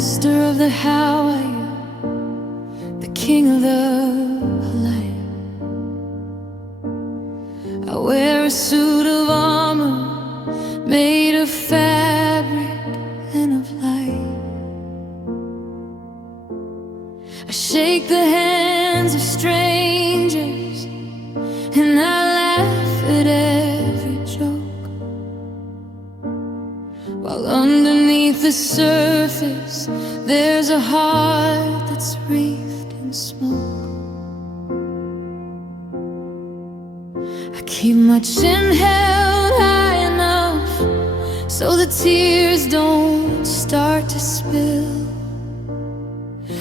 master of the how are you, the king of the light. I wear a suit of armor made of fabric and of light. I shake the hands of strangers and I laugh at every joke, while underneath the surface there's a heart that's wreathed in smoke. I keep my chin held high enough so the tears don't start to spill.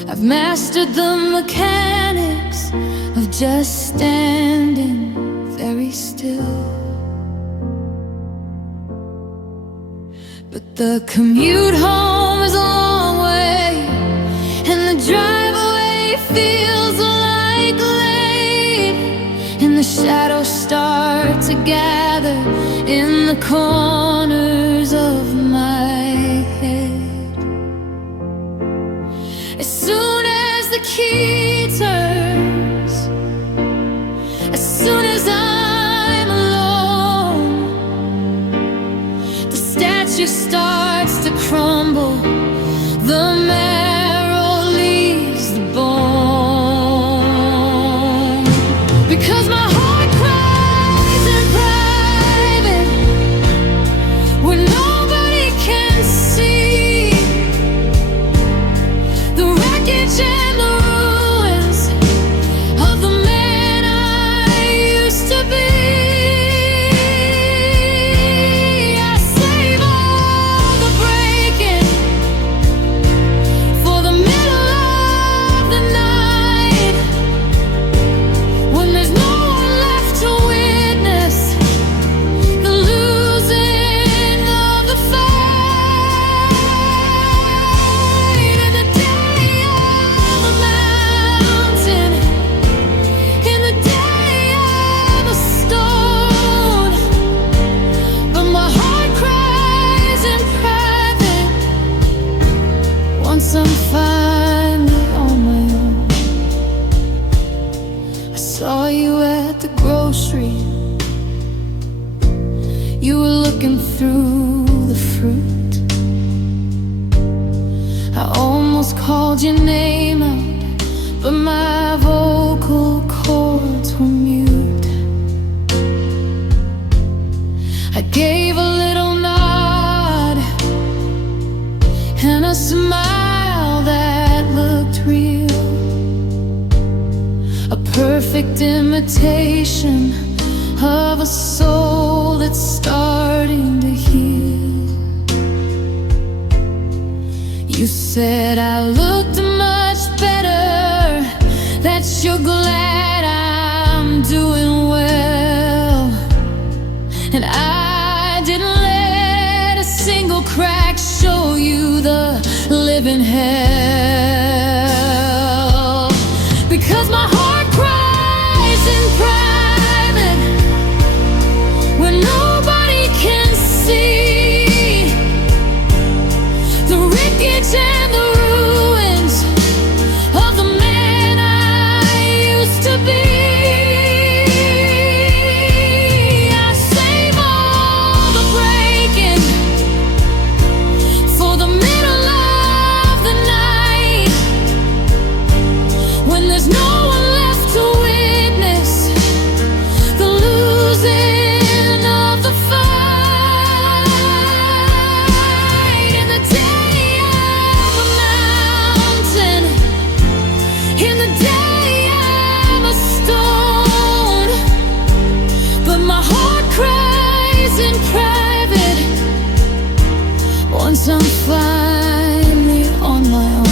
I've mastered the mechanics of just standing very still. But the commute home is a long way, and the drive away feels like late, and the shadows start to gather in the corners of my head. As soon as the key turns, as soon as I'm alone, the statue starts to crumble, the marrow leaves the bone. Because my heart cries in private where nobody can see the wreckage and the ruins of the man I used to be. I save all the breaking for the middle of the night, when there's no one left to witness the losing of the fight. In the day of the mountain, in the day of the stone, but my heart cries in private once I'm finally on my own. I saw you at the grocery. You were looking through the fruit. I almost called your name out, but my vocal cords were mute. I gave a little nod and a smile that looked real, a perfect imitation of a soul that's starting to heal. You said I looked much better, that you're glad I'm doing well, and I didn't let a single crack show you the living hell. Because my heart cries in private when nobody can see the wreckage and the ruins of the man I used to be. I save all the breaking for the middle of the night, when there's no one left to witness the losing of the fight. In the day of a mountain, in the day of a stone, but my heart cries in private once I'm finally on my own.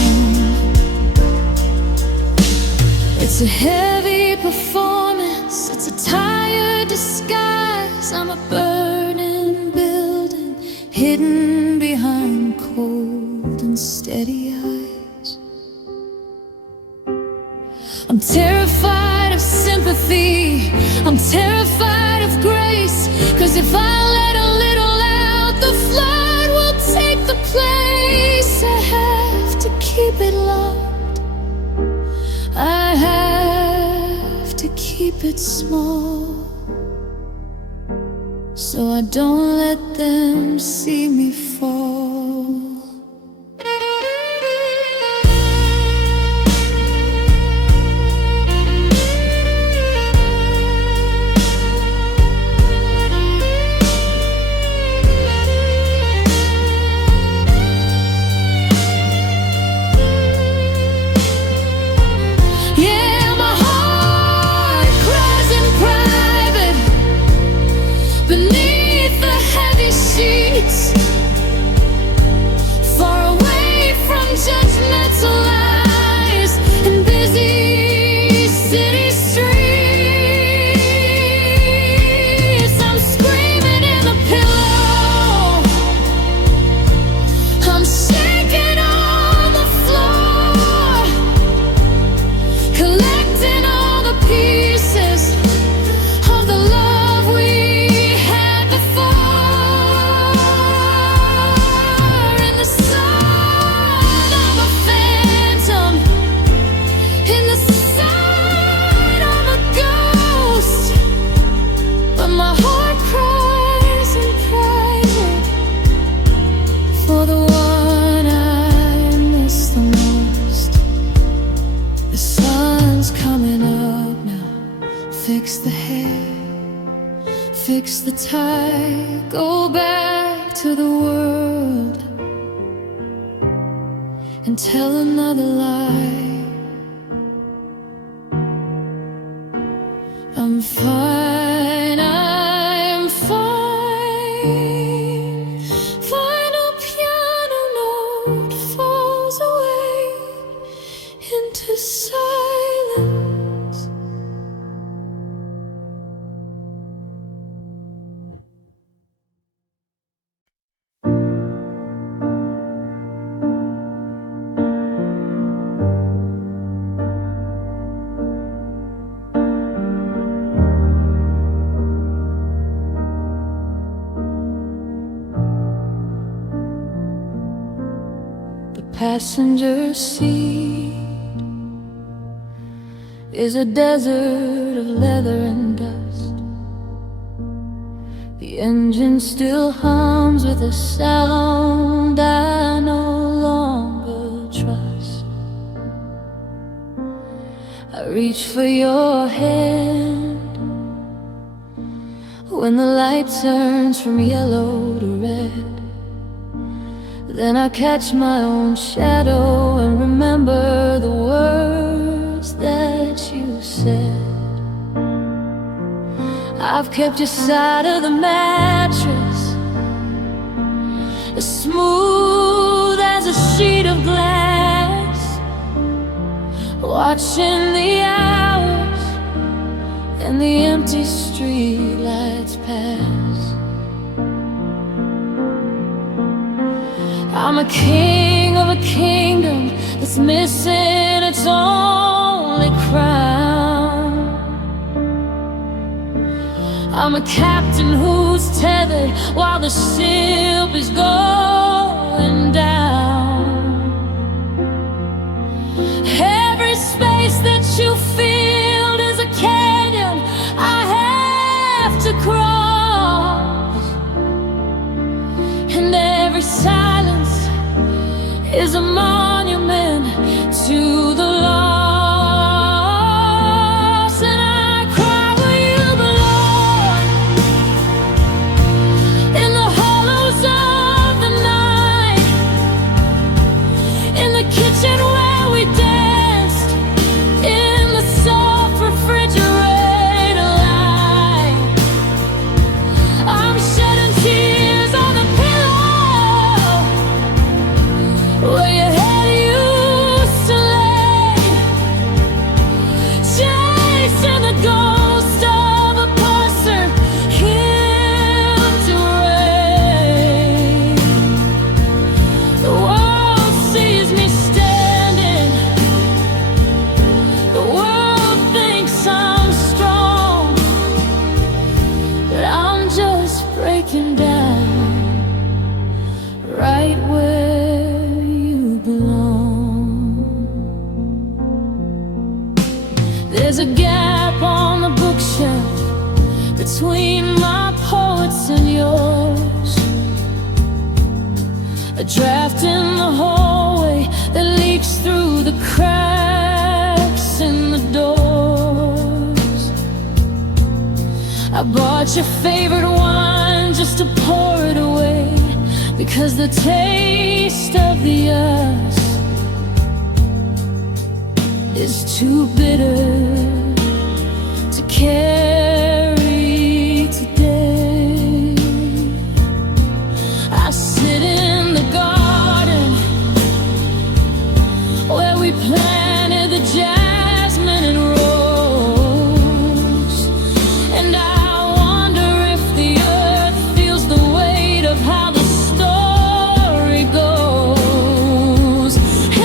It's a heavy performance, it's a tired disguise. I'm a burning building hidden behind cold and steady eyes. I'm terrified of sympathy, I'm terrified of grace, 'cause if I let a little out, the flood will take the place. I have to it small, so I don't let them see me fall. Beneath the heavy sheets, far away from judgmental eyes and busy city streets. I'm screaming in the pillow, I'm shaking on the floor, collecting all the pieces of the love we fix the hair, fix the tie, go back to the world and tell another lie. I'm fine, I'm fine. Final piano note falls away into silence. Passenger seat is a desert of leather and dust. The engine still hums with a sound I no longer trust. I reach for your hand when the light turns from yellow to red. Then I catch my own shadow and remember the words that you said. I've kept your side of the mattress as smooth as a sheet of glass, watching the hours and the empty street lights pass. I'm a king of a kingdom that's missing its only crown. I'm a captain who's tethered while the ship is going down. Every space that you filled is a canyon I have to cross, and every silence is a monument to the lost. And I cry where you belong, in the hollows of the night, in the kitchen where we danced, in the soft refrigerator light. I'm shedding tears on the pillow where your head used to lay. between my poets and yours, a draft in the hallway that leaks through the cracks in the doors. I bought your favorite wine just to pour it away, because the taste of the us is too bitter to carry today. I sit in the garden where we planted the jasmine and rose, and I wonder if the earth feels the weight of how the story goes.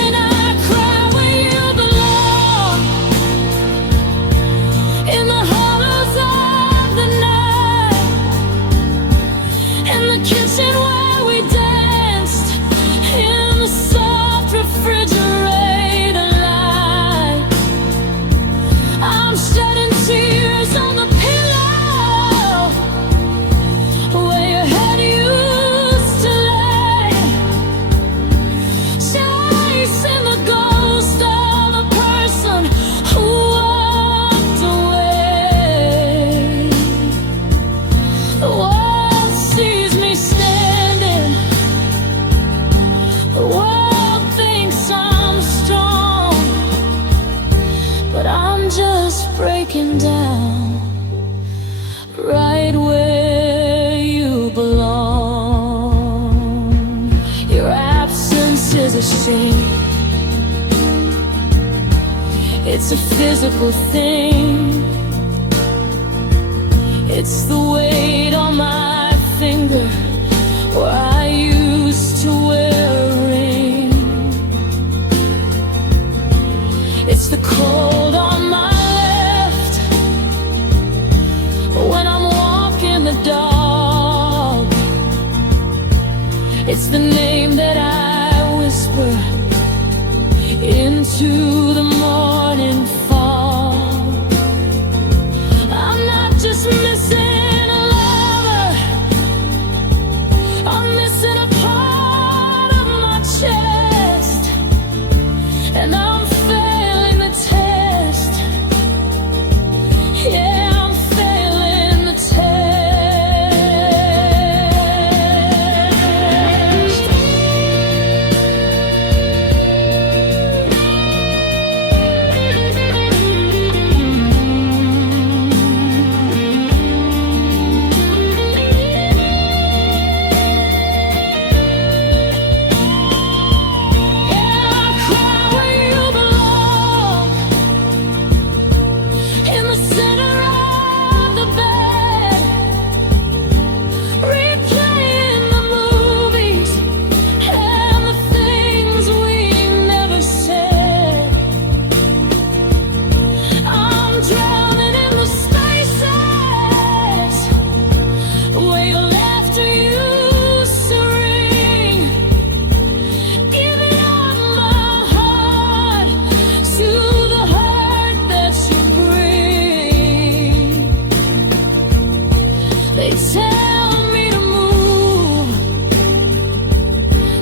And I cry where you belong, in the hollows of the night, in the kitchen where we danced, in the soft refrigerator light. I'm shedding tears on the pillow where your head used to lay, chasing the ghost of a person who walked away. The world sees me standing, the world thinks I'm strong, but I'm just breaking down right where you belong. Your absence is a shame, it's a physical thing. It's the weight on my finger where I used to wear a ring. It's the cold on my left when I'm walking the dog. It's the name that I whisper into the morning fog. I'm not just missing a lover, I'm missing a part of my chest, and I'm failing the test. Yeah, I'm failing the test. Yeah, I cry where you belong, in the center of the bed, replaying the movies and the things we never said. I'm drowning in the spaces where your laughter used to ring, giving up my heart to the hurt that you bring. They tell me to move,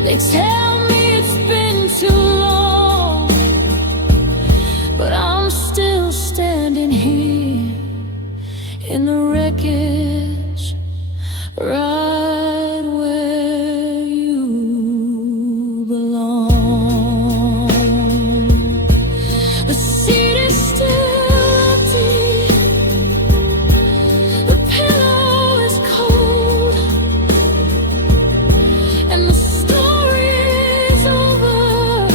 they tell me it's been too long, but I'm still standing here in the wreckage, right where you belong. The seat is still empty, the pillow is cold, and the story is over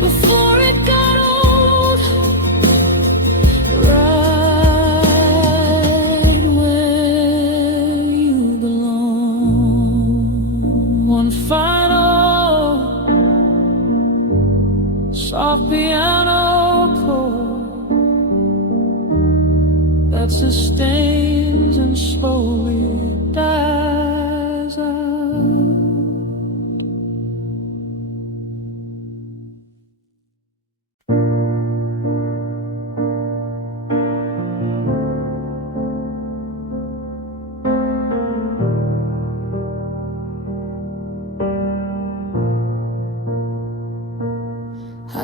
before it got old. Right where you belong. One final soft piano chord that sustains and slowly dies out.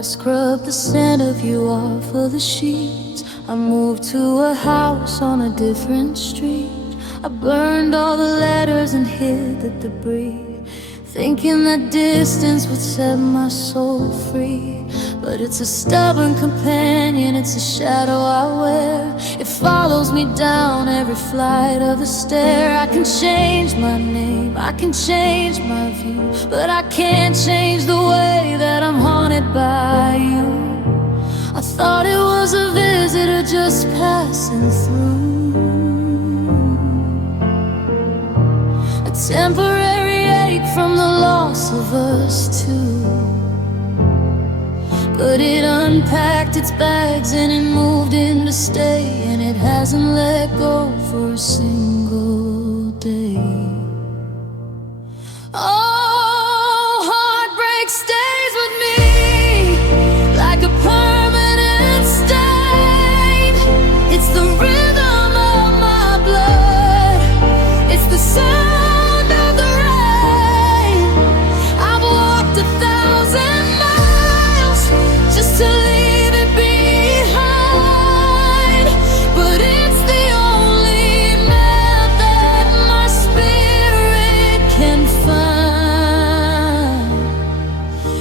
I scrubbed the scent of you off of the sheets. I moved to a house on a different street. I burned all the letters and hid the debris, thinking that distance would set my soul free. But it's a stubborn companion, it's a shadow I wear. It follows me down every flight of the stair. I can change my name, I can change my view, but I can't change the way that I'm haunted by you. I thought it was a visitor just passing through, a temporary ache from the loss of us two. But it unpacked its bags and it moved in to stay, and it hasn't let go for a single day. Oh, heartbreak stays with me like a permanent stain. It's the rhythm of my blood, it's the sound of the rain. I've walked 1,000 miles just to leave it behind, but it's the only map that my spirit can find.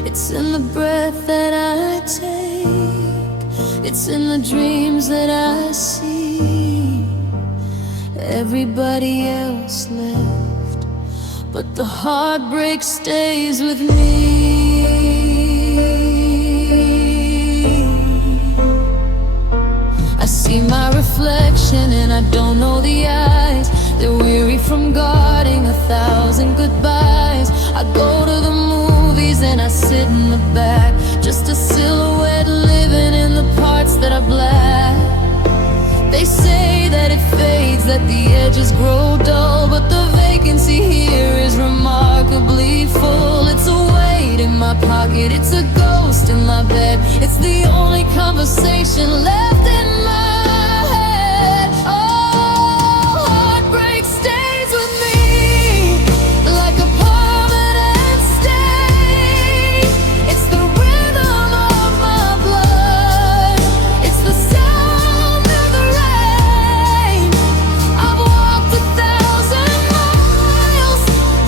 It's in the breath that I take, it's in the dreams that I see. Everybody else left, but the heartbreak stays with me. I see my reflection and I don't know the eyes. They're weary from guarding 1,000 goodbyes. I go to the movies and I sit in the back, just a silhouette living in the parts that are black. They say that it fades, that the edges grow dull, but the vacancy here is remarkably full. It's a weight in my pocket, it's a ghost in my bed. It's the only conversation left in my head. Oh, heartbreak stays with me like a permanent stain. It's the rhythm of my blood, it's the sound of the rain. I've walked 1,000 miles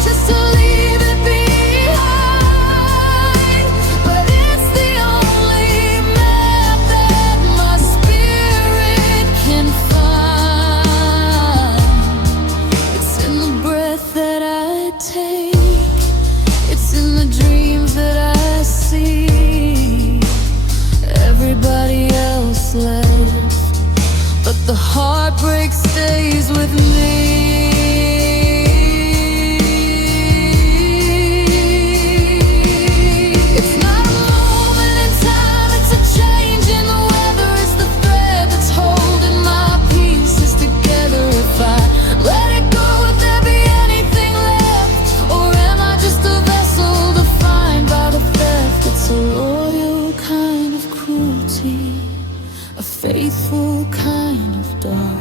just to leave it behind, but it's the only map that my spirit can find. It's in the breath that I take, it's in the dreams that I see. Everybody else left, but the heartbreak stays with me. It's not a moment in time, it's a change in the weather. It's the thread that's holding my pieces together. If I let it go, would there be anything left? Or am I just a vessel defined by the theft? It's a loyal kind of cruelty, a faithful kind of dark.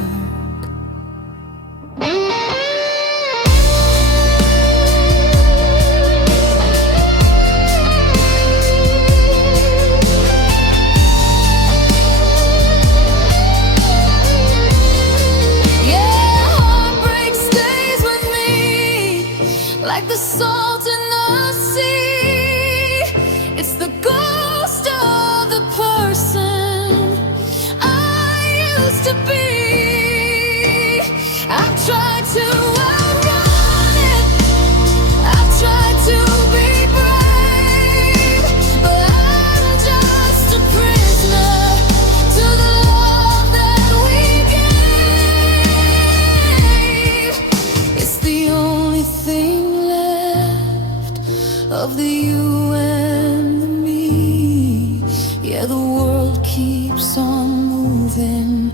Yeah, heartbreak stays with me like the salt in the sea. It's the ghost of the person I used to be. I've tried to outrun it, I've tried to be brave, but I'm just a prisoner to the love that we gave. It's the only thing left of the you and the me. Yeah, the world keeps on moving,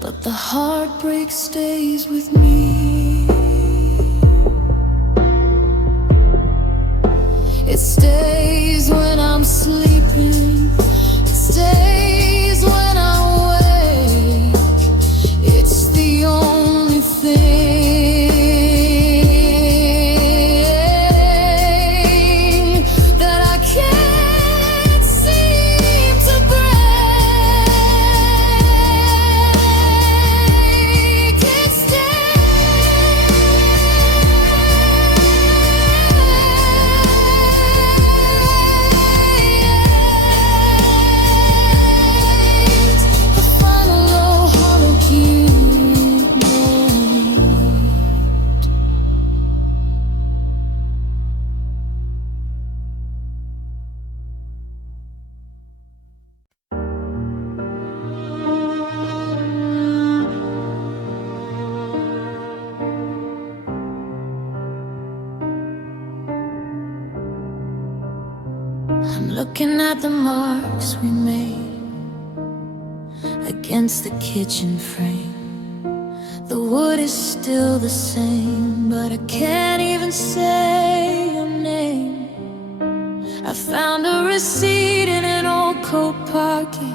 but the heartbreak stays with me. It stays when I'm sleeping, it stays when I wake. It's the only thing that I can't see. I'm looking at the marks we made against the kitchen frame. The wood is still the same, but I can't even say your name. I found a receipt in an old coat pocket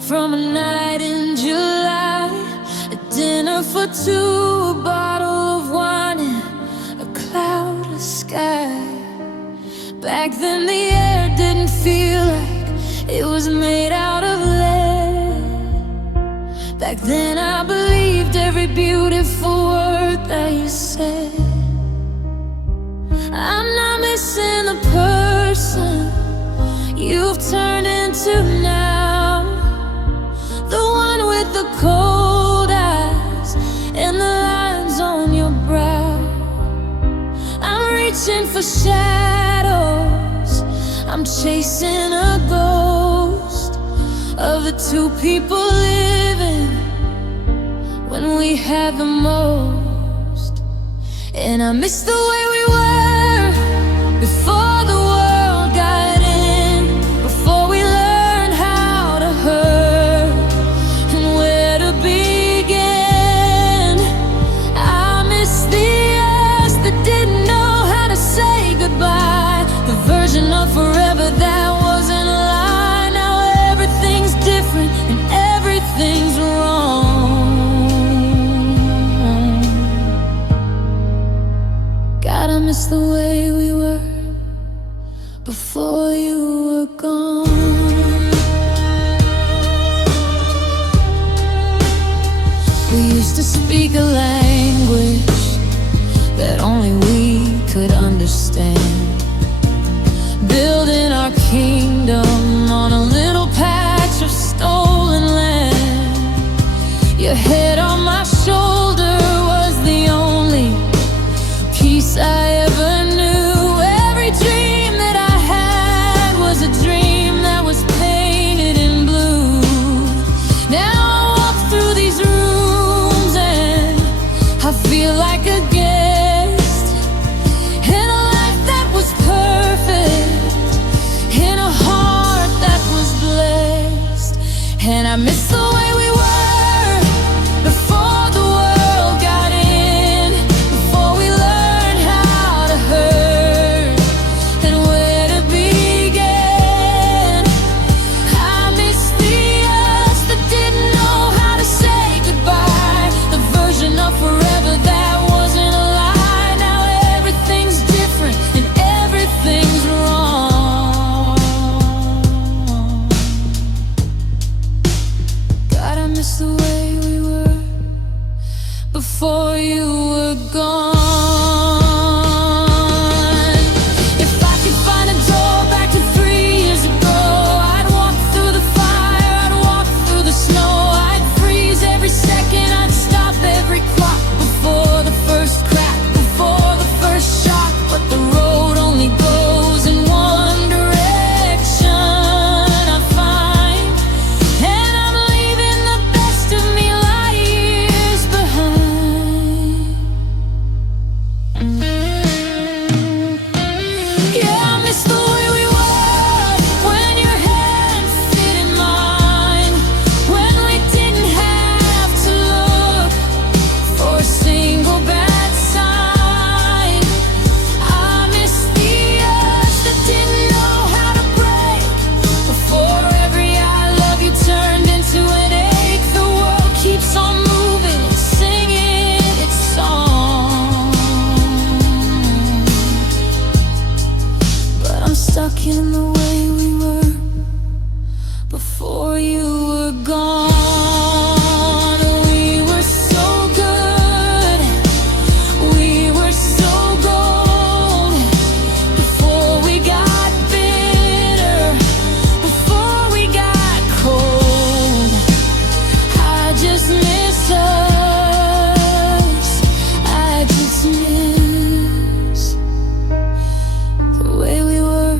from a night in July. A dinner for two, a bottle of wine, and a cloudless sky. Back then the air didn't feel like it was made out of lead. Back then I believed every beautiful word that you said. I'm not missing the person you've turned into now, the one with the cold eyes and the lines on your brow. I'm reaching for shadows, I'm chasing a ghost of the two people living when we had the most. And I miss the way we were before the world got in, before we learned how to hurt and where to begin. I miss the us that didn't know how to say goodbye, the version of forever that wasn't a lie. Now everything's different and everything's wrong. God, I miss the way we were before you were gone. We used to speak a language that only we could understand, building our kingdom on a little patch of stolen land. Your head on my shoulder was the only peace I ever knew. Every dream that I had was a dream that was painted in blue. Now I walk through these rooms and I feel like a guest in a life that was perfect, in a heart that was blessed. And I miss the way we were before the world got in, before we learned how to hurt and where to begin. I miss the us that didn't know how to say goodbye, the version of forever that wasn't a lie. Now everything's different and everything's wrong. God, I miss the way we were before you were gone. If I could find a door back to 3 years ago, I'd walk through the fire, I'd walk through the snow. I'd freeze every second, I'd stop every clock before the first crack, before the first shock. But the road only goes in one direction, I find, and I'm leaving the best of me light years behind. Yeah, I miss the way we were when your hand fit in mine, when we didn't have to look for a single bad sign. I miss the us that didn't know how to break, before every I love you turned into an ache. The world keeps on moving and singing its song, but I'm stuck in the way we were before you were gone. We were so good, we were so gold, before we got bitter, before we got cold. I just miss us, I just miss the way we were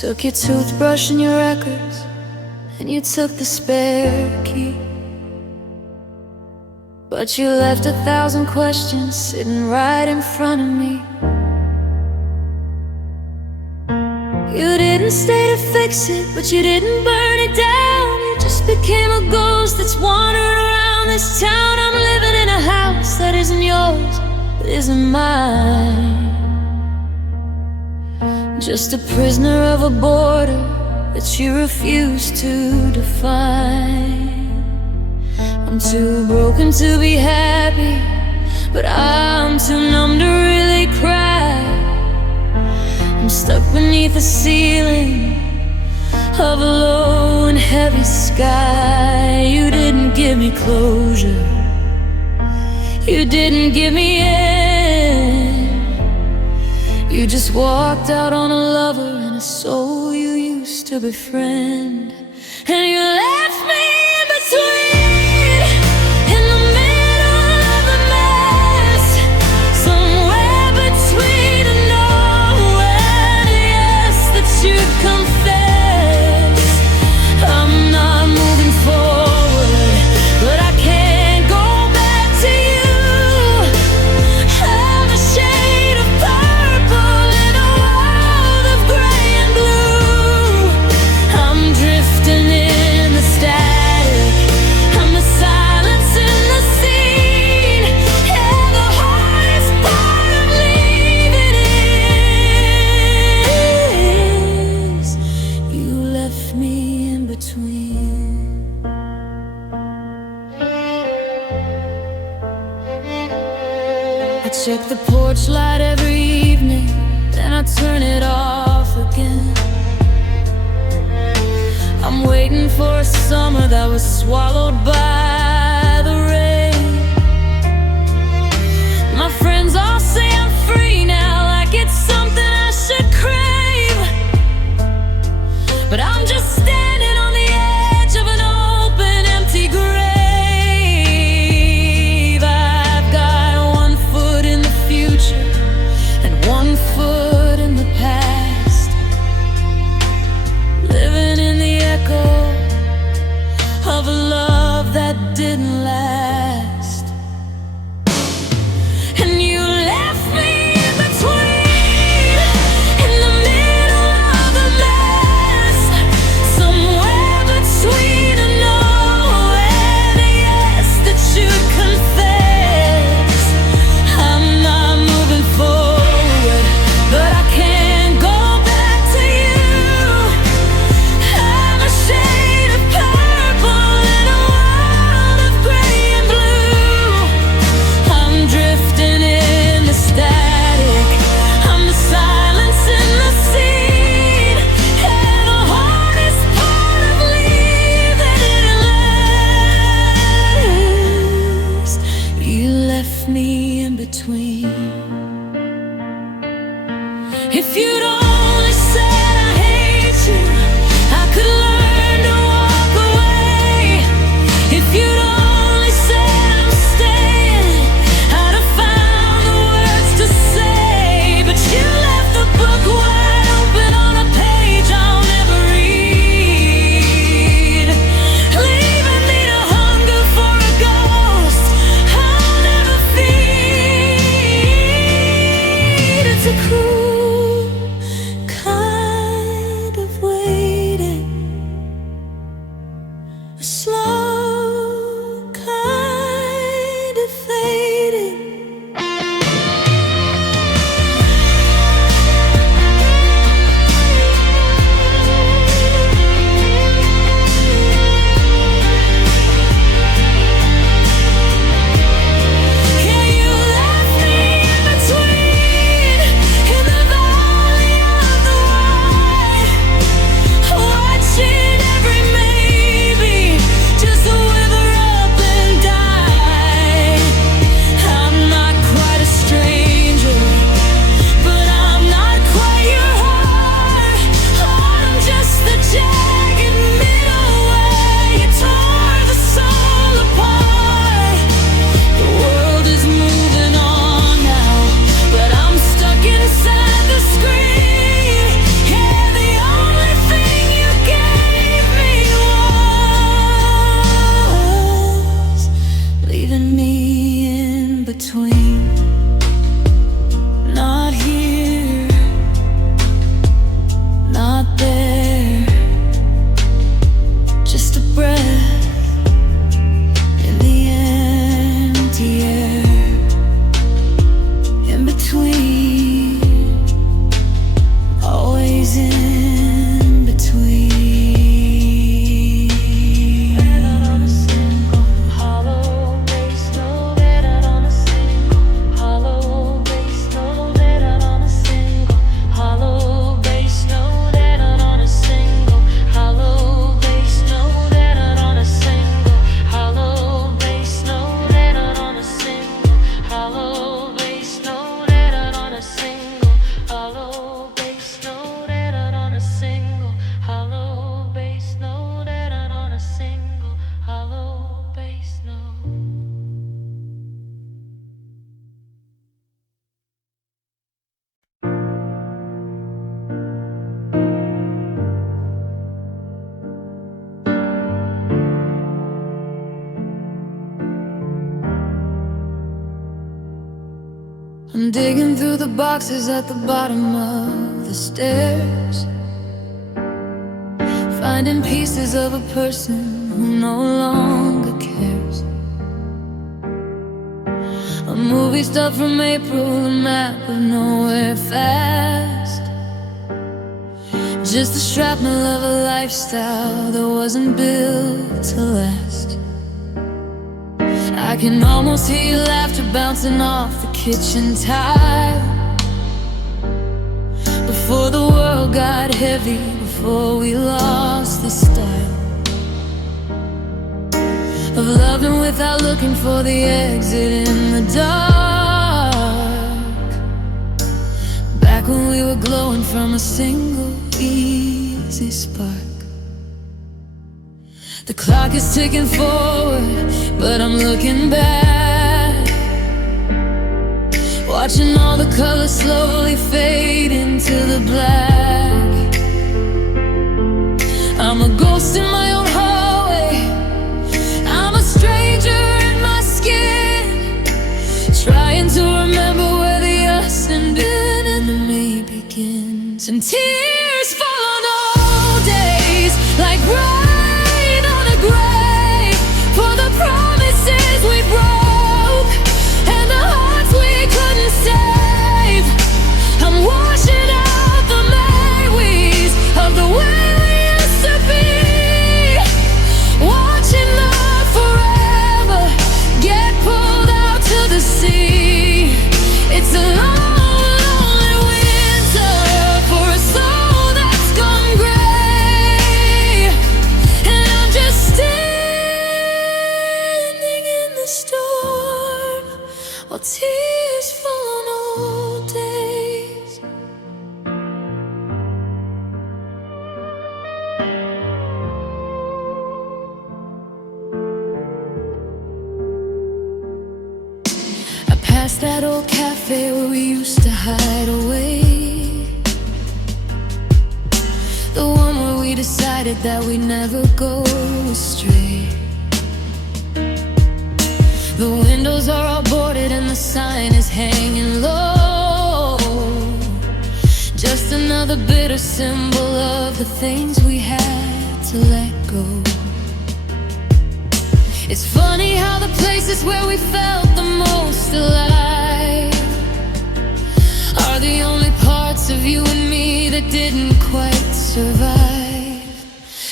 took your toothbrush and your records, and you took the spare key. But you left 1,000 questions sitting right in front of me. You didn't stay to fix it, but you didn't burn it down. You just became a ghost that's wandering around this town. I'm living in a house that isn't yours, but isn't mine. Just a prisoner of a border that you refuse to define. I'm too broken to be happy, but I'm too numb to really cry. I'm stuck beneath the ceiling of a low and heavy sky. You didn't give me closure, you didn't give me in. You just walked out on a lover and a soul you used to befriend. And you left me in between, in the middle of the mess, somewhere between a no and a yes that you'd confess. I'm not moving forward, but I can't go back to you. I'm a shade of purple in a world of gray and blue. I'm drifting in the static, I'm the silence in the scene. Yeah, the hardest part of leaving is you left me in between. I check the porch light every evening, then I turn it off again. I'm waiting for a summer that was swallowed by the rain. My friends all say I'm free now, like it's something I should crave. But I'm just standing on the edge of an open, empty grave. I've got one foot in the future and one foot in the past, living in the echo of a love that didn't last. And you left me in between, in the middle of the mess, somewhere between a no and a yes that you'd confess. I'm not moving forward, but I can't go back to you. I'm a shade of purple in a world of gray and I'm digging through the boxes at the bottom of the stairs, finding pieces of a person who no longer cares. A movie stuck from April, a map of nowhere fast, just the shrapnel of a lifestyle that wasn't built to last. I can almost hear your laughter bouncing off the kitchen tile, before the world got heavy, before we lost the style of loving without looking for the exit in the dark. Back when we were glowing from a single easy spark. The clock is ticking forward, but I'm looking back, watching all the colors slowly fade into the black. I'm a ghost in my own hallway, I'm a stranger in my skin, trying to remember where the us and enemy begins. And tears fall on old days like rain on a grave, for the promises we broke and the hearts we couldn't save. I'm washing out the memories of the way we used to be, watching the forever get pulled out to the sea. It's a long, lonely winter for a soul that's gone gray, and I'm just standing in the storm while tears fall on old days. I passed that old cafe where we used to hide away, the one where we decided that we'd never go astray. The windows are all boarded and the sign is hanging low, just another bitter symbol of the things we had to let go. It's funny how the places where we felt the most alive are the only parts of you and me that didn't quite survive.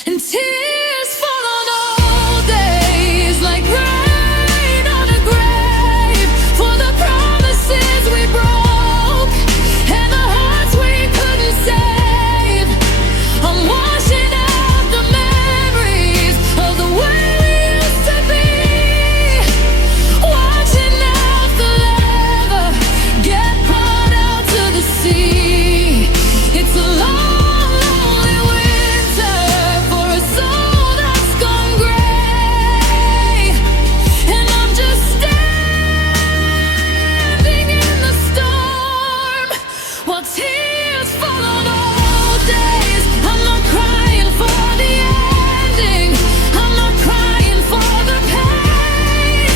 And tears fall on old days like rain on a grave, for the promises we broke and the hearts we couldn't save. I'm washing out the memories of the way we used to be, watching out the lever get pulled out to the sea. It's a long, lonely winter for a soul that's gone gray, and I'm just standing in the storm while tears fall on old days. I'm not crying for the ending, I'm not crying for the pain,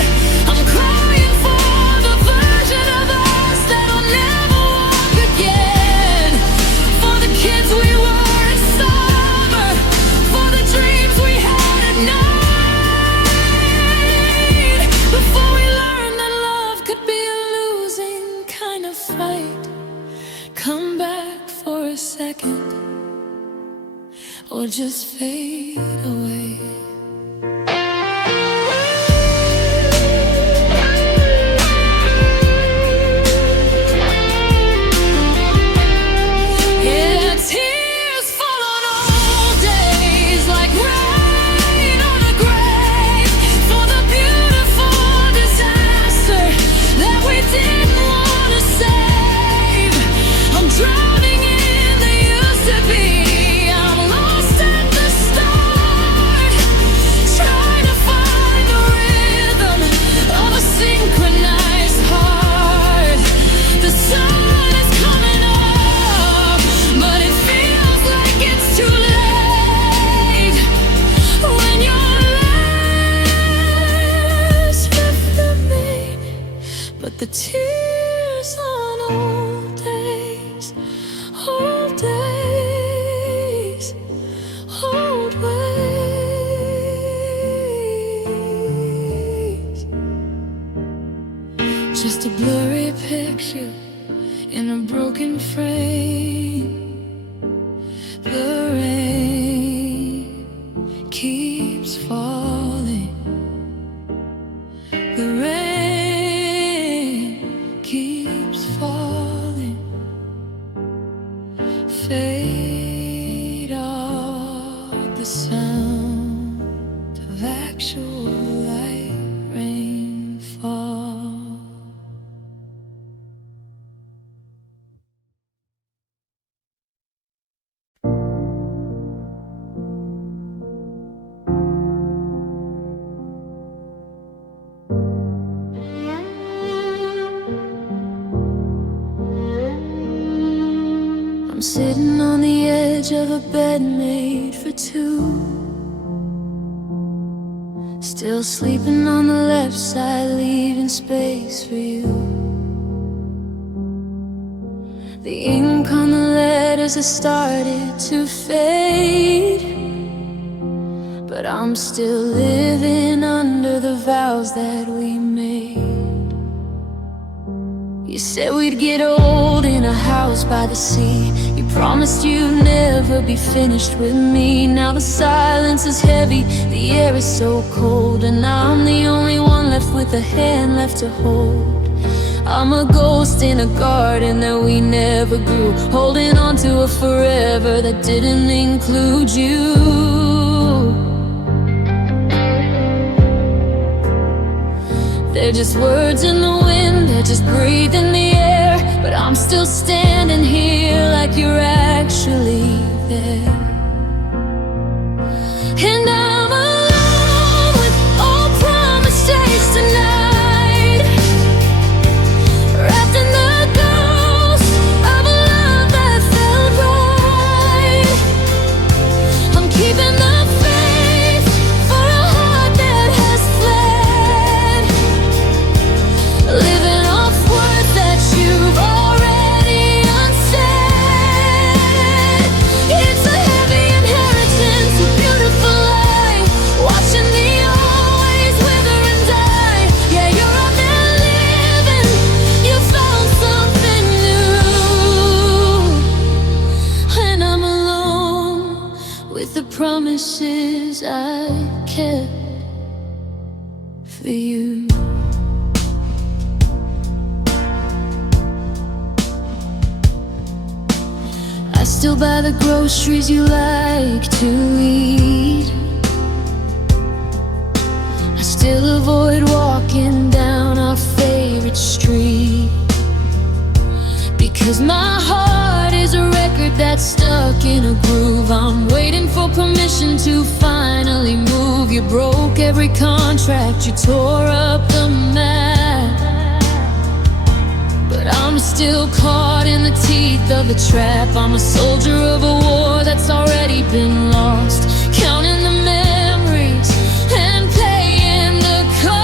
I'm crying for the version of us that'll never walk again, for the kids we were in summer, for the dreams we had at night, before we learned that love could be a losing kind of fight. Come back for a second, or just fade away. Yeah, tears fall on old days like rain on a grave, for the beautiful disaster that we didn't want to save. I'm drowning in the used to be, I'm lost at the start. just a blurry picture in a broken frame. The rain keeps falling. The rain keeps falling. Fade out the sound of actual light rainfall. I'm sitting on the edge of a bed made for two, still sleeping on the left side, leaving space for you. The ink on the letters has started to fade, but I'm still living under the vows that we made. You said we'd get old in a house by the sea. You promised you'd never be finished with me. Now the silence is heavy, the air is so cold, and I'm the only one left with a hand left to hold. I'm a ghost in a garden that we never grew, holding on to a forever that didn't include you. They're just words in the wind, they're just breathing the air, but I'm still standing here like you're actually there. And I'm alone with all promises tonight, wrapped in the ghost of a love that felt right. I'm keeping the faith for a heart that has fled, living off words that you've already unsaid. It's a heavy inheritance, a beautiful life, watching the always wither and die. Yeah, you're out there living, you found something new. And I'm alone with the promises I kept for you. I still buy the groceries you like to eat. I still avoid walking down our favorite street, because my heart is a record that's stuck in a groove. I'm waiting for permission to finally move. You broke every contract, you tore up the map, but I'm still caught in the teeth of the trap. I'm a soldier of a war that's already been lost, counting the memories and paying the cost.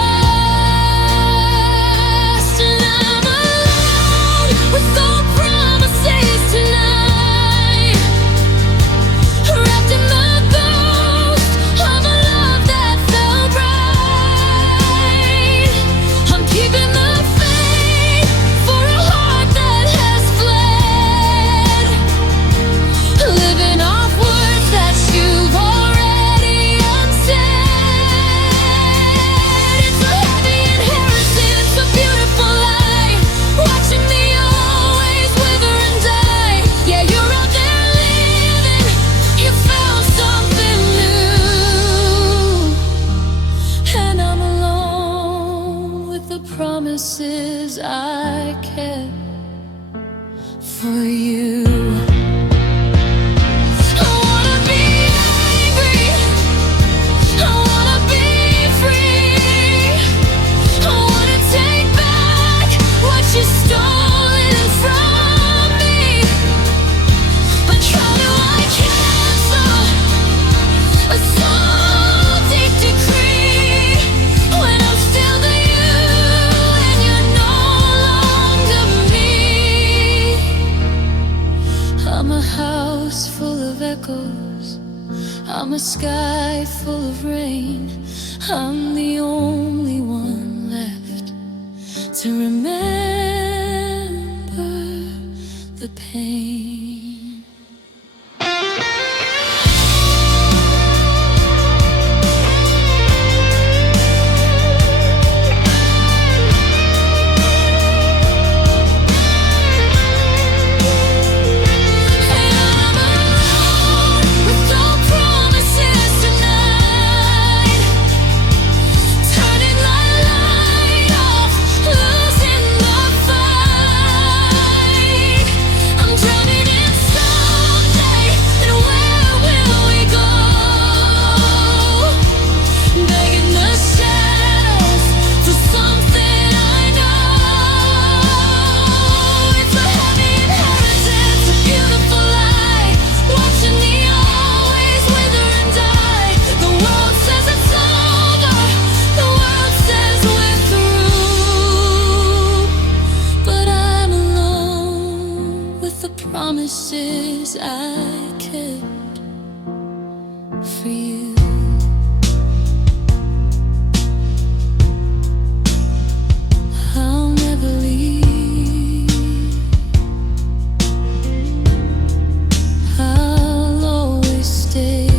And I'm alone with all promises tonight, wrapped in the ghost of a love that felt right. I'm keeping the faith for a heart that has fled, living off words that you've already unsaid. It's a heavy inheritance, a beautiful life, watching me always wither and die. Yeah, you're out there living, you found something new. And I'm alone with the promises I kept for you. I wanna be angry, I wanna be free, I wanna take back what you've stolen from me. But how do I cancel a salty decree when I'm still the you and you're no longer me? I'm a house full of echoes, I'm a sky full of rain. I'm the only one left to remember the pain. Promises I kept for you. I'll never leave. I'll always stay.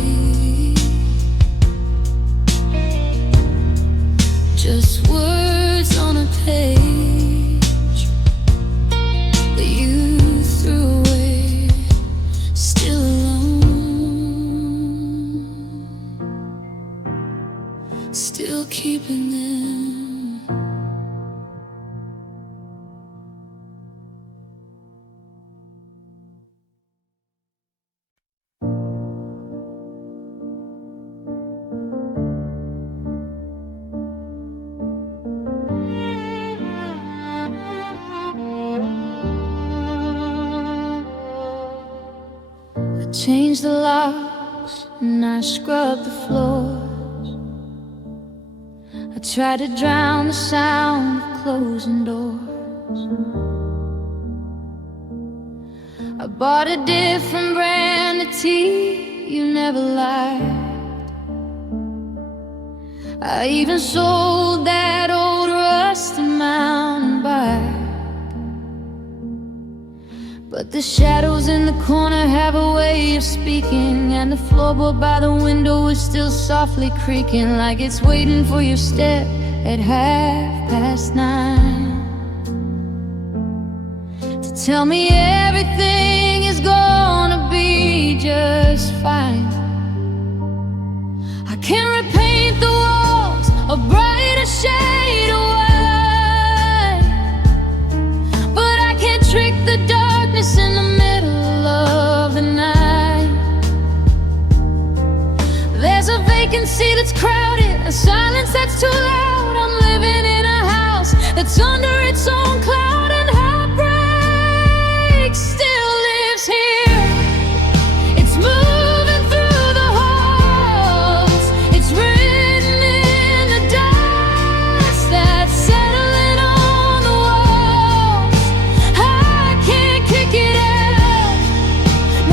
Just words on a page. Still keeping them. I changed the locks and I scrubbed the floor. I tried to drown the sound of closing doors. I bought a different brand of tea you never liked. I even sold that old rusty mountain bike. But the shadows in the corner have a way of speaking, and the floorboard by the window is still softly creaking, like it's waiting for your step at 9:30 to tell me everything is gonna be just fine. I can repaint the walls a brighter shade of white, but I can't trick the darkness in the middle of the night. There's a vacancy that's crowded, a silence that's too loud. I'm living in a house that's under its own cloud, and heartbreak still lives here. It's moving through the halls. It's written in the dust that's settling on the walls. I can't kick it out,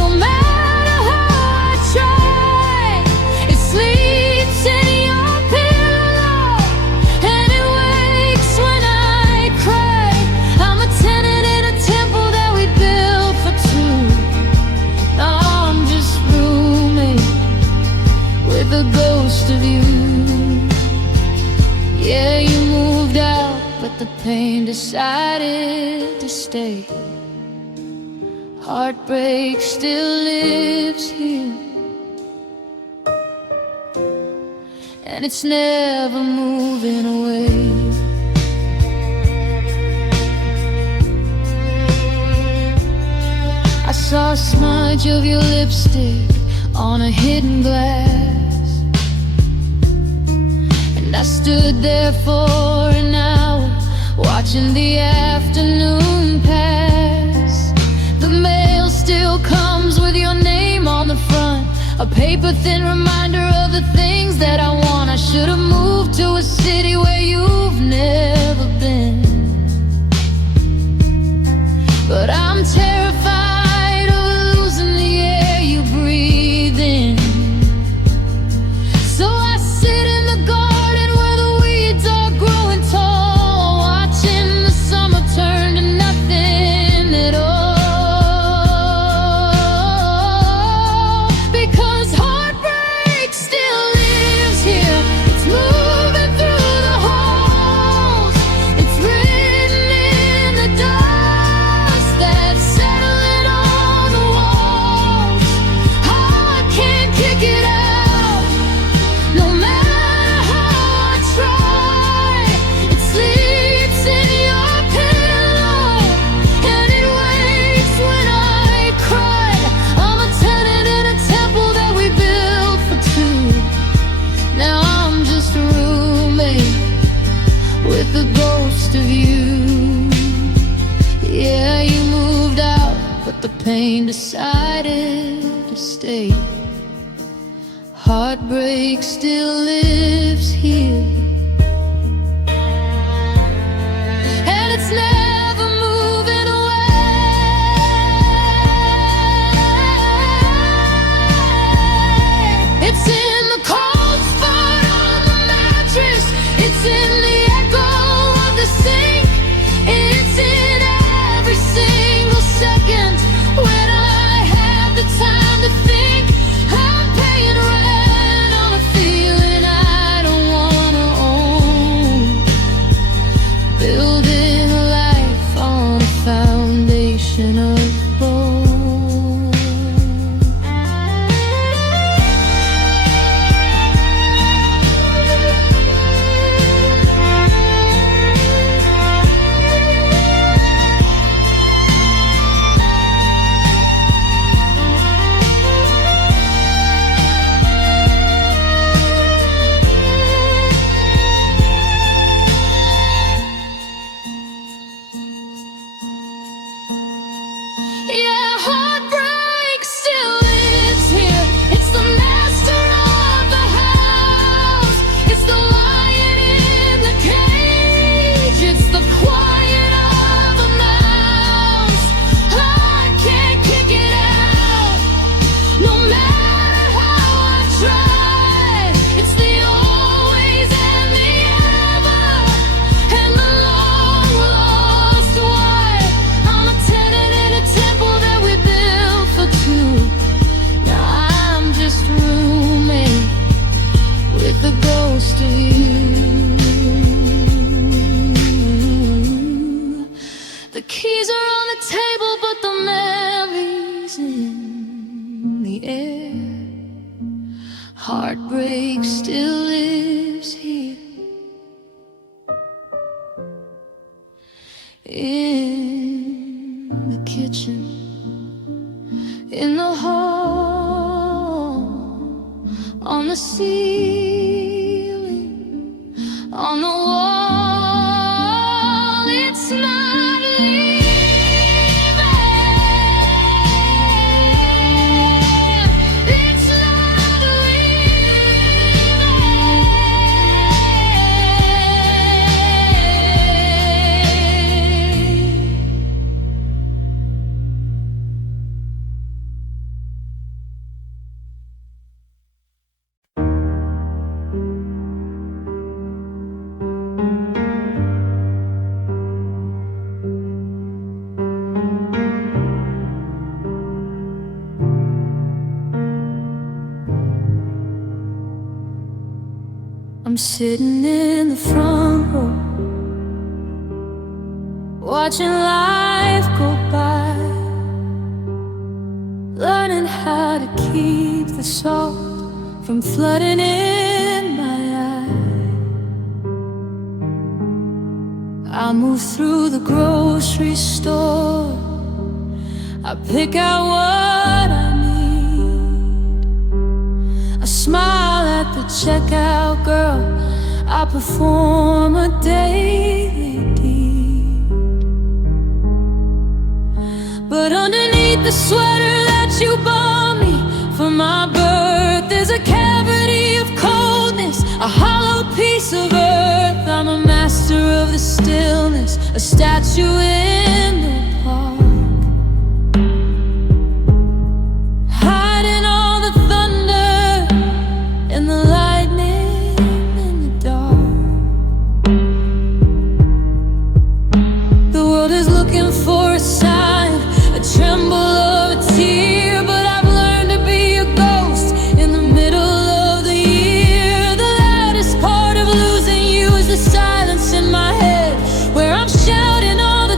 no matter how I try. It sleeps in your pillow, and it wakes when I cry. I'm a tenant in a temple that we built for two. Now I'm just roommate with a ghost of you. Yeah, you moved out, but the pain decided to stay. Heartbreak still lives here, and it's never moving away. I saw a smudge of your lipstick on a hidden glass, and I stood there for an hour watching the afternoon pass. The mail still comes with your name on the front, a paper-thin reminder of the things that I want. I should have moved to a city where you've never been, but I'm terrified of losing the air you breathe in. So I sit in the garden where the weeds are growing tall, watching name decided to stay. Heartbreak still lives here, and it's never moving away. It's in the cold spot on the mattress, it's in the echo of the sink, it's in every single second when I have the time to think. I'm paying rent on a feeling I don't wanna own, building a life on a foundation of bone. Yeah, heartbreak still lives here. It's the master of the house. It's the lion in the cage. It's the quiet of a mouse. I can't kick it out, no matter how I try. It's the always and the ever, and the long lost why. I'm a tenant in a temple that we built for two. Now I'm just a roommate with the ghost of you. The keys are on the table, but the memories in the air. Heartbreak still lives here, in the kitchen, in the hall, on the ceiling, on the wall. It's not leaving. It's not leaving. I'm sitting in the front row, watching life go by, learning how to keep the salt from flooding in my eye. I move through the grocery store, I pick out what I need. I smile at the checkout girl, I perform a daily deed. But underneath the sweater that you bought me for my birth, there's a cavity of coldness, a hollow piece of earth. I'm a master of the stillness, a statue in the park, hiding all the thunder and the lightning in the dark. The world is looking for a sign, a tremble of a tear, but I've learned to be a ghost in the middle of the year. The loudest part of losing you is the silence in my head, where I'm shouting all the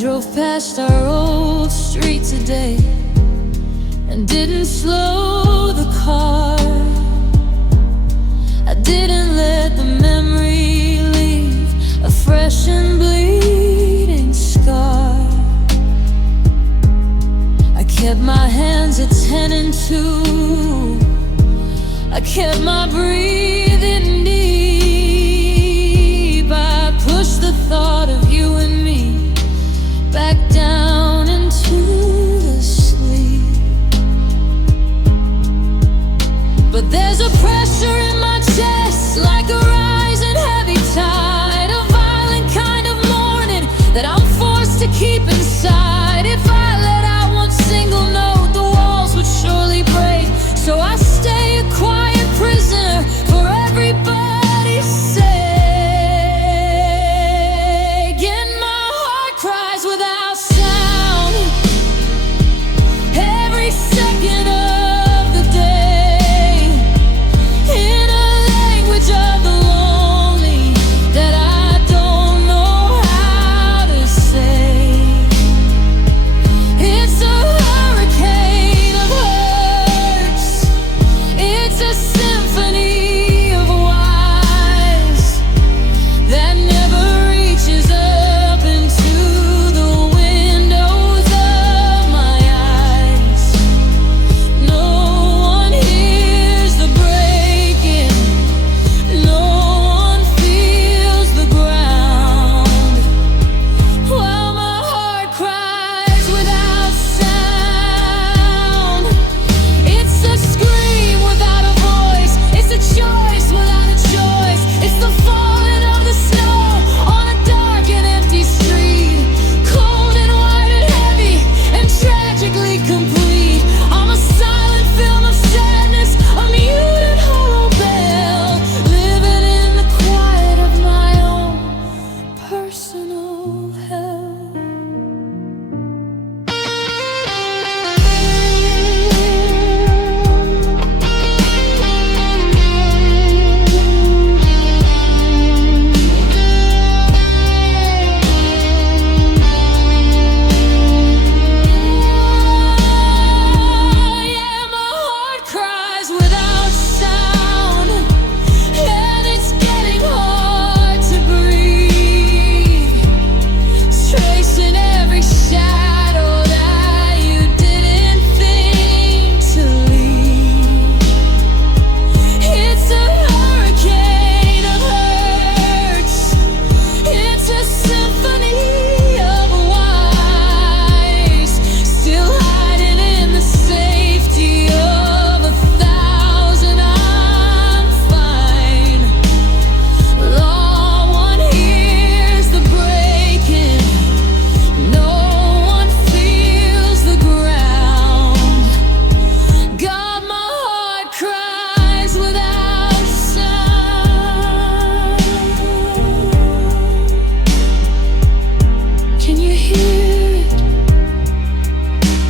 drove past our old street today and didn't slow the car. I didn't let the memory leave a fresh and bleeding scar. I kept my hands at 10 and 2. I kept my breathing deep. I pushed the thought of you and me back down into the sleep. But there's a pressure in my chest, like a rising heavy tide, a violent kind of mourning that I'm forced to keep inside. If I let out one single note, the walls would surely break. So I stay a quiet prisoner for everybody's sake. And my heart cries without sound every second of the day, in a language of the lonely that I don't know how to say. It's a hurricane of hurts, it's a symphony of whys that never reaches up into the windows of my eyes. No one hears the breaking, no one feels the ground, while my heart cries without sound. It's a scream without a voice, it's a choice without a choice. It's the falling of the snow on a dark and empty street, cold and white and heavy and tragically complete. I'm a silent film of sadness, a muted hollow bell, living in the quiet of my own personal hell. Yeah, my heart cries without sound, and it's getting hard to breathe, tracing every shadow that you didn't think to leave. It's a hurricane of hurts, it's a symphony of whys, still hiding in the safety of 1,000. I'm fine. No one hears the breaking, no one feels the ground. God, my heart cries without sound. Can you hear it?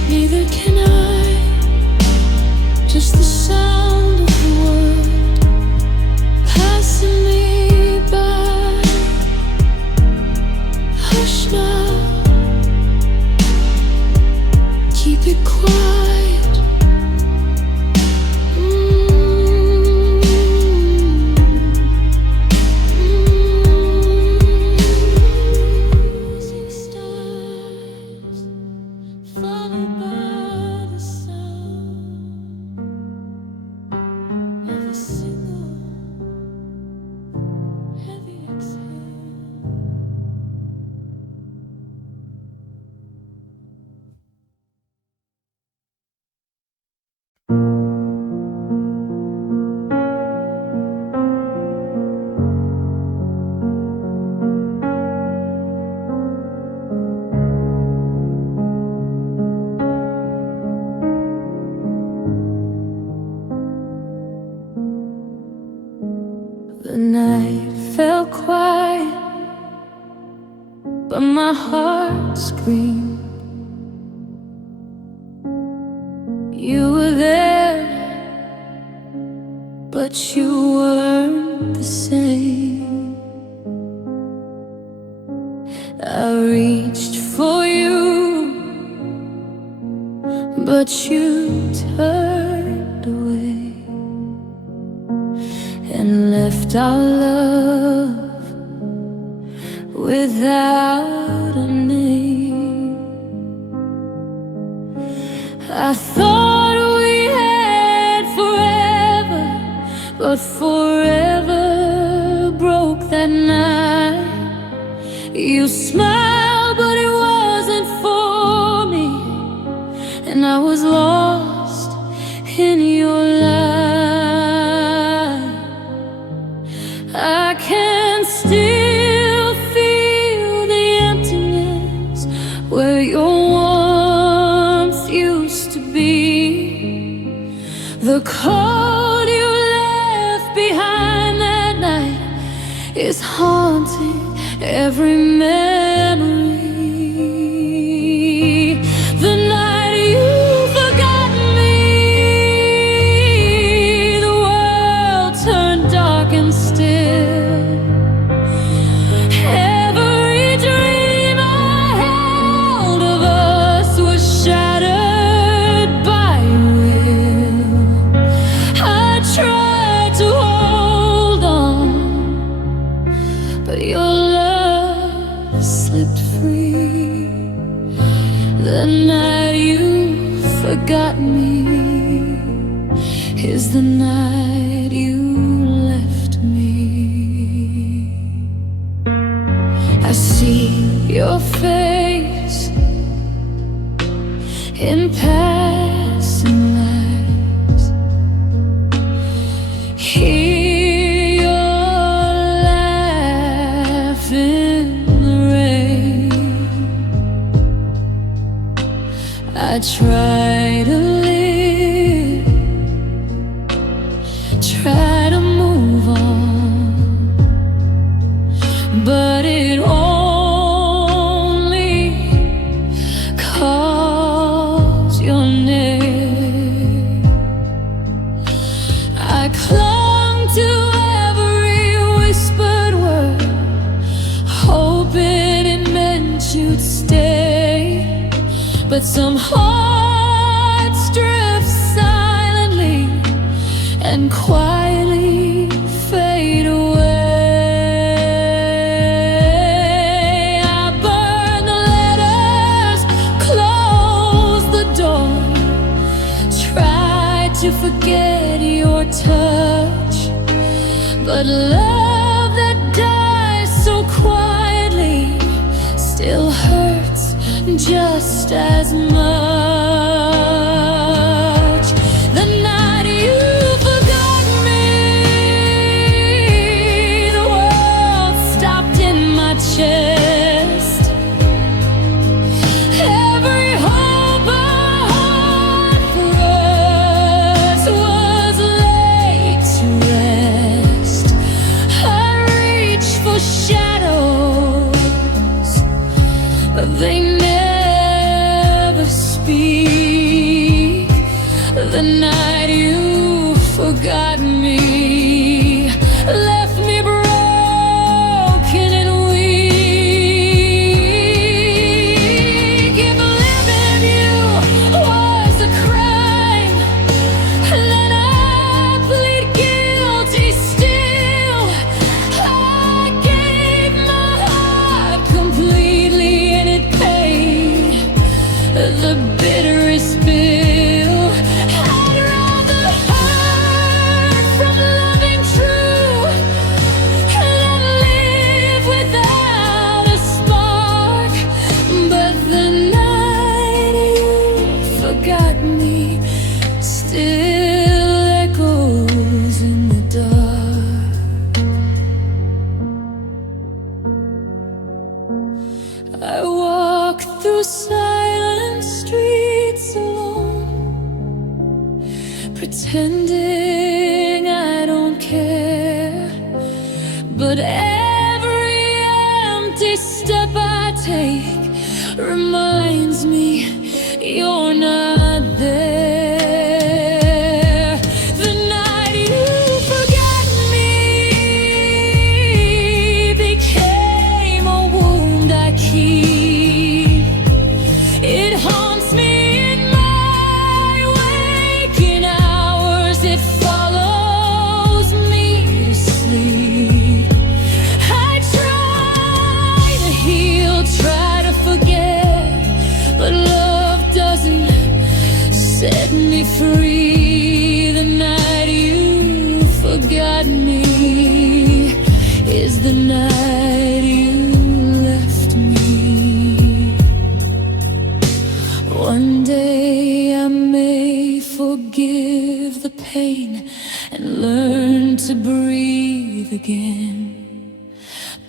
Neither can I. Just the sound of the world passing me by. Hush now, keep it quiet. Losing stars, followed by the sound of a single heavy exhale. The night fell quiet, but my heart screamed. You were there, but you weren't the same. I reached for but you turned away and left our love without a name. I thought we had forever, but forever broke that night. You smiled, but it wasn't for me, and I was lost in your light. I can still feel the emptiness where your warmth used to be. The cold you left behind that night is haunting every memory. The night you forgot me, the world turned dark and still. Every dream I held of us was shattered by your will. I tried to hold on, but your love slipped free. The night you forgot me is the night you left me. I see your face in passing lights, hear your laugh in the rain. I try to live, try to move on, but it only calls your name. I clung to every whispered word, hoping it meant you'd stay, but some hearts drift silently and quietly fade away. I burn the letters, close the door, try to forget your touch, but love that dies so quietly still hurts just as much. The night you forgot me, the world stopped in my chest. Every hope I had for us was laid to rest. I reached for shadows, but they never speak. The night you forgot me left me broken and weak. If living you was a crime, then I plead guilty still. I gave my heart completely and it paid the bitterest bill. I'd rather hurt from loving true than live without a spark. But the night you forgot me still echoes in the dark. I walk through silent streets alone, pretending I don't care, but every empty step I take reminds me you're not there. The night you forgot me became a wound I keep. It haunts me in my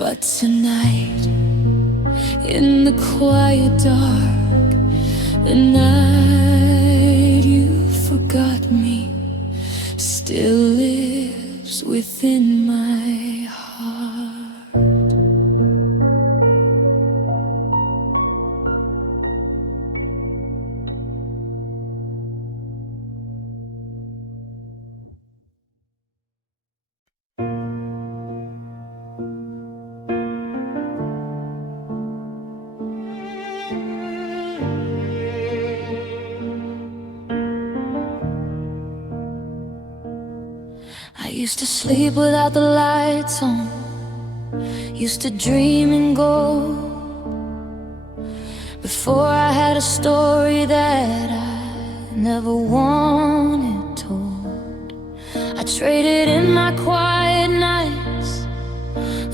But tonight, in the quiet dark, the night you forgot me still lives within my heart. I used to sleep without the lights on, used to dream and go. Before I had a story that I never wanted told. I traded in my quiet nights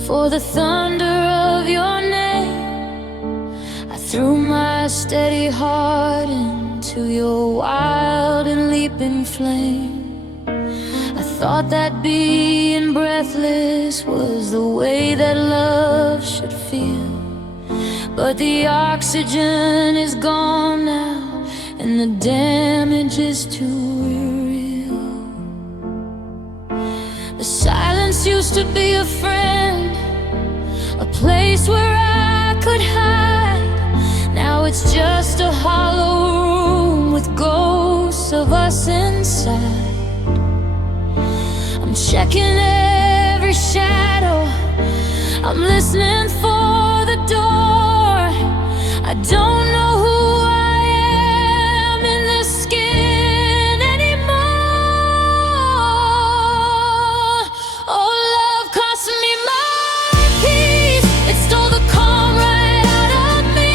for the thunder of your name. I threw my steady heart into your wild and leaping flame. Thought that being breathless was the way that love should feel. But the oxygen is gone now, and the damage is too real. The silence used to be a friend, a place where I could hide. Now it's just a hollow room with ghosts of us inside. I'm checking every shadow, I'm listening for the door. I don't know who I am in this skin anymore. Oh, love cost me my peace. It stole the calm right out of me.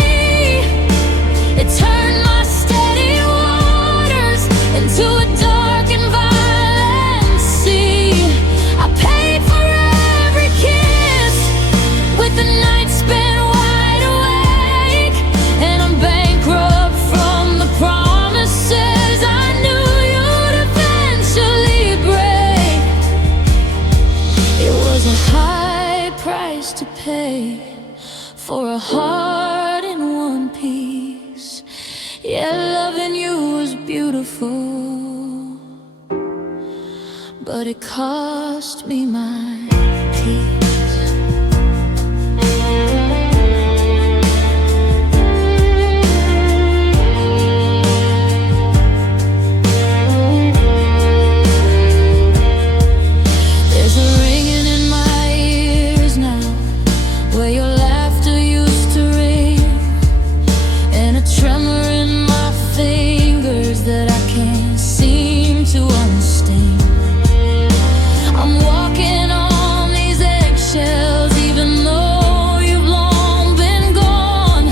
It turned my steady waters into a dark and violent sea. I paid for every kiss with the night spent wide awake, and I'm bankrupt from the promises I knew you'd eventually break. It was a high price to pay for a heart in one piece. Yeah, loving you was beautiful, but it cost me my peace. There's a ringing in my ears now, where your laughter used to ring, and a tremor in my fingers that I can't seem to unstand. I'm walking on these eggshells, even though you've long been gone.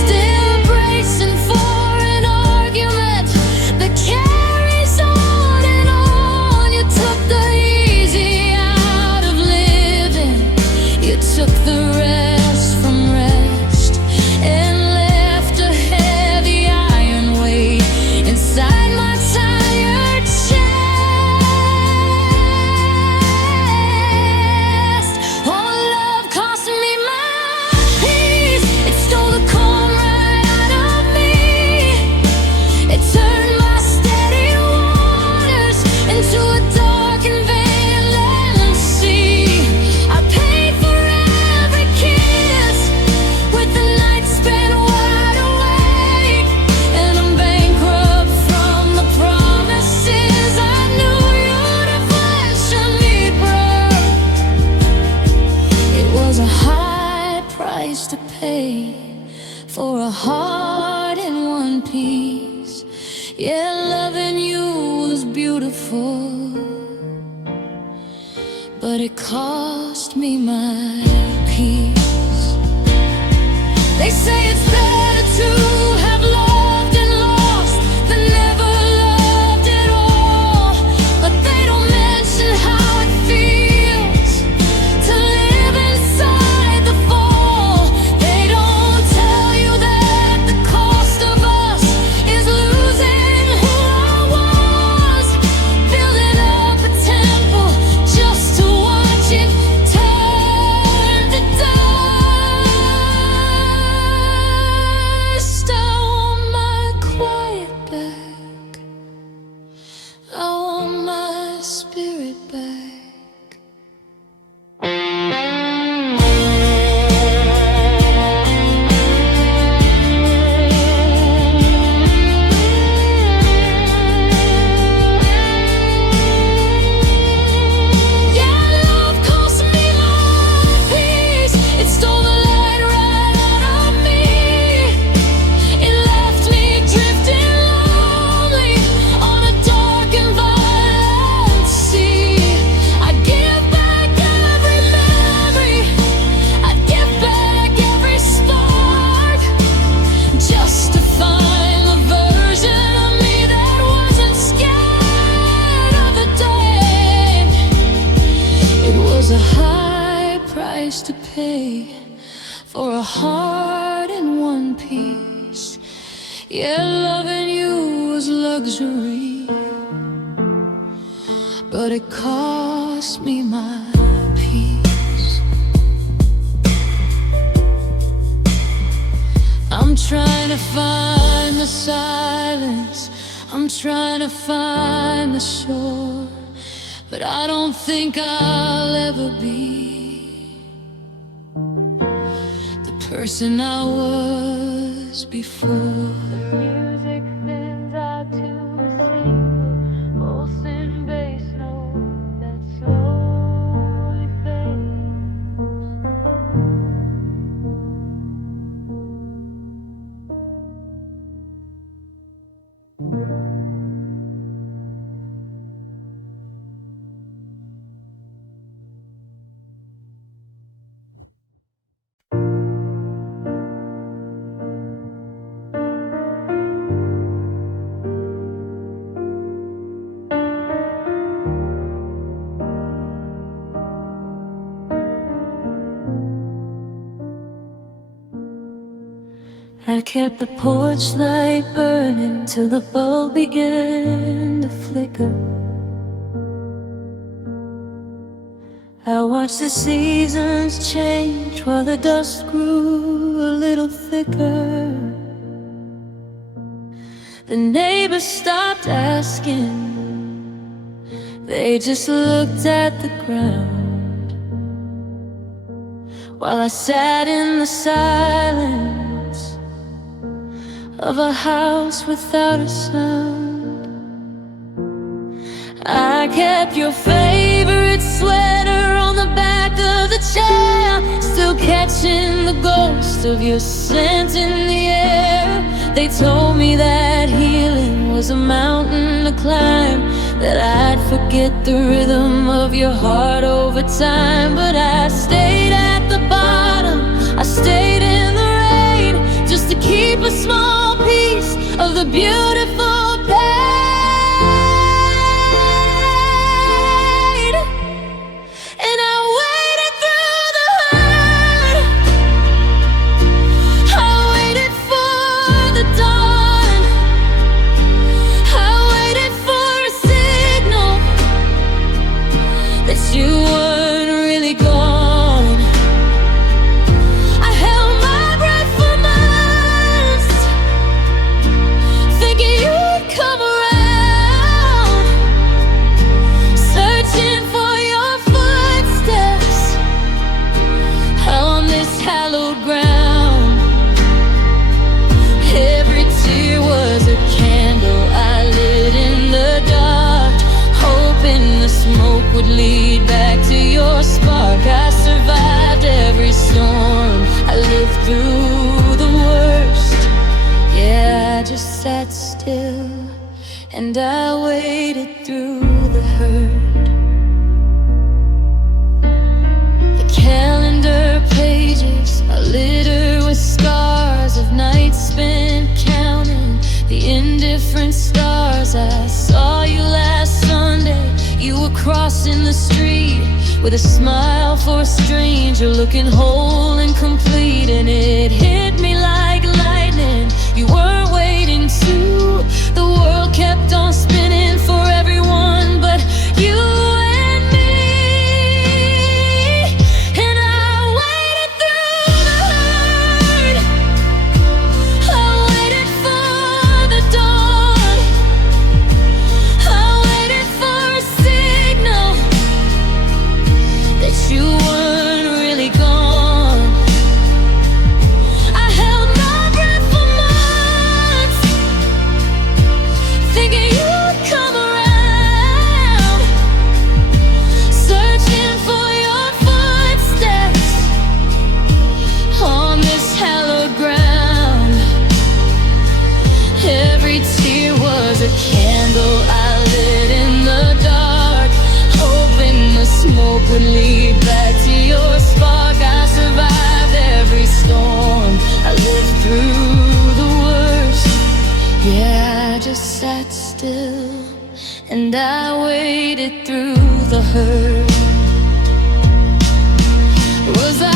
Still bracing for an argument that carries on and on. You took the easy out of living, you took the rest from rest, and left a heavy iron weight inside my tired chest. Oh, love cost me my peace. It stole the calm right out of me. It turned my steady waters into a dark and violent sea. I paid for every kiss with the night spent wide awake, and I'm bankrupt from the promises I knew you'd eventually break. It was a high price to pay for a heart in one piece. Yeah, loving you was beautiful, but it cost me my peace. They say it's better to have loved and lost than never loved at all, but they don't mention how it feels to live inside the fall. They don't tell you that the cost of us is losing who I was, building up a temple just to watch it turn to dust. price to pay for a heart in one piece. Yeah, loving you was luxury, but it cost me my peace. I'm trying to find the silence, I'm trying to find the shore, but I don't think I'll ever be the person I was before. Music thins out to a single pulsing bass note that slowly fades. I kept the porch light burning till the bulb began to flicker. I watched the seasons change while the dust grew a little thicker. The neighbors stopped asking, they just looked at the ground, while I sat in the silence of a house without a sound. I kept your favorite sweater on the back of the chair, still catching the ghost of your scent in the air. They told me that healing was a mountain to climb, that I'd forget the rhythm of your heart over time. But I stayed at the bottom, I stayed in the rain, just to keep a small piece of the beautiful pain. And I waited through the hurt, I waited for the dawn, I waited for a signal that you weren't really gone. I held my breath for months, thinking you'd come around, searching for your footsteps on this hallowed ground. Every tear was a candle I lit in the dark, hoping the smoke would lead back to your spark. I survived every storm, I lived through the worst. Yeah, I just sat still and I waited through the hurt. The calendar pages are littered with scars of nights spent counting the indifferent stars. I saw you last Sunday, you were crossing the street with a smile for a stranger, looking whole and complete. And it hit me like lightning, you weren't waiting to. The world kept on spinning for everyone but you and me. And I waited through the hurt, I waited for the dawn, I waited for a signal that you weren't really gone. I held my breath for months, thinking you'd come around, searching for your footsteps on this hallowed ground. Every tear was a candle I lit in the dark, hoping the smoke would lead back to your spark. I survived every storm, I lived through the worst. Yeah, I just sat still and I waited through the hurt. Was I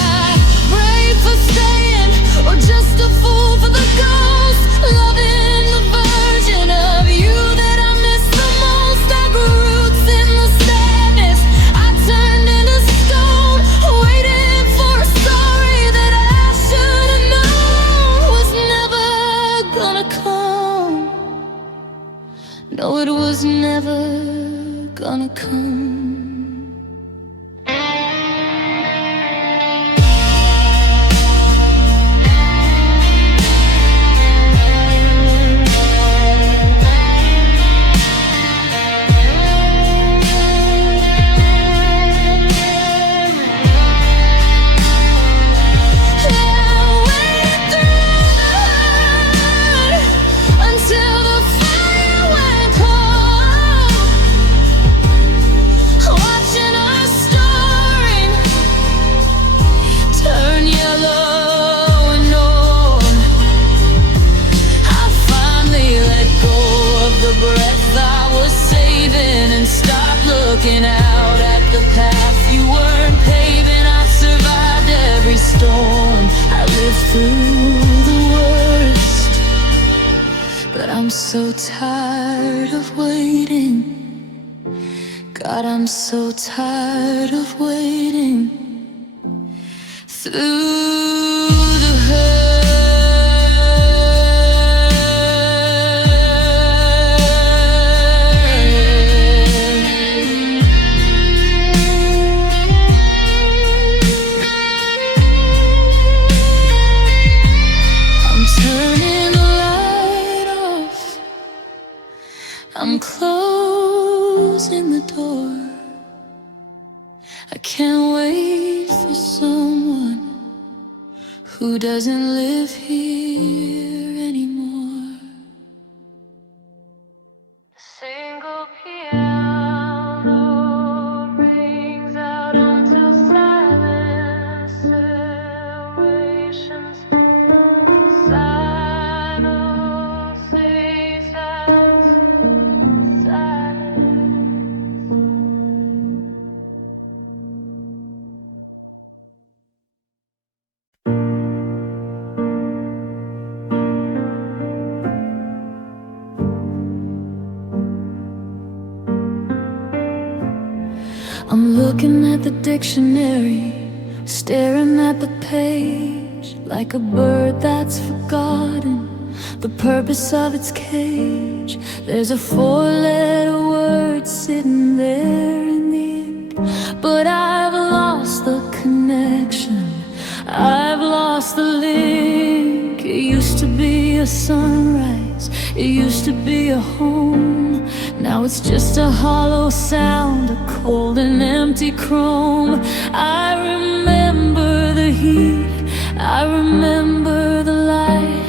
through the worst. But I'm so tired of waiting. God, I'm so tired of waiting through the hurt. I'm turning the light off. I'm closing the door. I can't wait for someone who doesn't live here anymore. A single piano rings out until silence situations. Silence, silence, silence. I'm looking at the dictionary, staring at the page, like a bird that's forgotten the purpose of its cage. There's a four-letter word sitting there in the ink, but I've lost the connection, I've lost the link. It used to be a sunrise, it used to be a home. Now it's just a hollow sound, a cold and empty chrome. I remember the heat, I remember the light,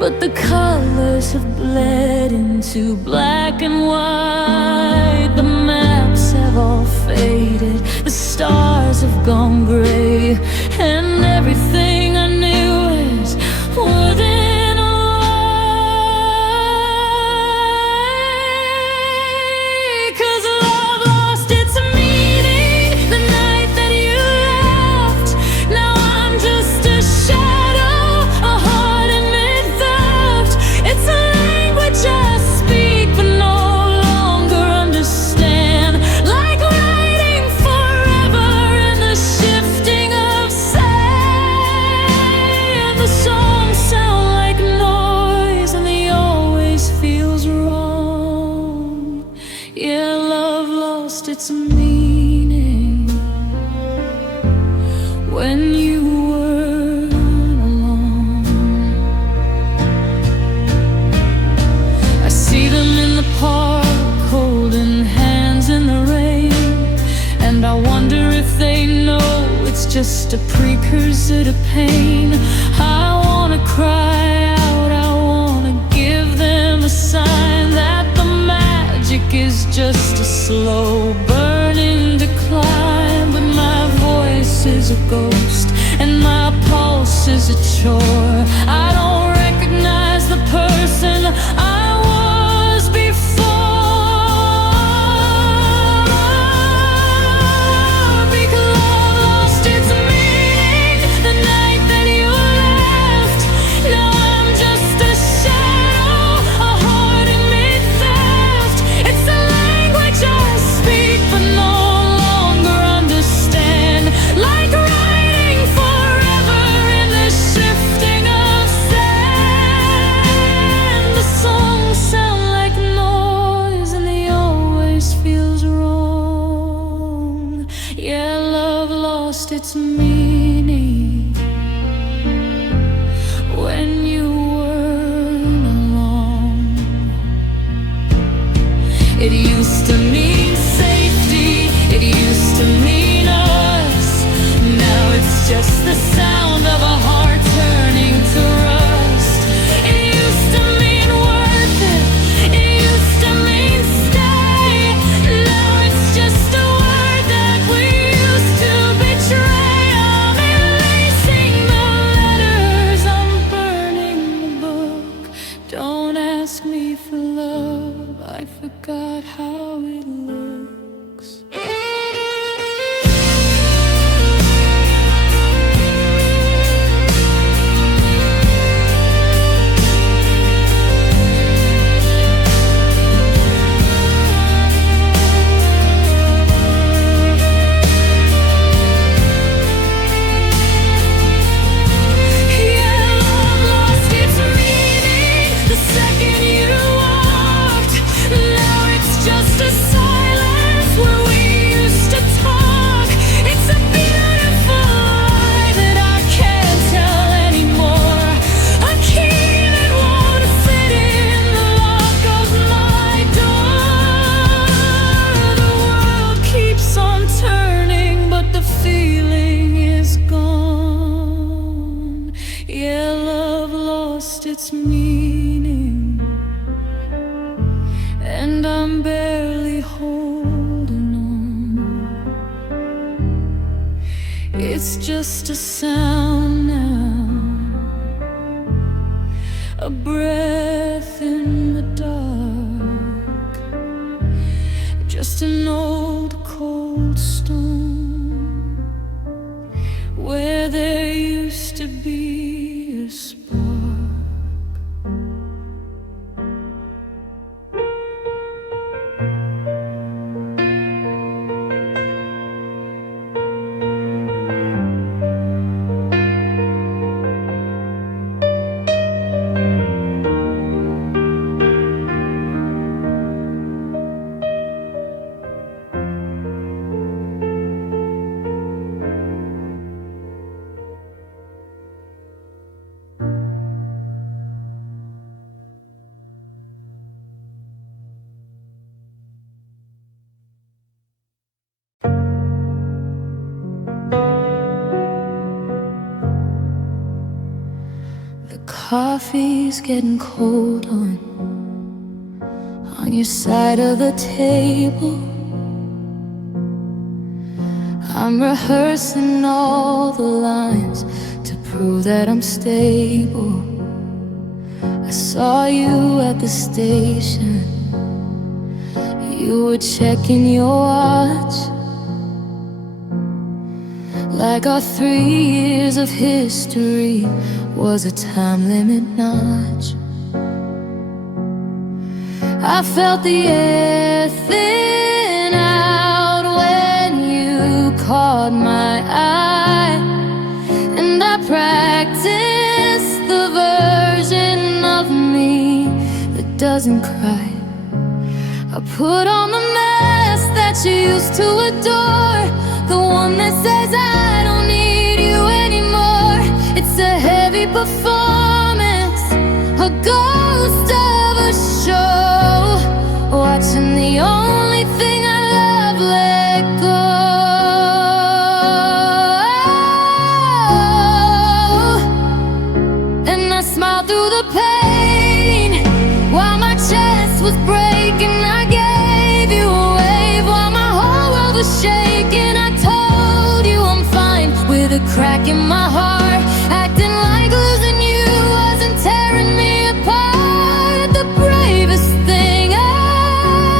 but the colors have bled into black and white. The maps have all faded, the stars have gone gray, and everything I knew is within a lie. 'Cause love lost its meaning the night that you left. Now I'm just a shadow, a heart in mid-theft. It's a language I speak but no longer understand, like writing forever in the shifting of sand. The songs sound like noise and the always feels wrong. Yeah, love lost its meaning when you were alone. I see them in the park, holding hands in the rain, and I wonder if they know it's just a precursor to pain. I wanna cry out, I wanna give them a sign that the magic is just a slow burning decline. But my voice is a ghost and my pulse is a chore. I don't recognize the person I was before. Because love lost its meaning the night that you left. Now I'm just a shadow, a heart in mid-theft. It's a language I speak but no longer understand, like writing forever in the shifting just a sound now, a breath in the dark, just an old cold stone where there used to be a spark. Coffee's getting cold on your side of the table. I'm rehearsing all the lines to prove that I'm stable. I saw you at the station. You were checking your watch, like our 3 years of history was a time limit notch. I felt the air thin out when you caught my eye, and I practiced the version of me that doesn't cry. I put on the mask that you used to adore, the one that says I don't need you anymore. It's a heavy performance, a ghost of a show, watching the only thing I love let go. And I smiled through the pain while my chest was breaking. I gave you a wave while my whole world was shaking. I told you I'm fine with a crack in my heart, acting like losing you wasn't tearing me apart. The bravest thing I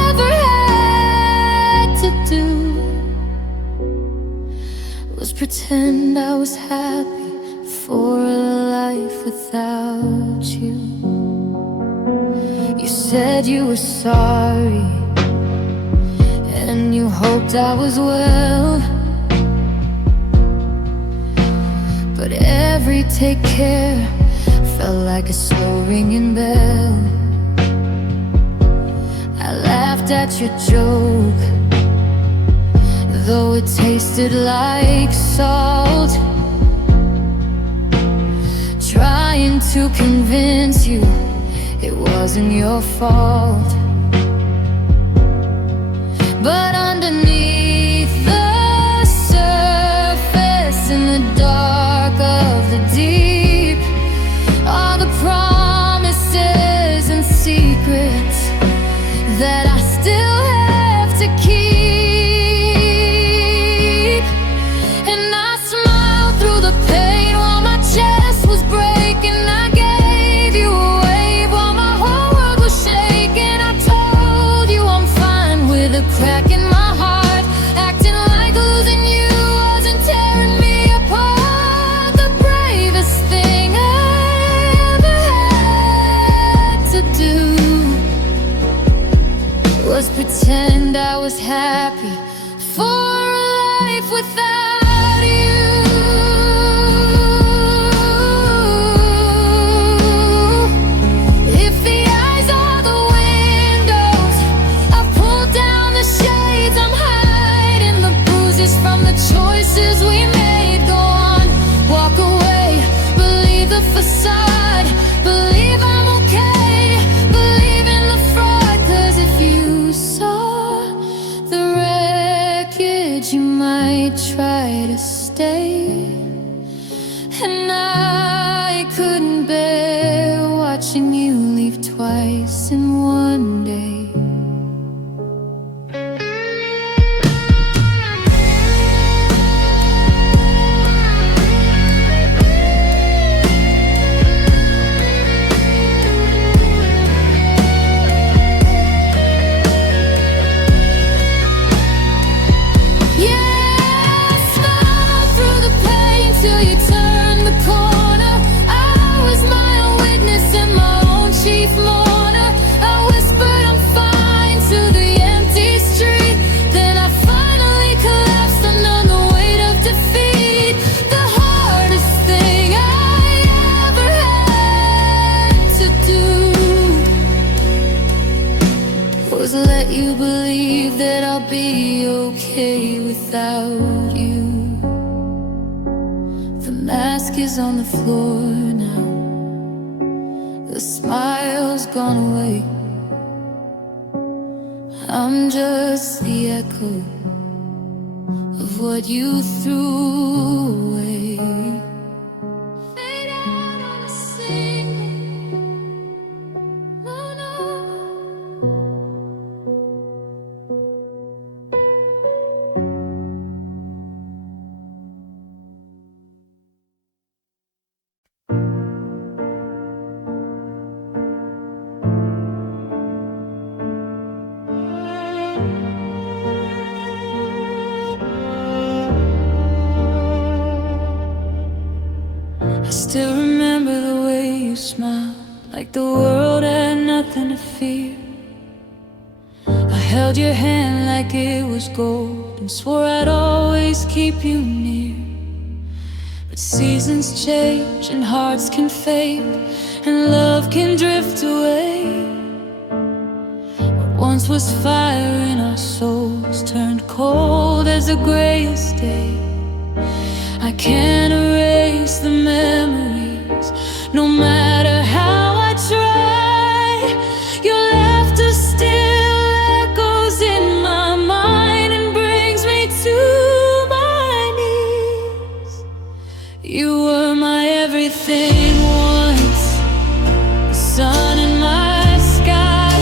ever had to do was pretend I was happy for a life without you. You said you were sorry and you hoped I was well, but every take care felt like a slow ringing bell. I laughed at your joke, though it tasted like salt, trying to convince you it wasn't your fault. But underneath the surface, in the dark of the deep, all the promises and secrets that I still have to keep. And I smiled through the pain while my chest was breaking. I gave you a wave while my whole world was shaking. I told you I'm fine with a crack in my heart, acting like losing you wasn't tearing me apart. The bravest thing I ever had to do was pretend I was happy for a life without you. If the eyes are the windows, I've pulled down the shades. I'm hiding the bruises from the choices we made. Go on, walk away, believe the facade, believe I'm okay, believe in the fraud. 'Cause if you saw the wreckage, you might try to stay. And I couldn't bear watching you leave twice in one day. okay without you. The mask is on the floor now, the smile's gone away. I'm just the echo of what you threw away. Fade out on a single, no, no. I still remember the way you smiled, like the world had nothing to fear. I held your hand like it was gold and swore I'd always keep you near. But seasons change and hearts can fade and love can drift away. What once was fire in our souls turned cold as the grayest day. I can't erase the memories, no matter how I try. Your laughter still echoes in my mind and brings me to my knees. You were my everything once, the sun in my sky,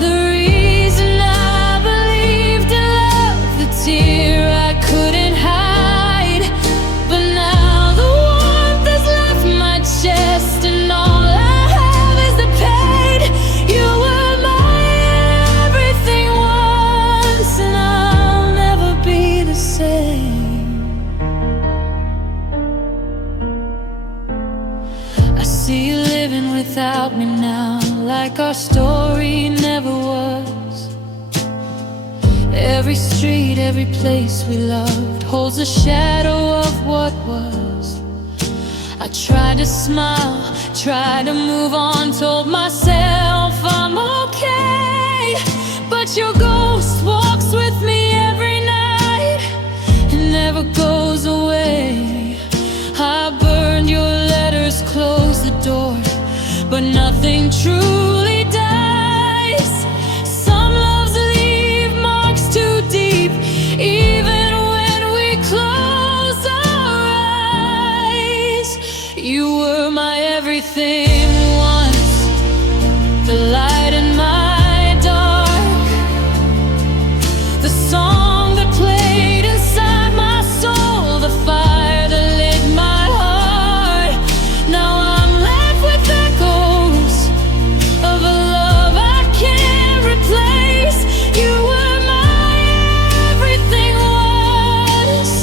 the reason I believed in love, the tear I couldn't hide. But now the warmth has left my chest and all I have is the pain. You were my everything once and I'll never be the same. I see you living without me now, like our story never was. Every street, every place we loved holds a shadow of what was. I tried to smile, tried to move on, told myself I'm okay. But your ghost walks with me every night and never goes away. I burned your letters, closed the door, but nothing truly dies. Some loves leave marks too deep, even when we close our eyes. You were my everything once, the light in my dark, the song that played inside my soul, the fire that lit my heart. Now I'm left with echoes of a love I can't replace. You were my everything once,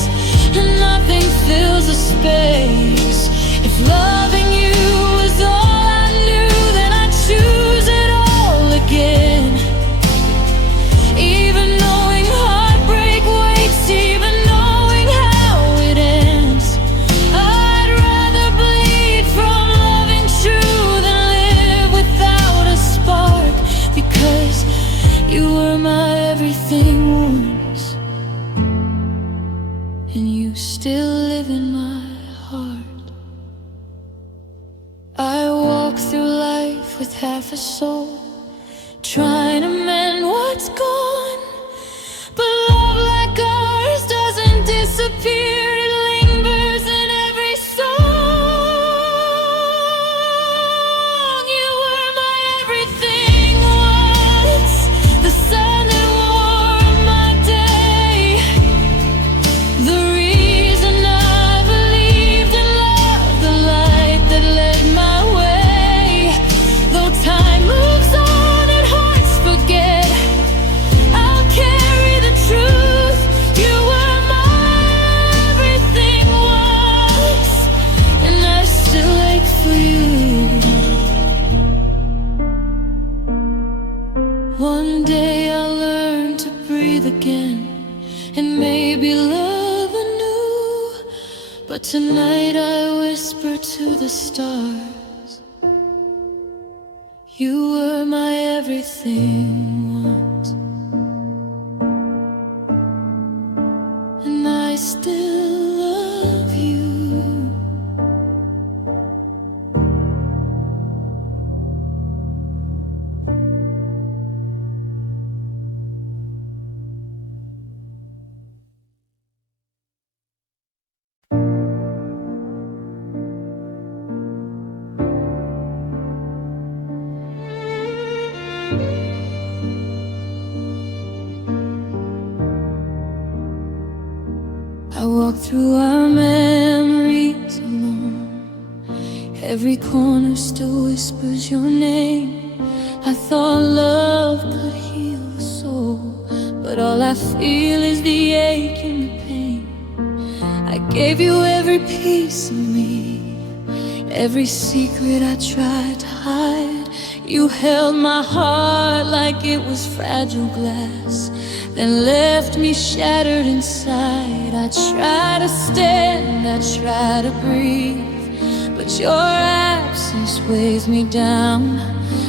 and nothing fills the space. If loving you was all I knew, then I'd choose it all again. Even knowing heartbreak waits, even knowing how it ends, I'd rather bleed from loving true than live without a spark. Because you were my everything once, and you still live in my heart. I walk through life with half a soul, trying to mend what's gone. But love like ours doesn't disappear, it lingers in every song. You were my everything once, the sun that warmed my day, the reason I believed in love, the light that led my way. Though time moves on and hearts forget, I'll carry the truth. You were my everything once, and I still ache for you. One day I'll learn to breathe again and maybe love anew. But tonight I whisper to the stars, you were my everything once. through our memories alone. Every corner still whispers your name. I thought love could heal a soul, but all I feel is the ache and the pain. I gave you every piece of me, every secret I tried to hide. You held my heart like it was fragile glass, then left me shattered inside. I try to stand, I try to breathe, but your absence weighs me down.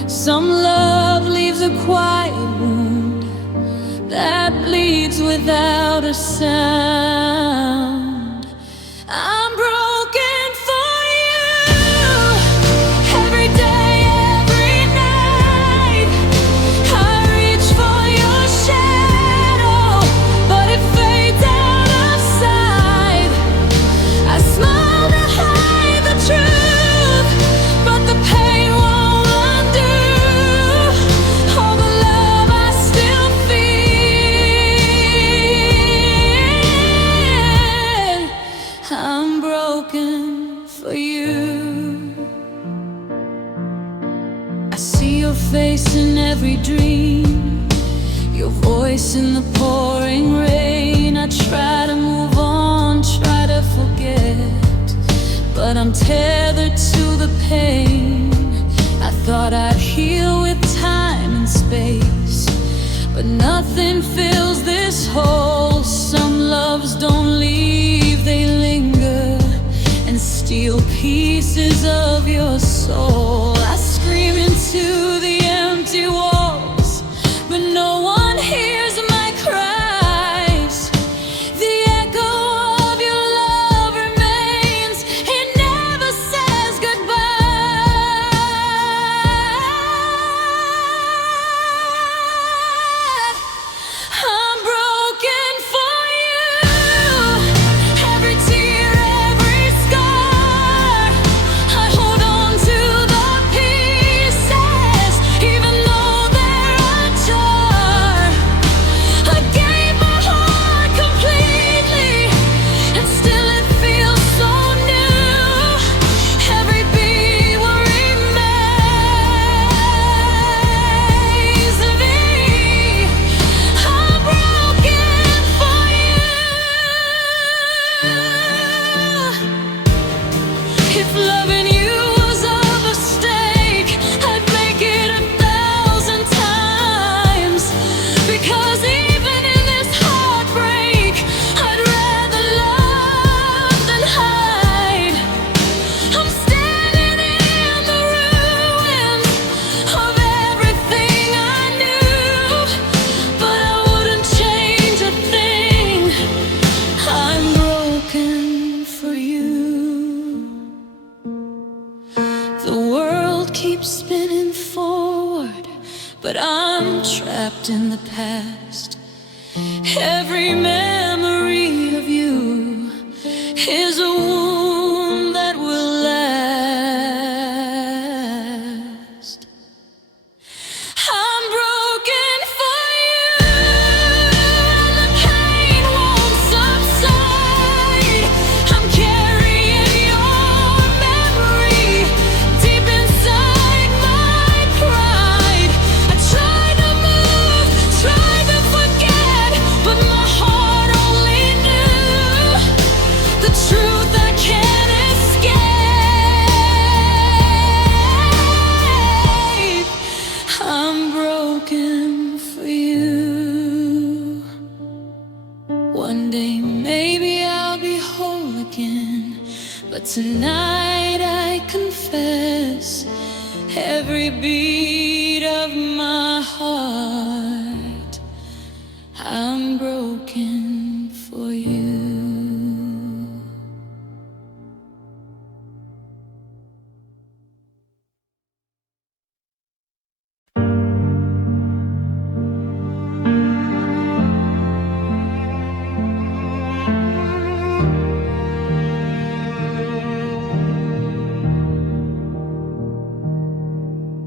Some love leaves a quiet wound that bleeds without a sound. I'm broken for you, every day, every night. I reach for your shadow, but it fades out of sight. I smile to hide the truth, but the pain won't undo all the love I still feel. I'm broken for you. I see your face in every dream, your voice in the pouring rain. I try to move on, try to forget, but I'm tethered to the pain. I thought I'd heal with time and space, but nothing fills this hole. Some loves don't leave, they linger and steal pieces of your soul. I scream into the empty walls, but no one hears my cries. The echo of your love remains, it never says goodbye. I'm broken for you, every tear, every scar. I hold on to the pieces, even though they're ajar. I gave my heart completely, and still it feels so new. Every beat will remaze of me. I'm broken for you. If loving you was a mistake, I'd make it 1,000 times. Because even in this heartbreak, I'd rather love than hide. I'm standing in the ruins of everything I knew, but I wouldn't change a thing. I'm broken for you. The world keeps spinning forward, but I'm trapped in the past. Every memory of you is a wound that will last. I'm broken for you, and the pain won't subside. I'm carrying your memory deep inside my pride. I tried to move, tried to forget, but my heart only knew the truth I can't escape. I'm broken for you. One day maybe I'll be whole again, but tonight I confess, every beat of my heart, I'm broken for you.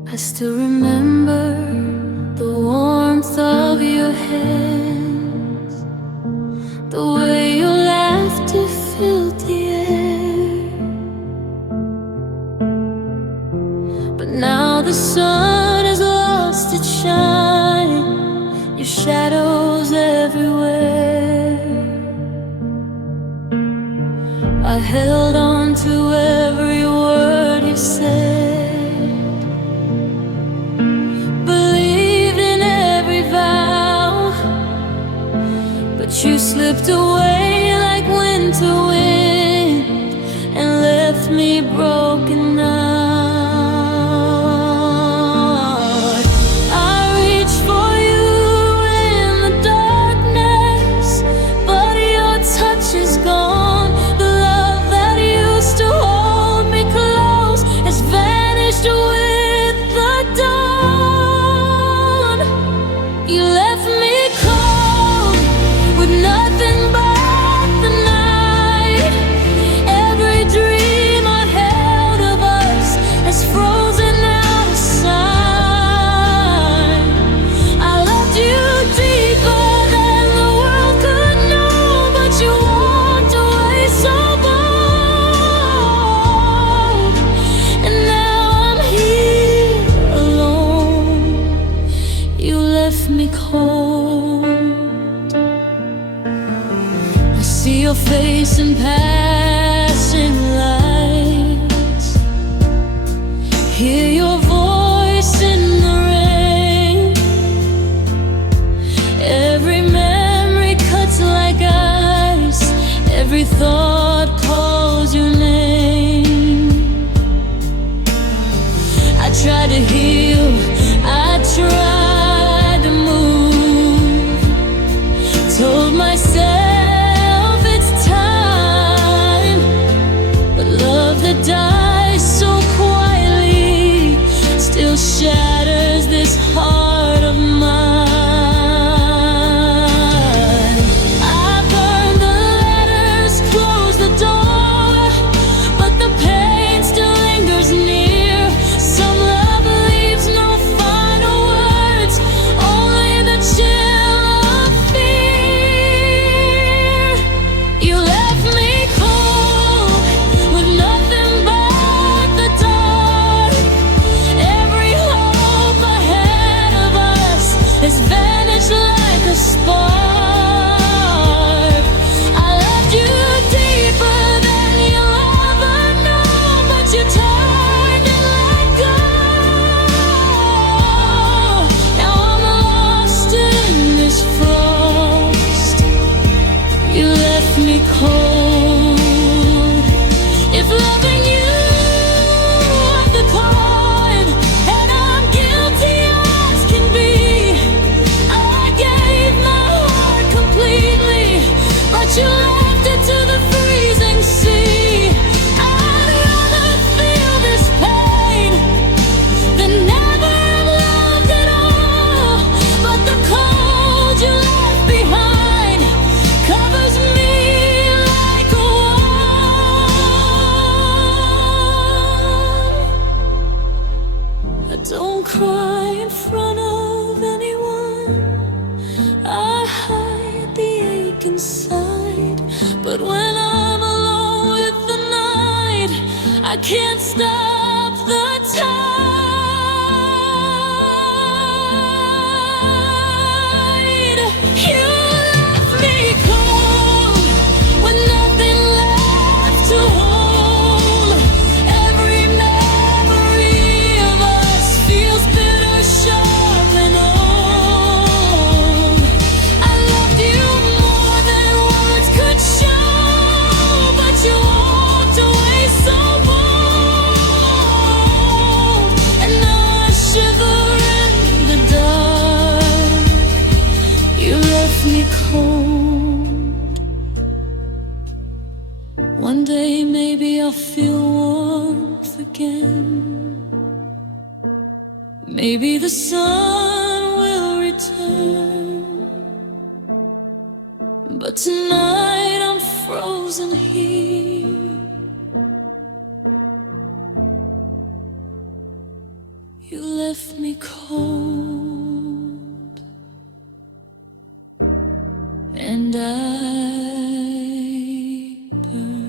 I still remember the warmth of your hands, the way you laughed to your shadows everywhere. I held on to every word you said, believed in every vow, but you slipped away like winter wind and left me broken now. Your face in passing lights, hear your voice in the rain. Every memory cuts like ice, every thought calls your name. I tried to heal, I tried to move, told myself dies so quietly, still shatters this heart of mine. I burned the letters, closed the door, but the pain still lingers near. Some love leaves no final words, only the chill of fear. You left me cold with nothing has vanished like a spark. I loved you deeper than you'll ever know, but you turned and let go. Now I'm lost in this frost. You left me cold. If loving you was the coin, and I'm guilty as can be, but you left it to the freezing sea. I'd rather feel this pain than never have loved at all. But the cold you left behind covers me like a wall. I don't cry in front of anyone, I hide the ache inside. But when I'm alone with the night, I can't stop the tide. You left me cold with nothing left to hold. Every memory of us feels bitter, sharp and old. I loved you more than words could show, but you walked away so bold. And now I shiver in the dark. You left me cold. One day maybe I'll feel warmth again. Maybe the sun will return, but tonight I'm frozen here. You left me cold, and I burn.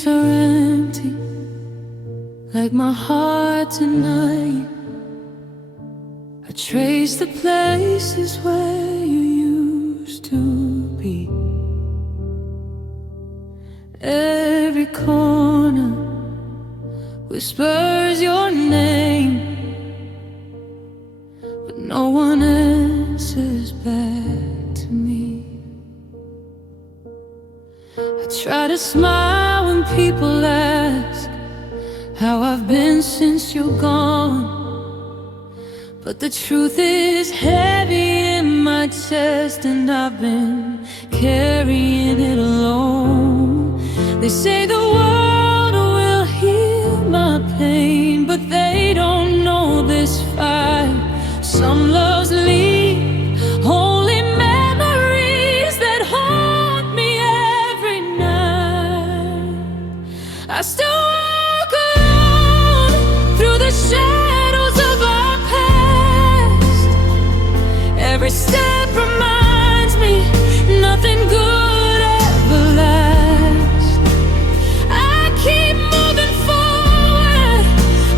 streets are empty, like my heart tonight. I trace the places where you used to be. Every corner whispers your name, but no one answers back to me. I try to smile when people ask how I've been since you're gone, but the truth is heavy in my chest, and I've been carrying it alone. They say the world will heal my pain, but they don't know this fight. Some loves leave only memories that haunt me every night. I still walk alone through the shadows of our past. Every step reminds me nothing good ever lasts. I keep moving forward,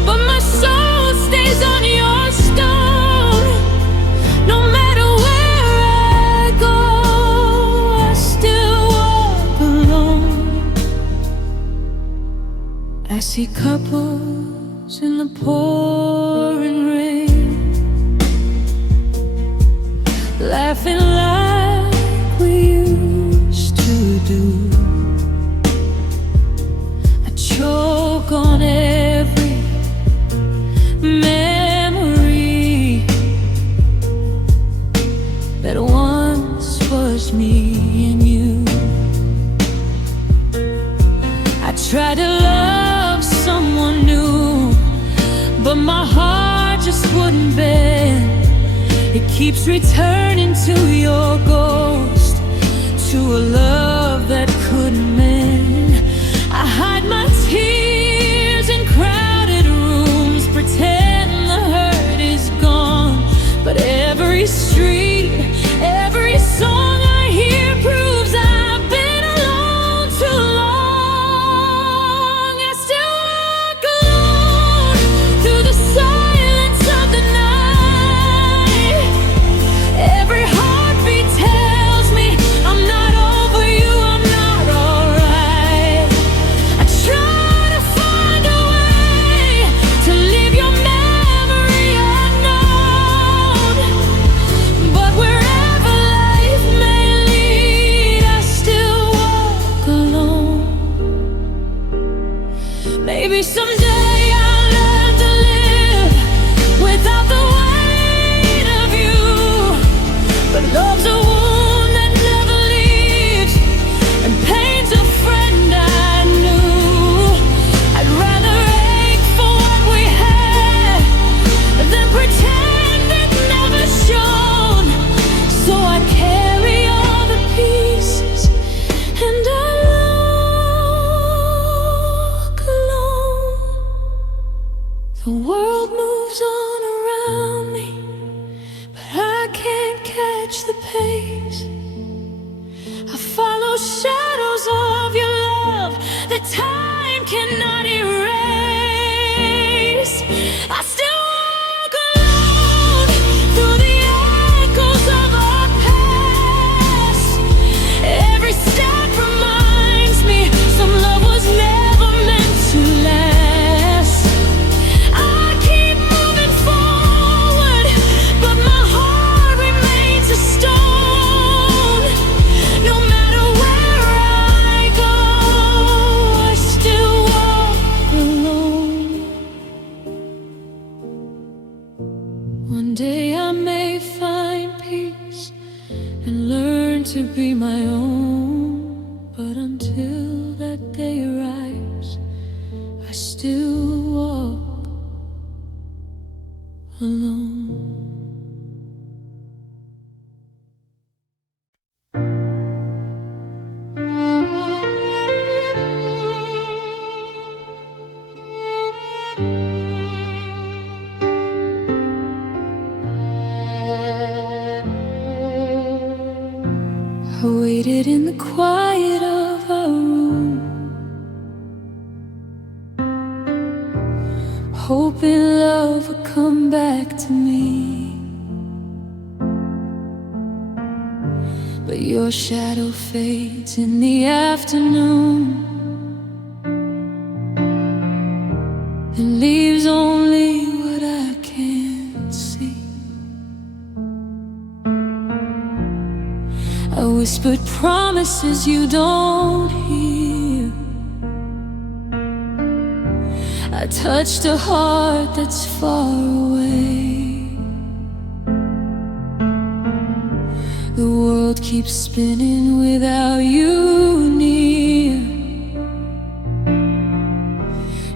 but my soul stays on your stone. No matter where I go, I still walk alone. I see couples in the pouring rain, laughing like we used to do. I choke on every memory that once was me and you. I try to love someone new, but my heart just wouldn't bend. It keeps returning to your ghost, to a love that couldn't mend. I hide my tears in crowded rooms, pretend the hurt is gone, but every street, every song I hear proves I've been alone too long. I still walk alone through the silence of the night. Every heartbeat tells me I'm not over you, I'm not alright. I try to find a way to leave your memory unknown, but wherever life may lead, I still walk alone. Maybe someday I'll learn to live without the weight of you, but love's a wound that never leaves, and pain's a friend I knew. I'd rather ache for what we had than pretend it never shone. So I carry all the pieces, and I walk alone. The world moves on around me, but I can't catch the pace. I follow shadows of your love that time cannot erase. I still walk alone through the echoes of our past. Every step reminds me some love was never meant to last. I keep moving forward, but my heart remains a stone. No matter where I go, I still walk alone. One day I may find peace and learn to be my own, but until that day arrives, I still walk alone. I waited in the quiet of our room, hoping love would come back to me. But your shadow fades in the afternoon and leaves only what I can't see. I whispered promises you don't hear. I touched a heart that's far away. The world keeps spinning without you near,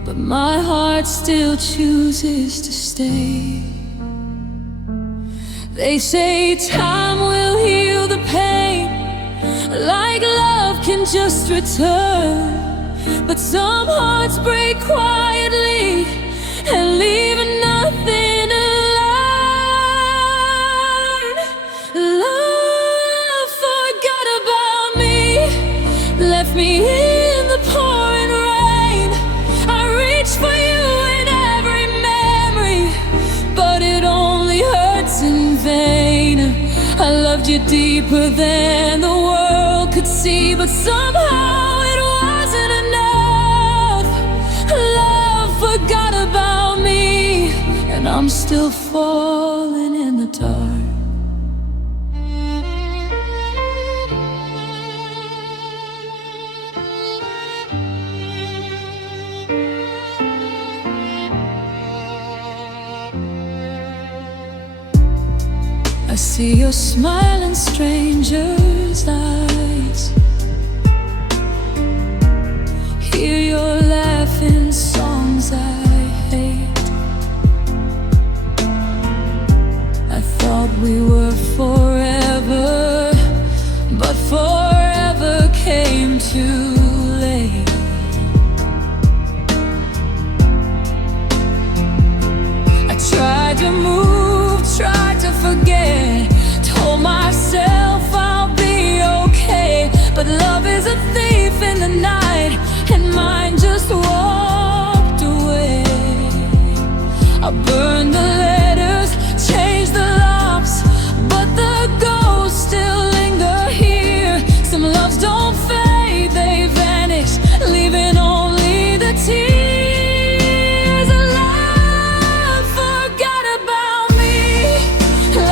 but my heart still chooses to stay. They say time will heal the pain, like love can just return. But some hearts break quietly and leave nothing to learn. Love forgot about me, left me in the pouring rain. I reach for you in every memory, but it only hurts in vain. I loved you deeper than the world could see, but somehow it wasn't enough. Love forgot about me, and I'm still falling in the dark. I see your smile in strangers' eyes, hear your laugh in songs I hate. I thought we were forever, but forever came too late. I tried to move, tried to forget, told myself I'll be okay, but love is a thief in the night, and mine just walked away. I burned the letters, changed the locks, but the ghosts still linger here. Some loves don't fade, they vanish, leaving only the tears. Love forgot about me,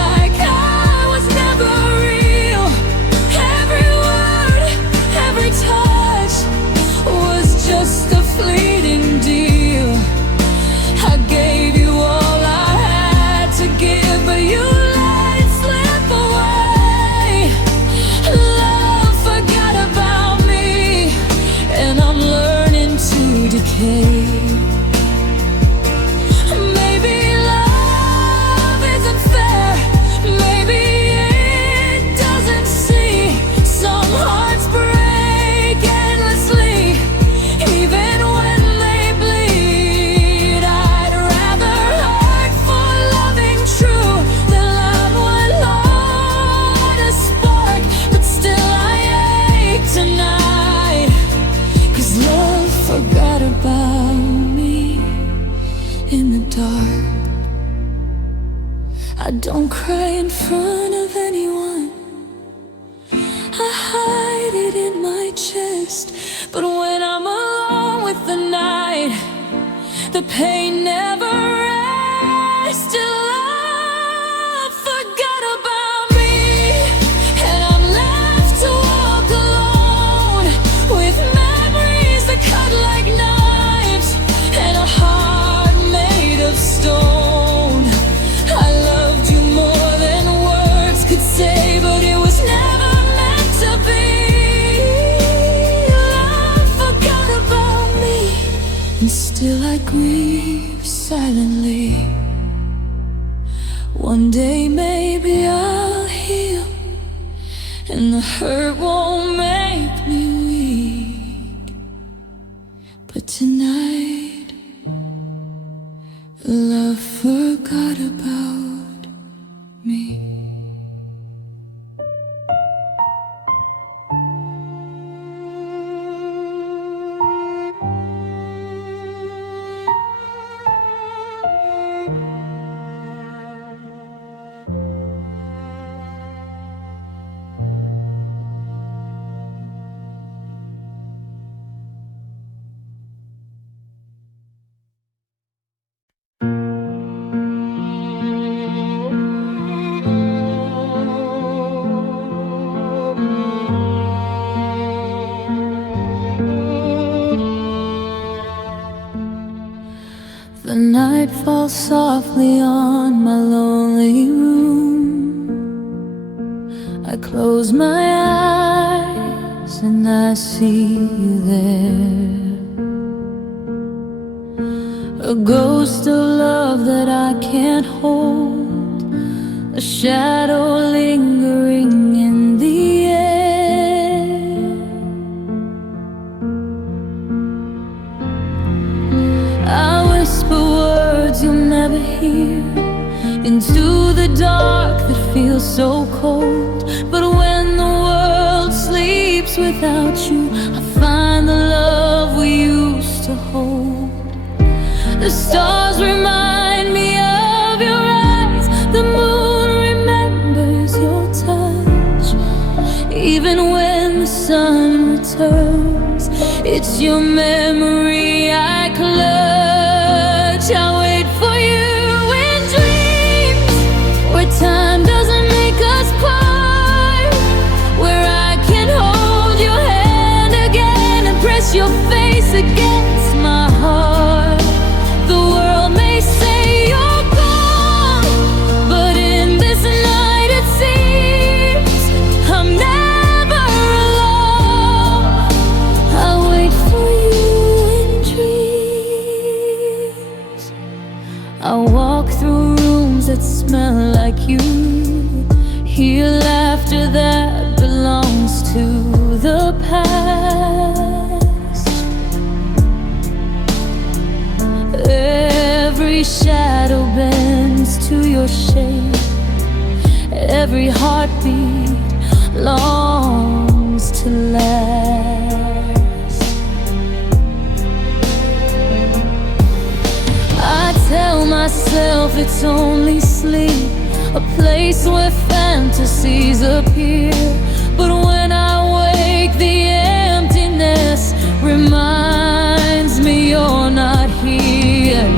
like I was never real. Every word, every touch was just a fleeting deal. I gave you all I had to give, but you let it slip away. Love forgot about me, and I'm learning to decay. Maybe love isn't fair, maybe it doesn't see. Some hearts break endlessly, even when they bleed. I'd rather hurt for loving true than love one Lord a spark, but still I ache tonight, 'cause love forgot about me in the dark. I don't cry in front of anyone, I hide it in my chest, but when I'm alone with the night, the pain never rests. Love forgot about me, and I'm left to walk alone with memories that cut like knives and a heart made of stone. I loved you more than words could say, but it was never meant to be. Love forgot about me, and still I grieve silently. One day maybe I'll heal, and the hurt won't make me weak. But tonight, love forgot about me. softly on my lonely room. I close my eyes and I see you there. A ghost of love that I can't hold, a shadow lingering in the air. I whisper words you'll never hear into the dark that feels so cold. But when the world sleeps without you, I find the love we used to hold. The stars remind me of your eyes, the moon remembers your touch. Even when the sun returns, it's your memory I clutch. I wait for you in dreams, where time doesn't make us part, where I can hold your hand again and press your face against my heart. The world may say you're gone, but in this night it seems I'm never alone. I wait for you in dreams. I walk through rooms that smell like you, hear laughter that belongs to the past. Every shadow bends to your shape, every heartbeat longs to last. I tell myself it's only sleep, a place where fantasies appear. But when I wake, the emptiness reminds me you're not here.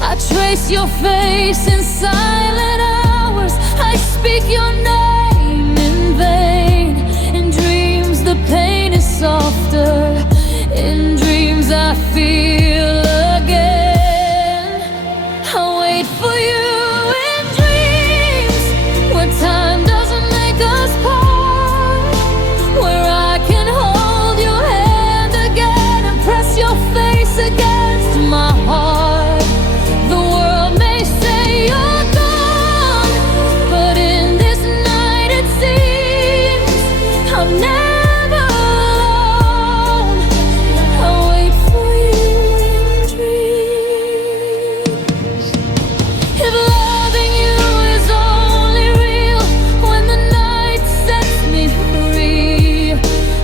I trace your face in silent hours, I speak your name in vain. In dreams the pain is softer, in dreams I feel again. I wait for you in dreams, where time doesn't make us part, where I can hold your hand again and press your face against my heart. The world may say you're gone, but in this night it seems I'm never alone. I wait for you in dreams. If loving you is only real when the night sets me free,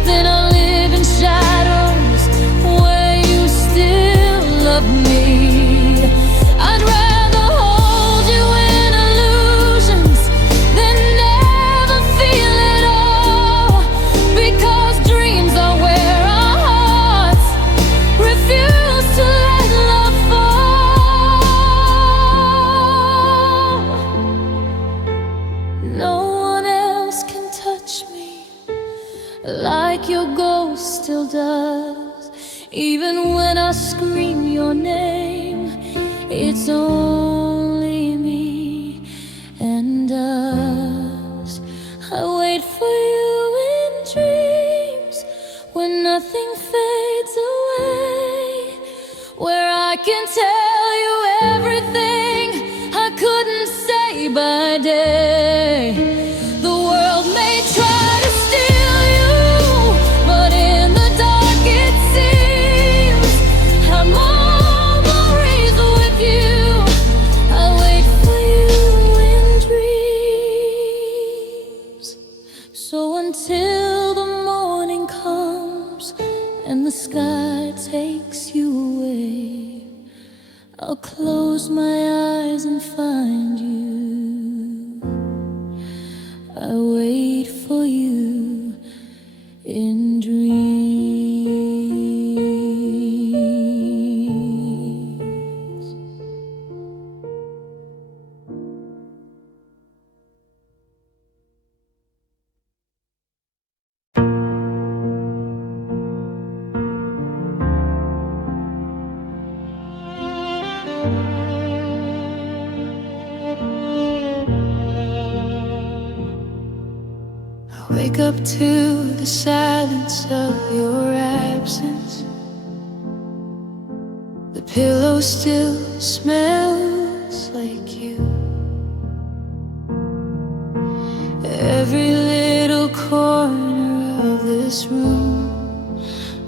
then I'll live in shadows where you still love me. I'd rather hold you in illusions than never feel it all, because dreams are where our hearts refuse to let love fall. No one else can touch me like your ghost still does. Even when I scream your name, it's only me and us. I wait for you in dreams, when nothing fades away, where I can tell you everything I couldn't say by day. The world may try to steal you, but in the dark it seems I'm always with you. I wait for you in dreams. So until the morning comes and the sky takes you away, I'll close my eyes and find you. I wait for you in dreams. Wake up to the silence of your absence. The pillow still smells like you. Every little corner of this room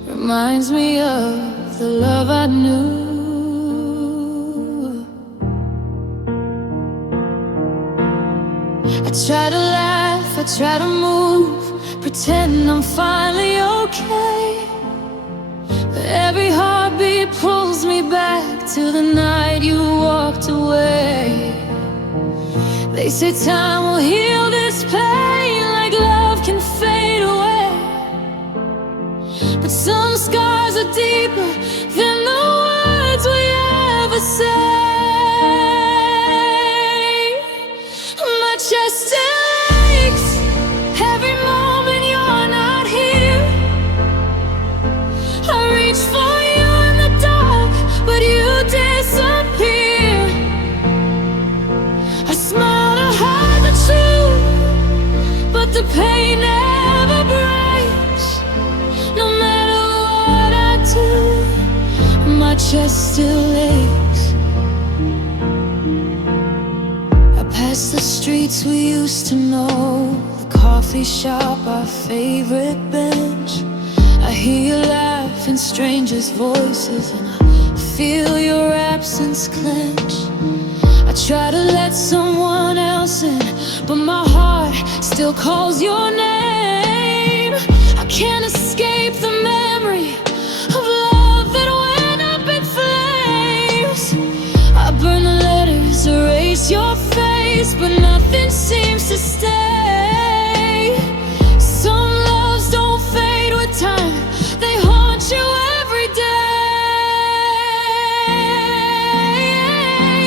reminds me of the love I knew. I try to laugh, I try to move, pretend I'm finally okay. But every heartbeat pulls me back to the night you walked away. They say time will heal this pain like love can fade away. But some scars are deeper than the words we ever say. My chest still aches every moment you're not here. I reach for you in the dark, but you disappear. I smile to hide the truth, but the pain never breaks. No matter what I do, my chest still aches. I pass the streets we used to know, the coffee shop, our favorite bench. I hear you laugh in strangers' voices, and I feel your absence clench. I try to let someone else in, but my heart still calls your name. I can't escape the memory of love that went up in flames. I burn the letters, erase your face, but nothing seems to stay. Some loves don't fade with time, they haunt you every day.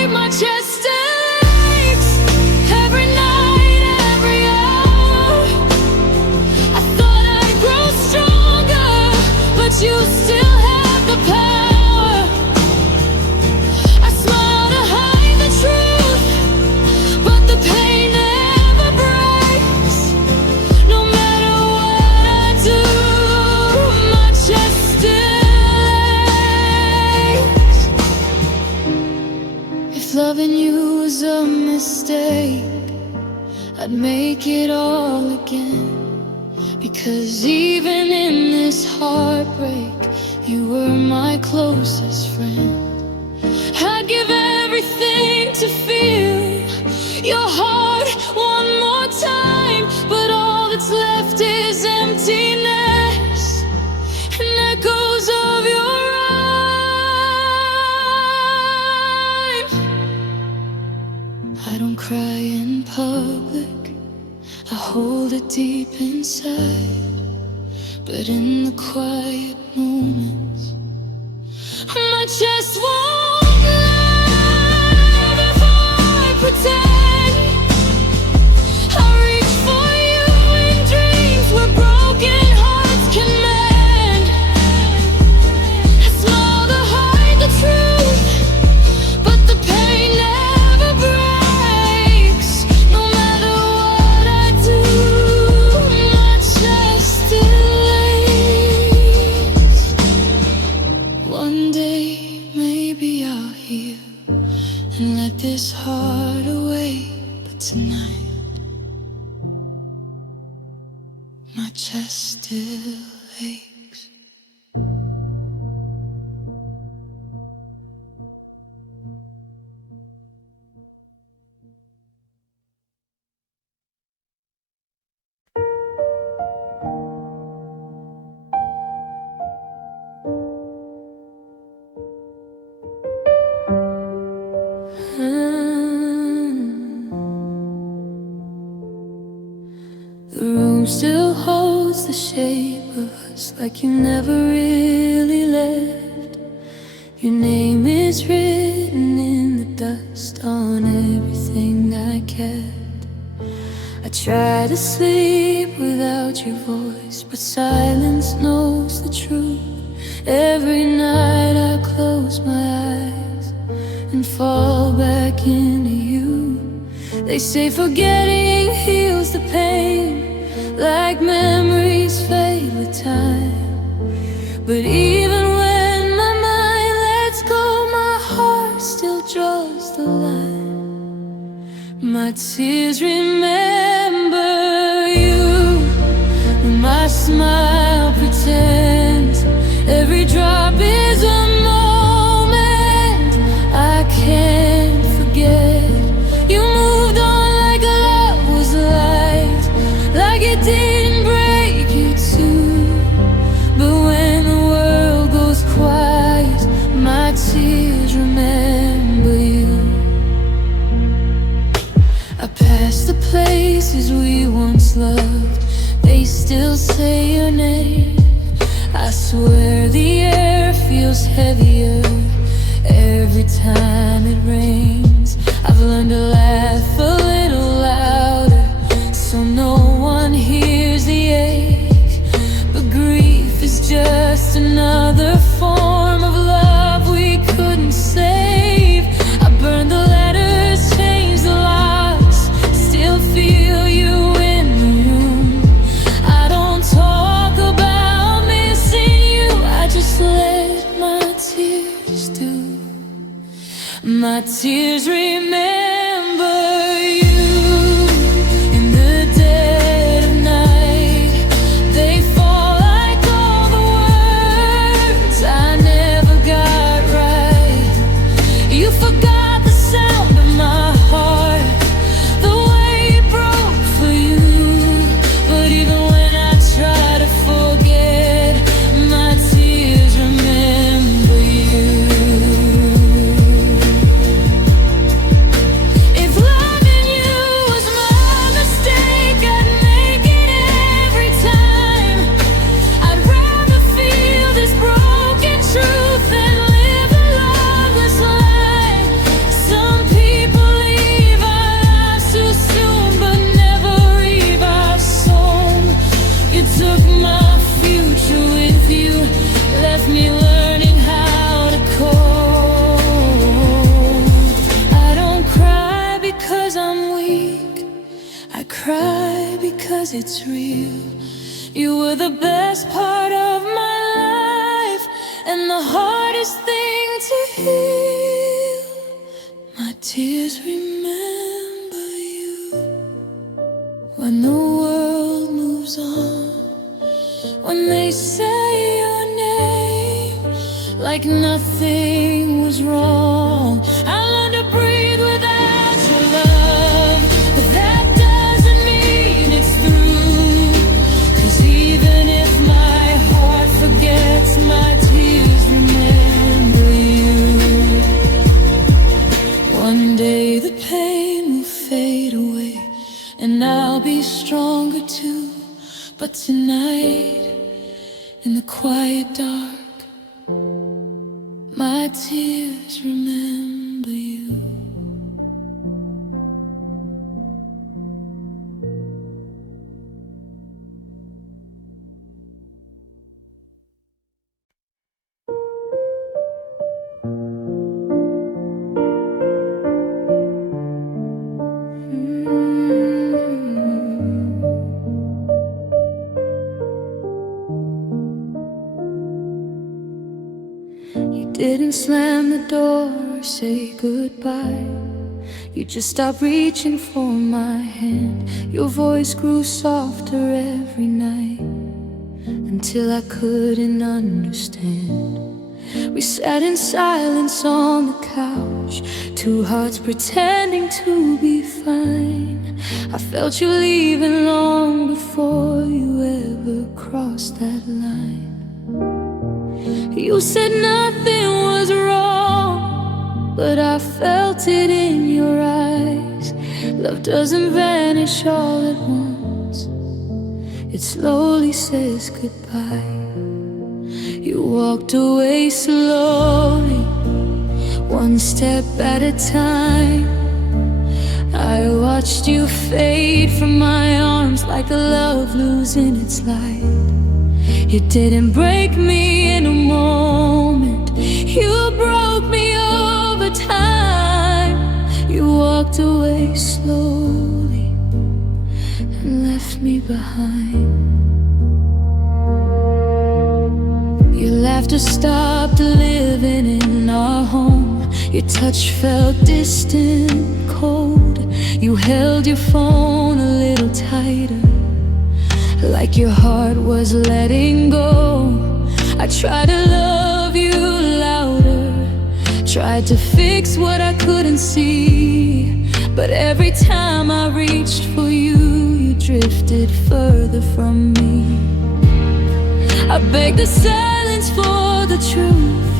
My chest still aches every night, every hour. I thought I'd grow stronger, but you still have the power. I smile to hide the truth, but the pain never breaks. No matter what I do, my chest still aches. If loving you was a mistake, I'd make it all again. Because even in this heartbreak, you were my closest friend. I'd give everything to feel your heart one more time, but all that's left is emptiness and echoes of your rhyme. I don't cry in public, I hold it deep inside. But in the quiet moments, my chest won't lie before I pretend. I reach for you in dreams where broken hearts can mend. I smile to hide the truth, but the pain never breaks. No matter what I do, my chest still aches. One day maybe I'll heal and let this heart away, but tonight my chest still aches. The room still holds the shape of us, like you never really left. Your name is written in the dust on everything I kept. I try to sleep without your voice, but silence knows the truth. Every night I close my eyes and fall back into you. They say forgetting heals the pain, like memories fade with time. But even when my mind lets go, my heart still draws the line. My tears remember you, my smile pretends every drop is a moment I can't forget. You moved on like love was light, like it didn't break you too. But when the world goes quiet, my tears remember you. I pass the places we once loved, they still say your name. I swear the air feels heavier every time it rains. I've learned to laugh a little louder so no one hears the ache. But grief is just another form of love we couldn't save. I burned the letters, changed the locks, still feel you in the room. I don't talk about missing you, I just let my tears do. My tears remember you in the dead of night. They fall like all the words I never got right. You forgot the sound of my heart, the way it broke for you. But even when I try to forget, my tears remember you. If loving you was my mistake, I'd make it every time. I'd rather feel this broken truth than live a loveless life. Some people leave our lives too soon, but never leave our soul. You took my future with you, left me learning how to cope. I don't cry because I'm weak, I cry because it's real. You were the best part of my life and the hardest thing to heal. My tears remember you when the world moves on, when they say your name like nothing was wrong. I learned to breathe without your love, but that doesn't mean it's through. 'Cause even if my heart forgets, my tears remember you. One day the pain will fade away and I'll be stronger too. But tonight, in the quiet dark, my tears remember you. You didn't slam the door or say goodbye. You just stopped reaching for my hand. Your voice grew softer every night until I couldn't understand. We sat in silence on the couch, two hearts pretending to be fine. I felt you leaving long before you ever crossed that line. You said nothing was wrong, but I felt it in your eyes. Love doesn't vanish all at once, it slowly says goodbye. You walked away slowly, one step at a time. I watched you fade from my arms like a love losing its light. You didn't break me in a moment, you broke me over time. You walked away slowly and left me behind. Your laughter stopped living in our home. Your touch felt distant, cold. You held your phone a little tighter, like your heart was letting go. I tried to love you louder, tried to fix what I couldn't see, but every time I reached for you, you drifted further from me. I begged the silence for the truth,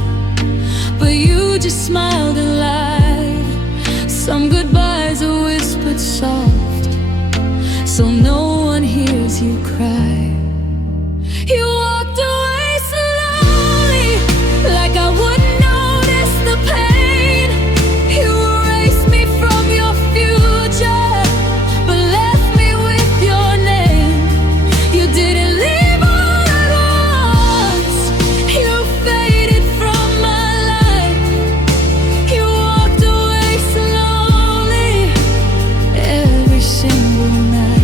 but you just smiled and lied. Some goodbyes are whispered soft, so no one hears you cry. You walked away slowly, like I wouldn't notice the pain. You erased me from your future, but left me with your name. You didn't leave all at once, you faded from my life. You walked away slowly, every single night.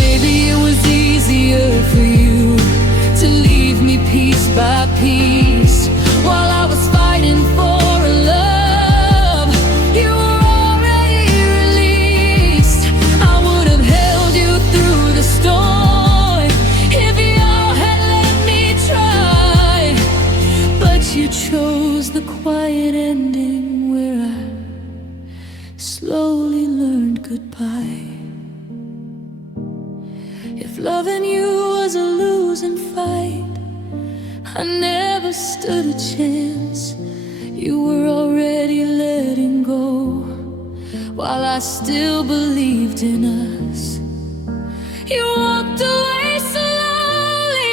Maybe it was easier for you to leave me piece by piece, while I was fighting for a love you were already released. I would have held you through the storm if y'all had let me try, but you chose the quiet ending where I slowly learned goodbye. If loving you was a losing fight, I never stood a chance. You were already letting go, while I still believed in us. You walked away slowly,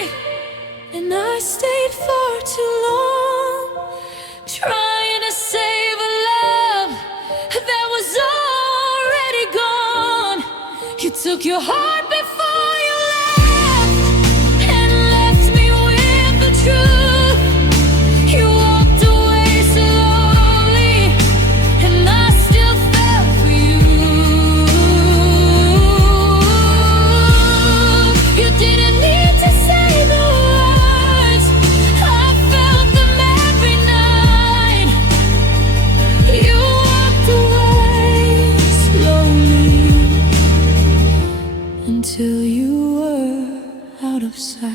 and I stayed far too long, trying to save a love that was already gone. You took your heart before you left, and left me with the truth. You walked away slowly, and I still fell for you. You didn't need to say the words, I felt them every night. You walked away slowly, until you were out of sight.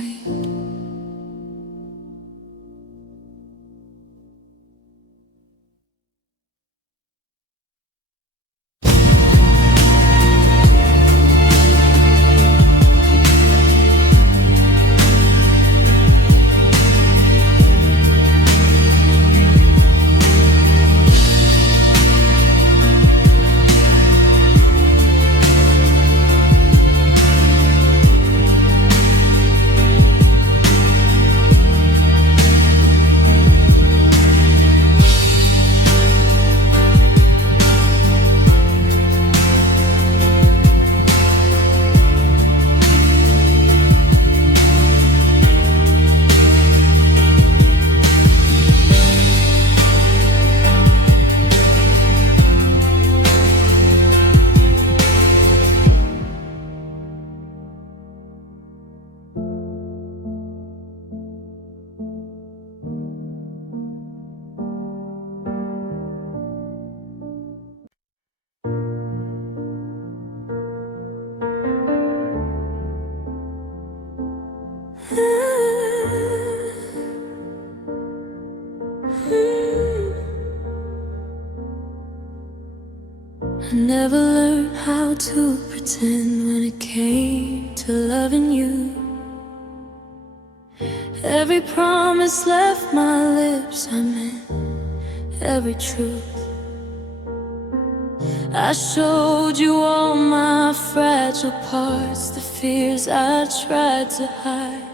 I never learned how to pretend when it came to loving you. Every promise left my lips, I meant every truth. I showed you all my fragile parts, the fears I tried to hide.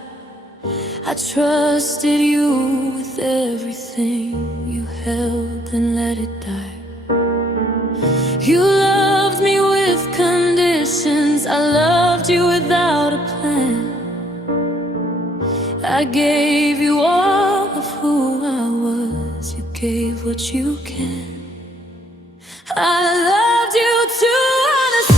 I trusted you with everything you held and let it die. You loved me with conditions, I loved you without a plan. I gave you all of who I was, you gave what you can. I loved you too honestly.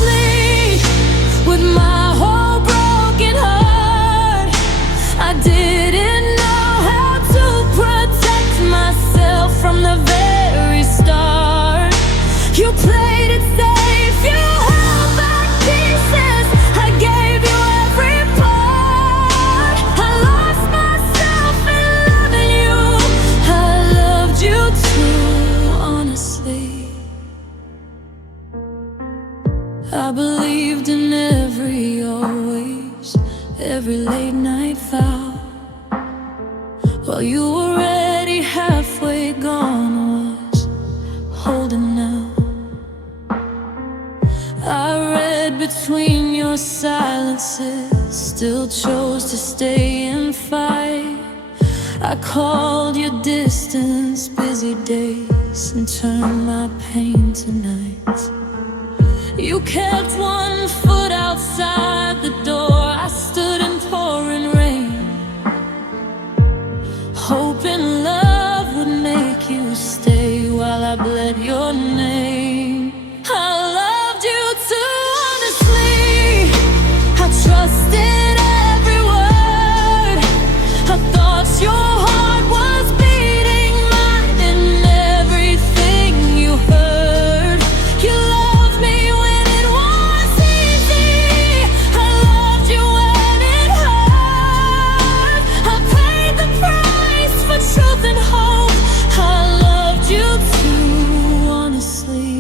every late night vow, while you were already halfway gone, was holding out. I read between your silences, still chose to stay and fight. I called your distance busy days and turned my pain to nights. You kept one foot outside the door. I stood in pouring rain, hoping love would make you stay while I bled your name. I loved you too honestly. I trusted every word. I thought your heart was beating mine in everything you heard. You loved me when it was easy. I loved you when it hurt. I paid the price for truth and hope. I loved you too honestly.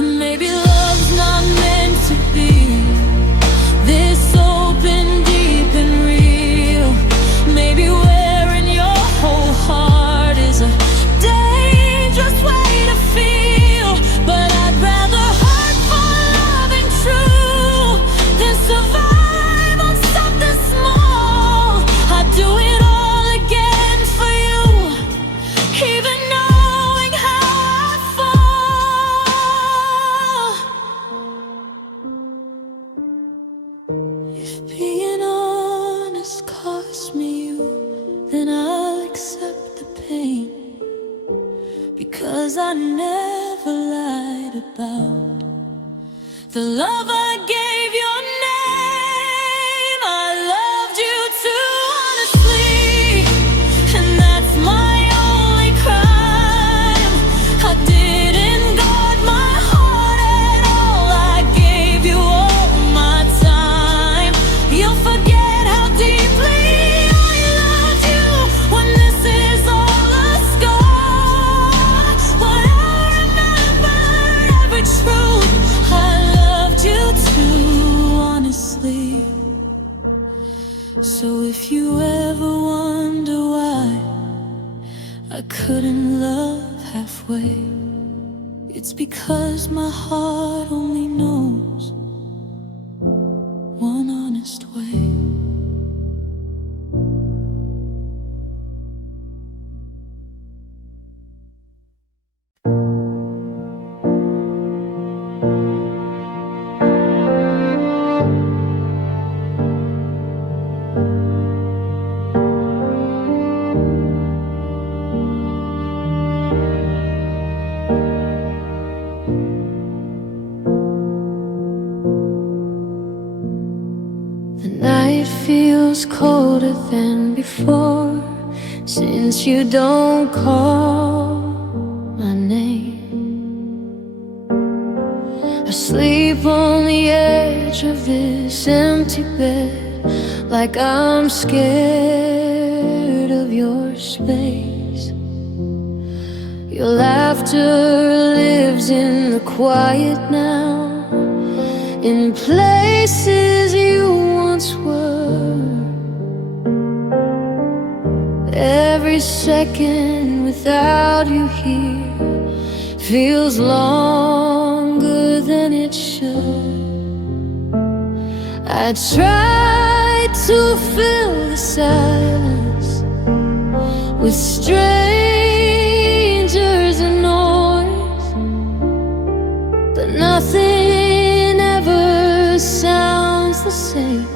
Maybe love's not meant to be this open, deep and real. Maybe wearing your whole heart is a dangerous way to feel. But I'd rather hurt for loving true than survive on something small. I'd do it all again for you, even knowing how I fall. If being honest cost me you, then I'll accept the pain, because I never lied about the love I gave your name. I loved you too honestly, and that's my only crime. I didn't guard my heart at all. I gave you all my time. You'll forget how deeply I loved you when this is all a scar. When I remembered every truth, I loved you too honestly. So if you ever wonder why I couldn't love halfway, it's because my heart only knows one honest way. The night feels colder than before, since you don't call my name. I sleep on the edge of this empty bed, like I'm scared of your space. Your laughter lives in the quiet now, in places you once were. Every second without you here feels longer than it should. I tried to fill the silence with strangers and noise, but nothing ever sounds the same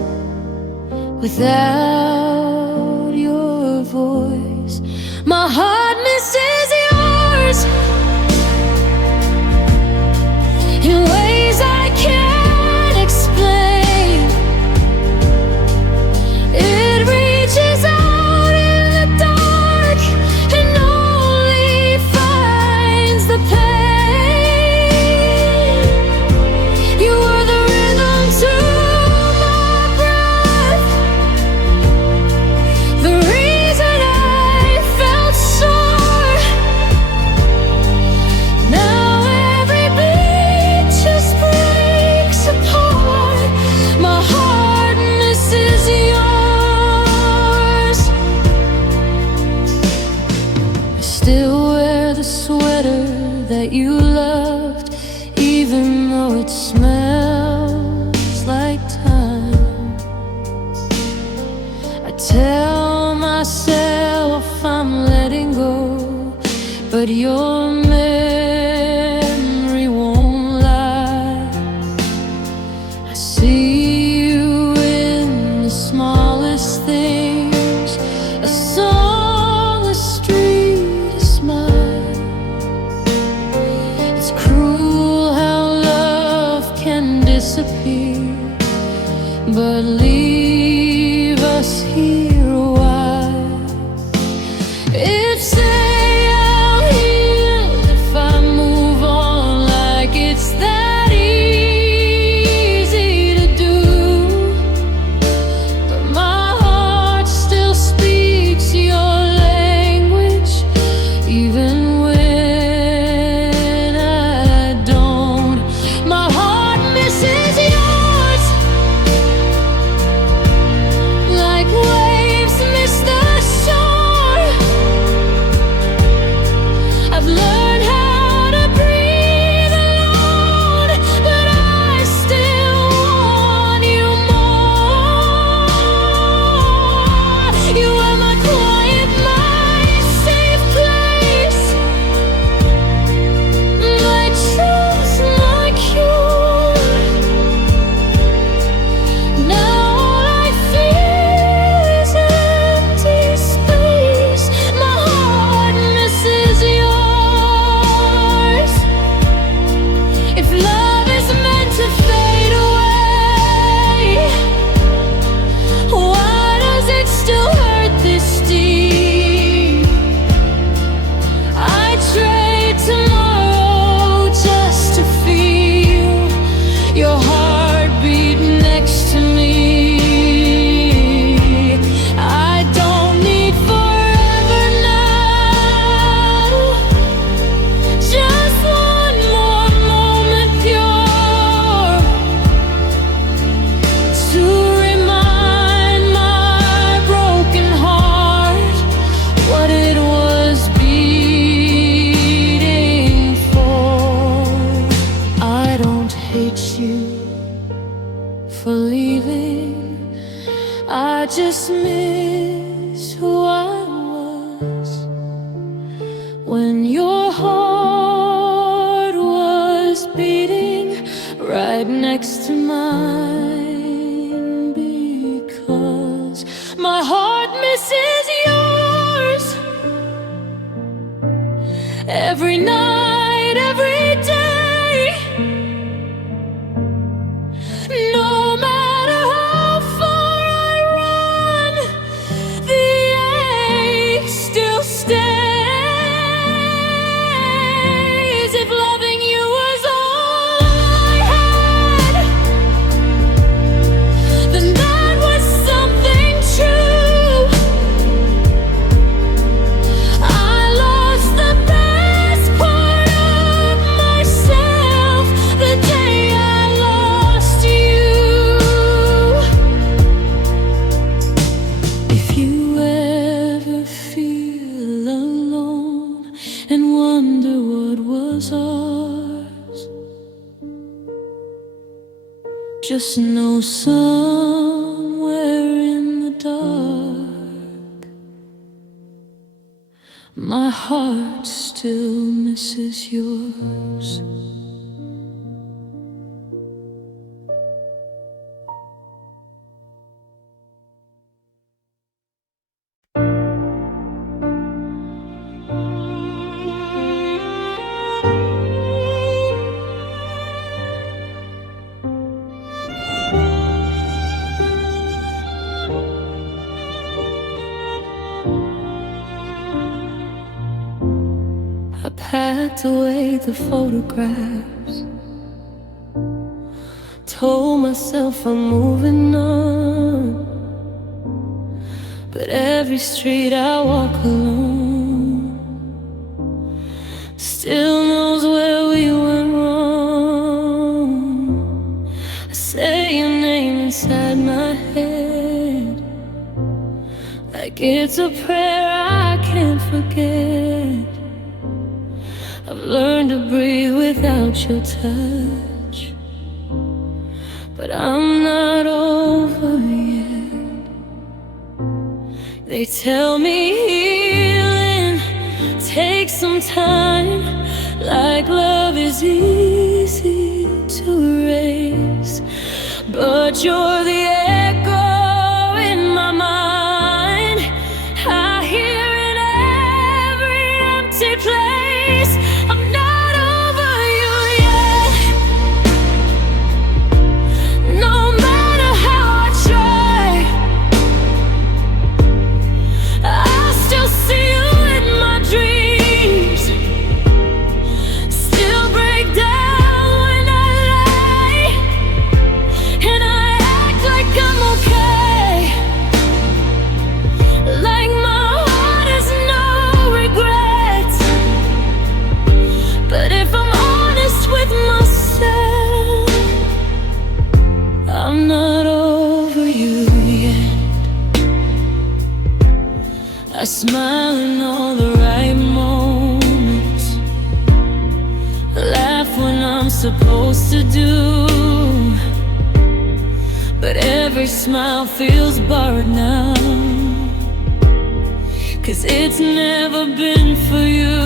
without your voice. My heart misses yours in ways I can't explain. It reaches out in the dark and only finds the pain. You were the rhythm to my breath, but your memory won't lie. I see you in the smallest things, a song, a street, a smile. It's cruel how love can disappear, but leave us here a while. If say I'll heal if I move on, like it's that easy to do, but my heart still speaks your language, even when I don't. My heart misses yours, like waves miss the shore. I've learned how to breathe alone, but I still want you more. You are my quiet, my safe place, my truth, my cure. Now all I feel is empty space. My heart misses yours. If love is meant to fade away, why does it still hurt this deep? I'd trade tomorrow just to feel your heartbeat next to me. I don't need forever now, just one more moment pure, to remind my broken heart what it was beating for. I don't hate you for leaving, I just miss who I was when your heart was beating right next to mine, because my heart misses yours every night, every day. No matter how far I run, the ache still stays. If loving you was all I had, then that was something true. I lost the best part of myself the day I lost you. If you ever feel alone and wonder what was ours, just know somewhere in the dark, my heart still misses yours. I packed away the photographs, told myself I'm moving on, but every street I walk alone still knows where we went wrong. I say your name inside my head like it's a prayer I can't forget. I've learned to breathe without your touch, but I'm not over yet. They tell me healing takes some time, like love is easy to erase. But you're the echo in my mind. I hear in every empty place. I'm not over you yet. No matter how I try, I still see you in my dreams. Still break down when I lie, and I act like I'm okay, like my heart has no regrets. But if I'm honest with myself, I'm not over you yet. I smile in all the right moments, laugh when I'm supposed to do, but every smile feels borrowed now, 'cause it's never been for you.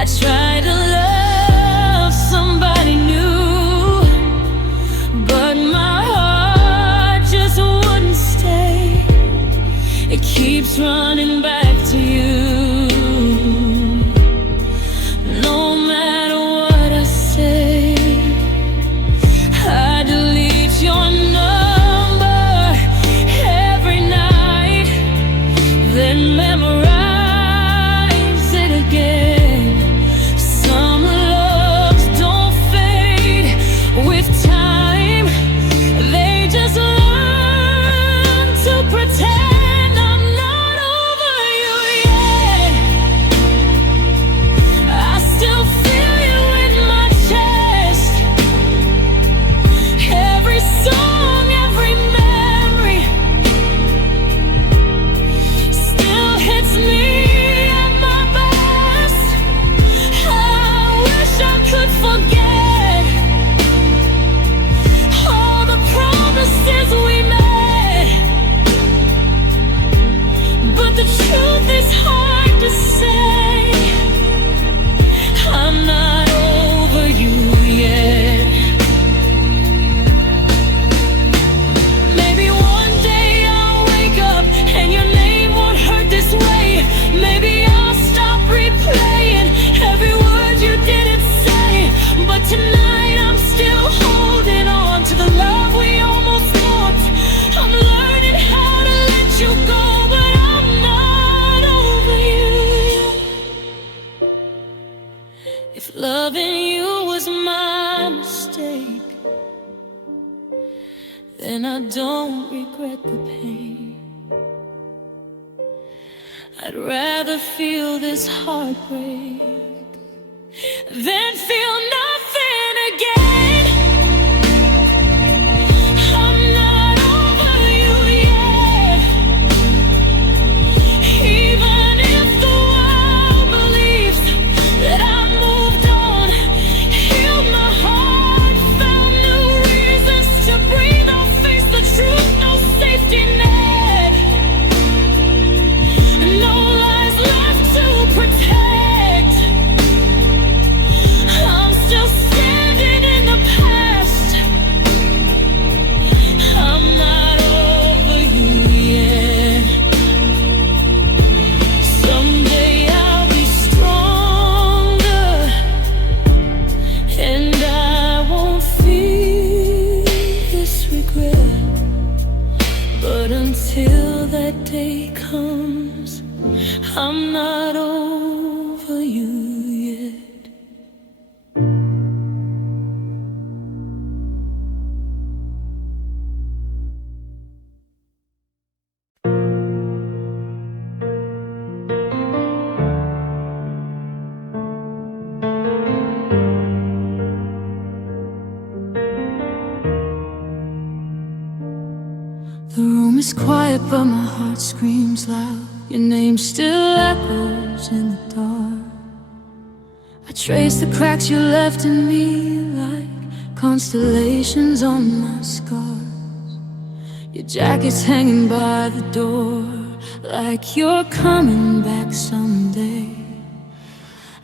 I try to love somebody new, but my heart just wouldn't stay. It keeps running back to you. No matter what I say, I delete your number every night, then memorize it again. Some loves don't fade with time, they just learn to pretend. I'm not over you yet. I still feel you in my chest. Every song, every memory still hits me at my best. I wish I could forget all the promises we made, but the truth is hard to say. I'm not over you yet. Maybe one day I'll wake up and your name won't hurt this way. Maybe I'll stop replaying every word you didn't say. But tonight I'm still holding on to the love we almost lost. I'm learning how to let you go, but I'm not over you yet. If loving you was my mistake, then I don't regret the pain. I'd rather feel this heartbreak than feel nothing again. I'm not over you yet. Even if the world believes that I've moved on, healed my heart, found new reasons to breathe, I'll face the truth, no safety net, no lies left to protect. I'm still standing in the past. I'm not over you yet. Someday I'll be stronger, and I won't feel this regret. But until that day comes, I'm not over you yet. The room is quiet, but my heart screams loud. Your name still echoes in the dark. I trace the cracks you left in me like constellations on my scars. Your jacket's hanging by the door. like you're coming back someday.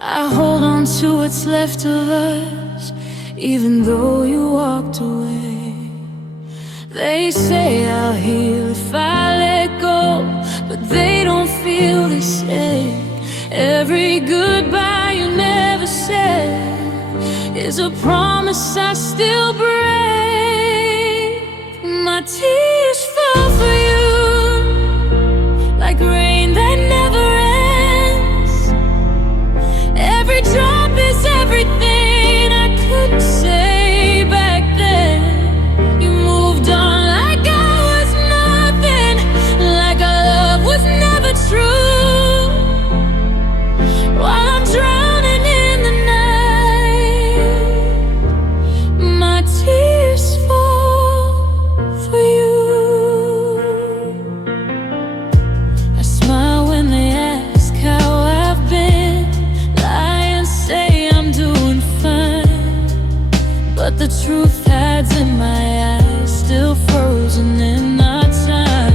I hold on to what's left of us, even though you walked away. They say I'll heal if I let go, but they don't feel the same. Every goodbye you never said is a promise I still break. My tears fall for you like rain that never ends. Every drop is everything I couldn't say back then. You moved on like I was nothing, like our love was never true. While I'm drowning in the night, my tears fall for you. I smile when they ask how I've been, lie and say I'm doing fine, but the truth hides in my eyes, still frozen in our time.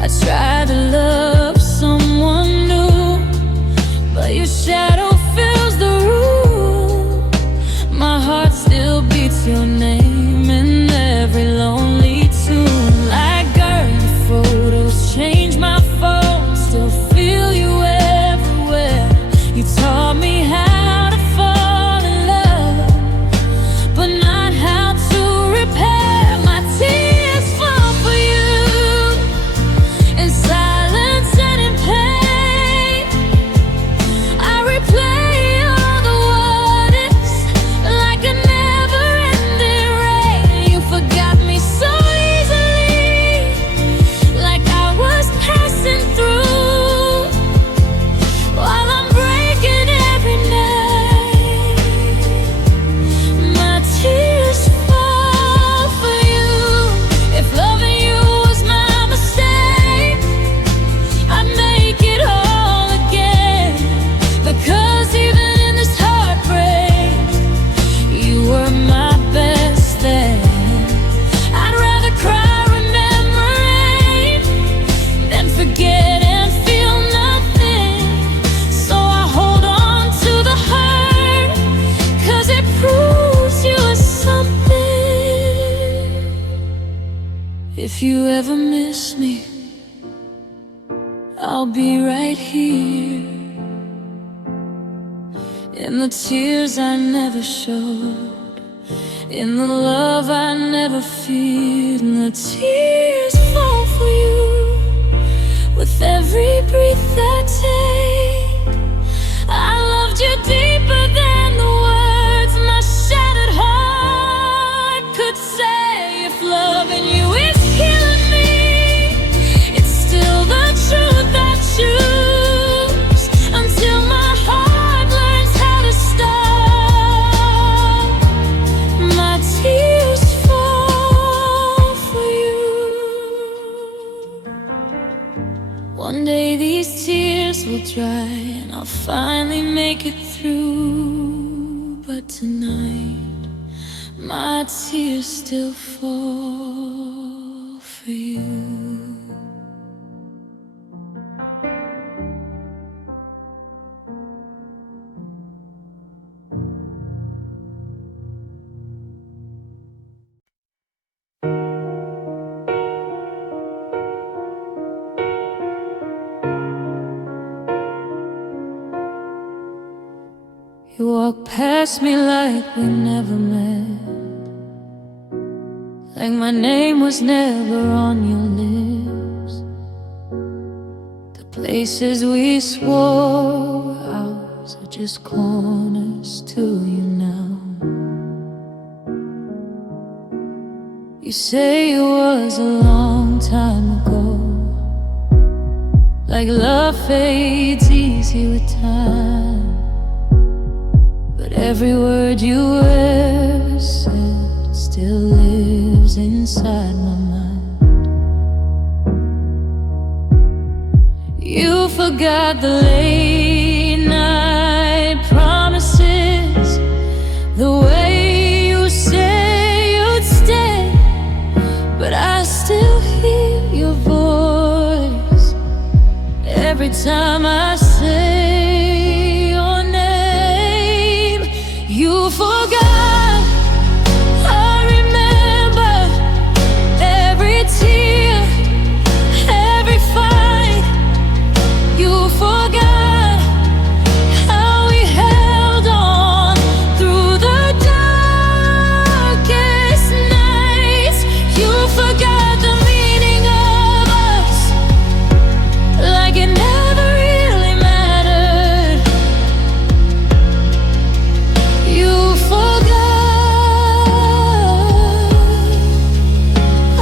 I try to love someone new, but your shadow fills the room. My heart still beats your name in every lonely tune. Like early photos change my phone, still feel you everywhere. You taught me how to fall in love, but not how to repair. My tears fall for you in silence and in pain. I replay all the what ifs like a never-ending rain. You forgot me so easily, like I was passing through, while I'm breaking every night. My tears fall for you. If loving you was my mistake, I'd make it all again. Because even in this heartbreak, you were my best then. I'd rather cry remembering than forget and feel nothing. So I hold on to the hurt, 'cause it proves you are something. If you ever miss me, I'll be right here. In the tears I never showed, in the love I never feared. And the tears fall for you with every breath I take. I loved you deeper than the words my shattered heart could say. If loving you is killing me, it's still the truth I choose, until my heart learns how to stop. My tears fall for you. One day these tears will dry and I'll finally make it through. But tonight, my tears still fall for you. You walk past me like we never met, like my name was never on your lips. The places we swore were ours are just corners to you now. You say it was a long time ago, like love fades easy with time. But every word you ever said still lives inside my mind. You forgot the late night promises, the way you say you'd stay. But I still hear your voice time I say your name, you forgot. I remember every tear, every fight. You forgot how we held on through the darkest nights. You forgot the meaning of us, like it never really mattered. You forgot. I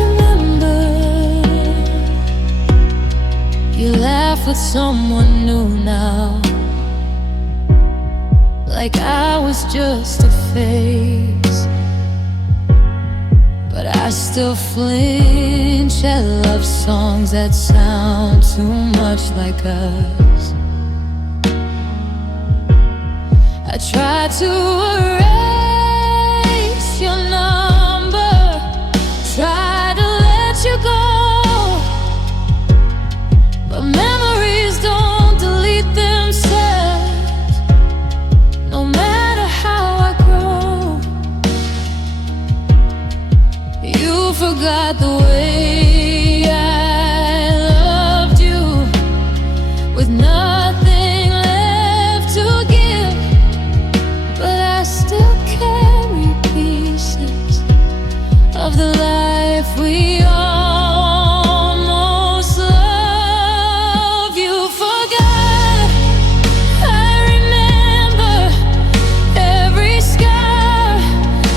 remember you laugh with someone new now, like I was just a phase. But I still flinch at love songs that sound too much like us. I try to erase your number, try to let you go, but memories don't delete themselves, no matter how I grow. You forgot the way I loved you, with nothing left to give, but I still carry pieces of the life we almost loved. You forgot. I remember every scar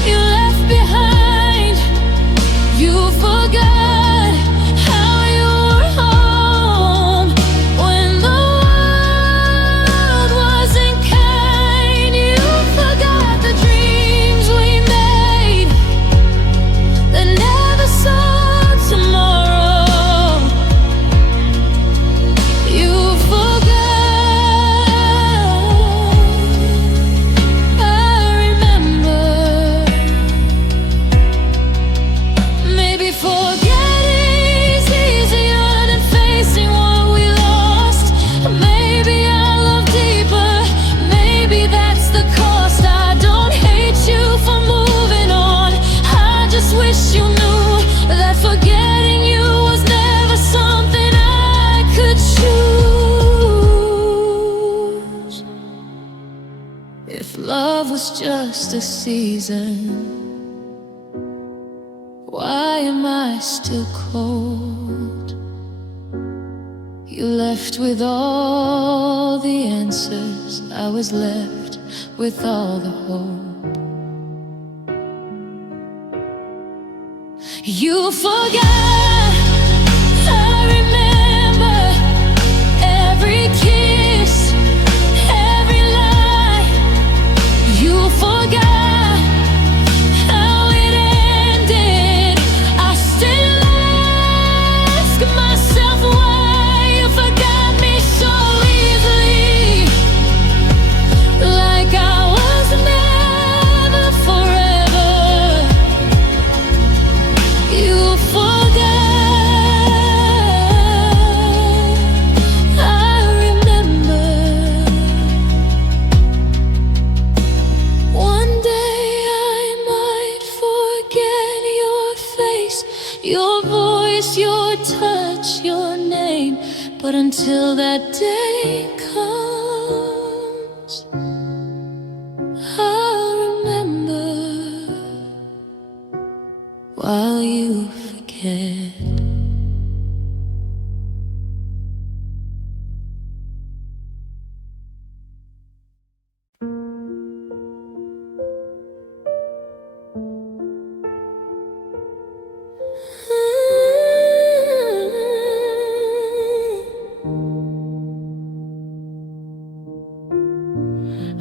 you left behind. You forgot how you were home when the world wasn't kind. You forgot the dreams we made that never saw tomorrow. You forgot. I remember. Maybe forgetting's easier than facing what we lost. Maybe our love deeper, maybe that's the cost. I don't hate you for moving on, I just wish you knew that forgetting you was never something I could choose. If love was just a season, why am I still cold? You left with all the answers, I was left with all the hope. You forgot. I remember every kiss, every lie. You forgot how it ended. I still ask myself why you forgot me so easily, like I was never forever. You forgot. I remember. One day I might forget your face, your voice, your touch, your name. But until that day comes, I'll remember while you forget.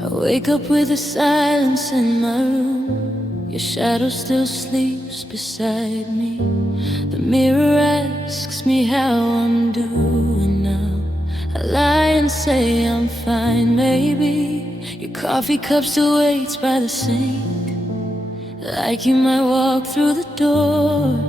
I wake up with a silence in my room. Your shadow still sleeps beside me. The mirror asks me how I'm doing now. I lie and say I'm fine, maybe. Your coffee cup still waits by the sink, like you might walk through the door.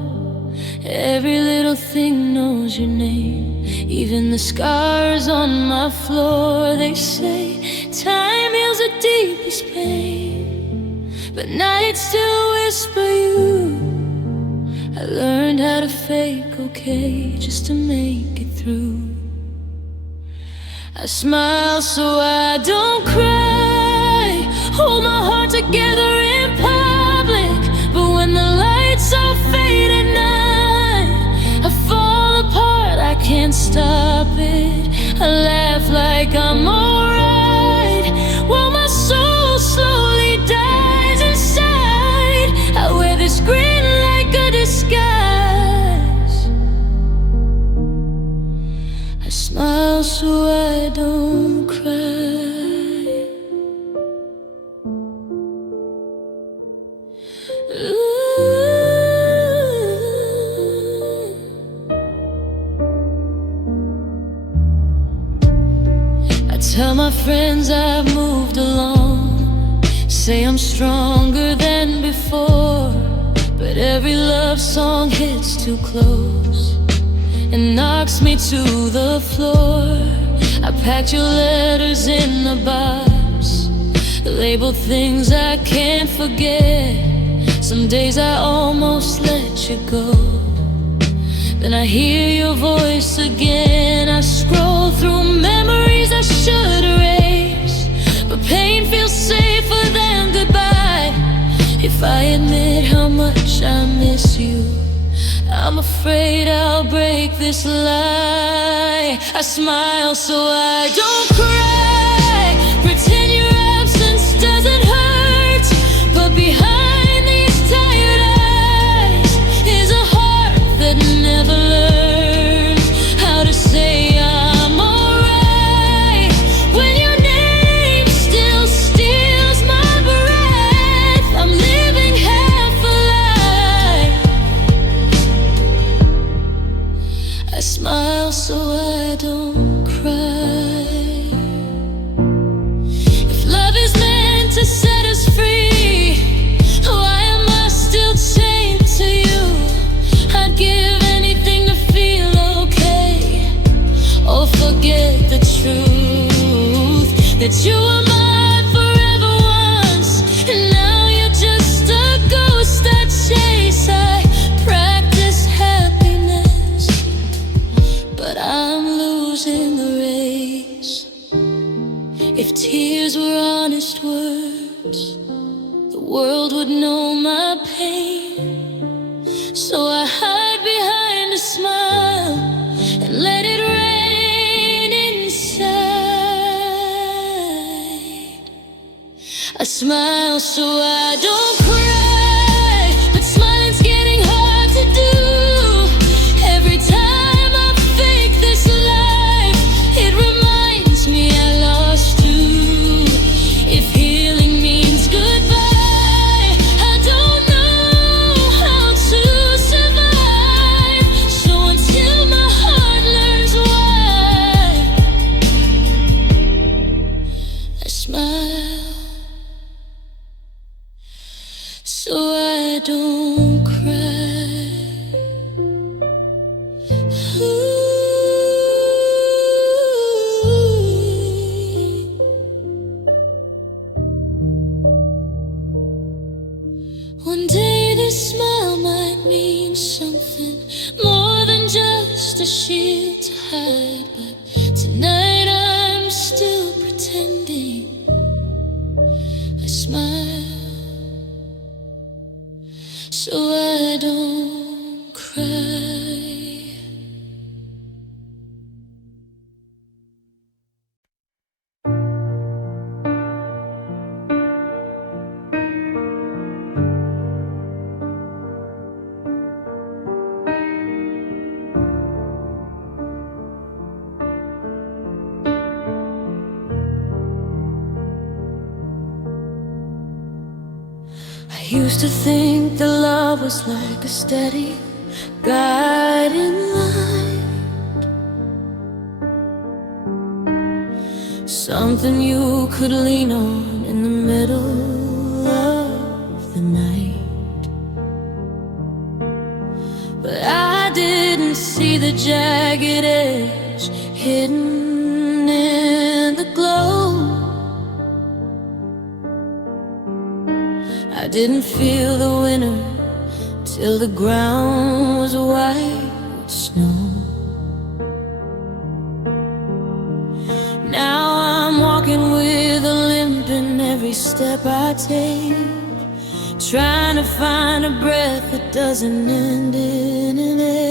Every little thing knows your name, even the scars on my floor. They say time heals the deepest pain, but nights still whisper you. I learned how to fake okay just to make it through. I smile so I don't cry, hold my heart together in public, but when the lights all fade at night, I fall apart, I can't stop it. I laugh like I'm alright, while my soul slowly dies inside. I wear this grin like a disguise. I smile so I don't cry. Tell my friends I've moved along, say I'm stronger than before, but every love song hits too close and knocks me to the floor. I packed your letters in a box, labeled things I can't forget. Some days I almost let you go, then I hear your voice again. I scroll through memories I should erase, but pain feels safer than goodbye. If I admit how much I miss you, I'm afraid I'll break this lie. I smile so I don't cry, pretend your absence doesn't hurt, but behind these tired eyes is a heart that never learned how to say I'm alright. When your name still steals my breath, I'm living half a lie. I smile so I don't cry. If love is meant to set us free, why am I still chained to you? I'd give anything to feel okay, or forget the truth that you were mine forever once, and now you're just a ghost I chase. I practice happiness, but I'm losing the race. If tears were honest words, the world would know my pain. So I hide behind a smile and let it rain inside. I smile so I don't cry, but smiling's getting hard to do. Every time I fake this life, it reminds me I lost you. If healing means goodbye, I don't know how to survive. So until my heart learns why, I smile so I don't cry. One day this smile might mean something more than just a shield to hide, but tonight I'm still pretending. I smile so I don't cry. I used to think that love was like a steady guiding light, something you could lean on in the middle of the night. But the jagged edge hidden in the glow. I didn't feel the winter till the ground was white with snow. Now I'm walking with a limp in every step I take, trying to find a breath that doesn't end in an ache.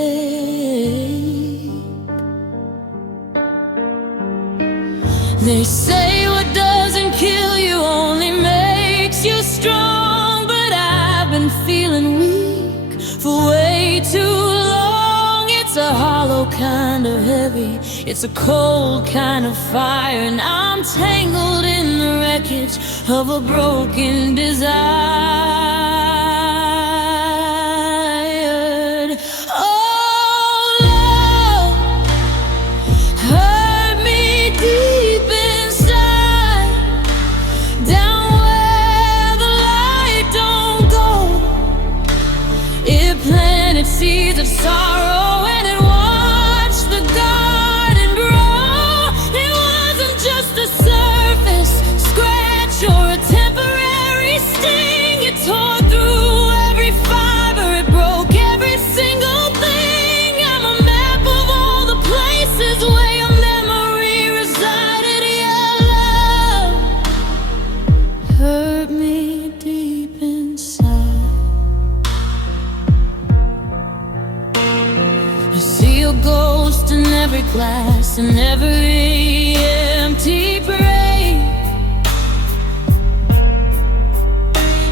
They say what doesn't kill you only makes you strong, but I've been feeling weak for way too long. It's a hollow kind of heavy, it's a cold kind of fire, and I'm tangled in the wreckage of a broken desire. Seeds of sorrow, and it watched the garden grow. It wasn't just a surface scratch or a temporary sting. It tore through every fiber, it broke every single thing. I'm a map of all the places where your memory resided. Your love hurt me deep inside. A ghost in every glass and every empty parade.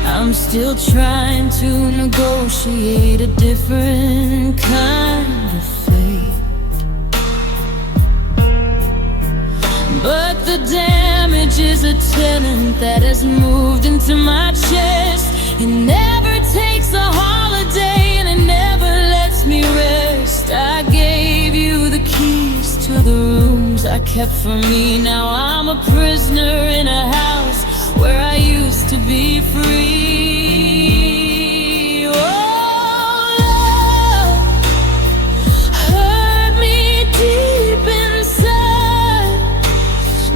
I'm still trying to negotiate a different kind of fate, but the damage is a tenant that has moved into my chest. It never takes a holiday and it never lets me rest. I gave you the keys to the rooms I kept for me. Now I'm a prisoner in a house where I used to be free. Oh, love hurt me deep inside,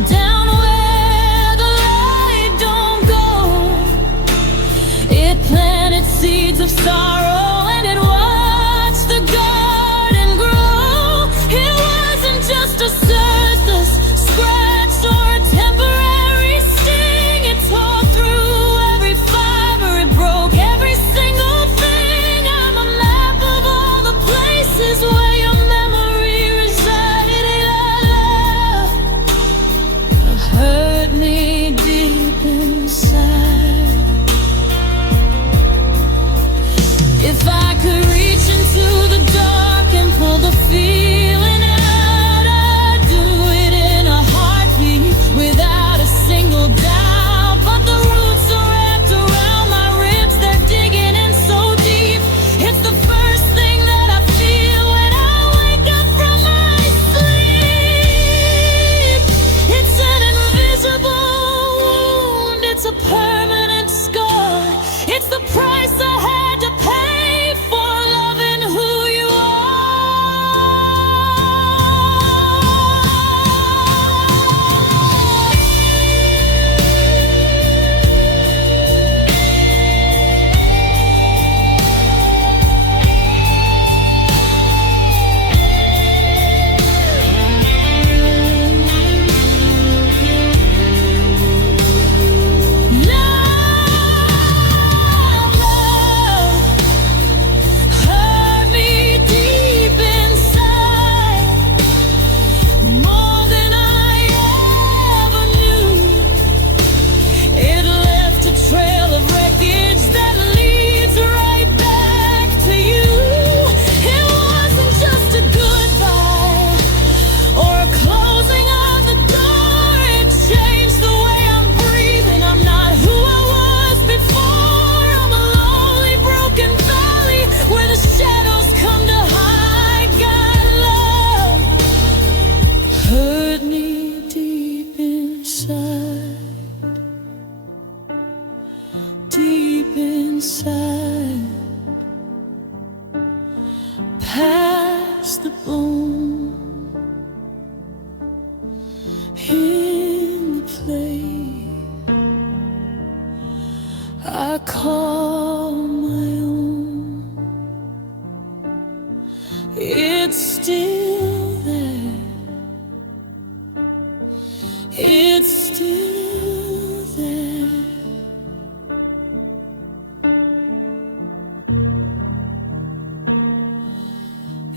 down where the light don't go. It planted seeds of sorrow, and it watched the garden grow. It wasn't just a surface scratch or a temporary sting. It tore through every fiber, it broke every single thing. I'm a map of all the places where your memory resided. Your love hurt me deep inside. If I could reach into the dark and pull the feeling out, I'd do it in a heartbeat without a single doubt. But the roots are wrapped around my ribs, they're digging in so deep. It's the first thing that I feel when I wake up from my sleep. It's an invisible wound, it's a permanent scar. It's the price I had to pay for loving who you are. inside, past just the bone in the play I call my own. It's still there, it's still there.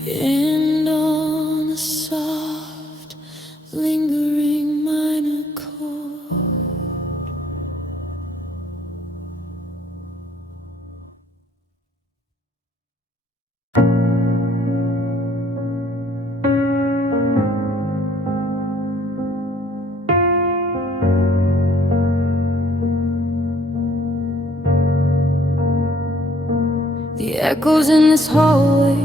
And on a soft, lingering minor chord, the echoes in this hallway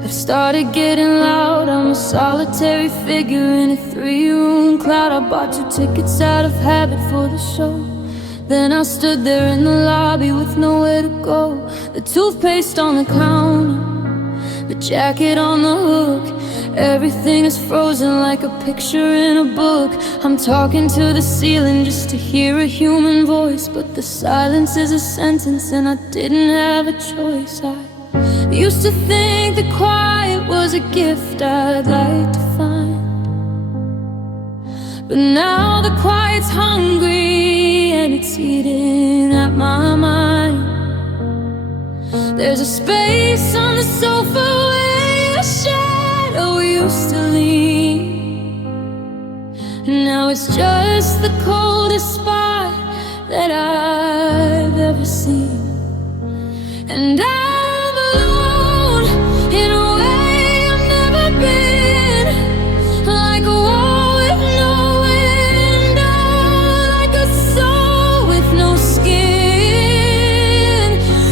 have started getting loud. I'm a solitary figure in a 3-room cloud. I bought 2 tickets out of habit for the show. Then I stood there in the lobby with nowhere to go. The toothpaste on the counter, the jacket on the hook, everything is frozen like a picture in a book. I'm talking to the ceiling just to hear a human voice, but the silence is a sentence and I didn't have a choice. I used to think the quiet was a gift I'd like to find, but now the quiet's hungry and it's eating at my mind. There's a space on the sofa where your shadow used to lean. Now it's just the coldest spot that I've ever seen. And I'm alone in a way I've never been, like a wall with no window, like a soul with no skin.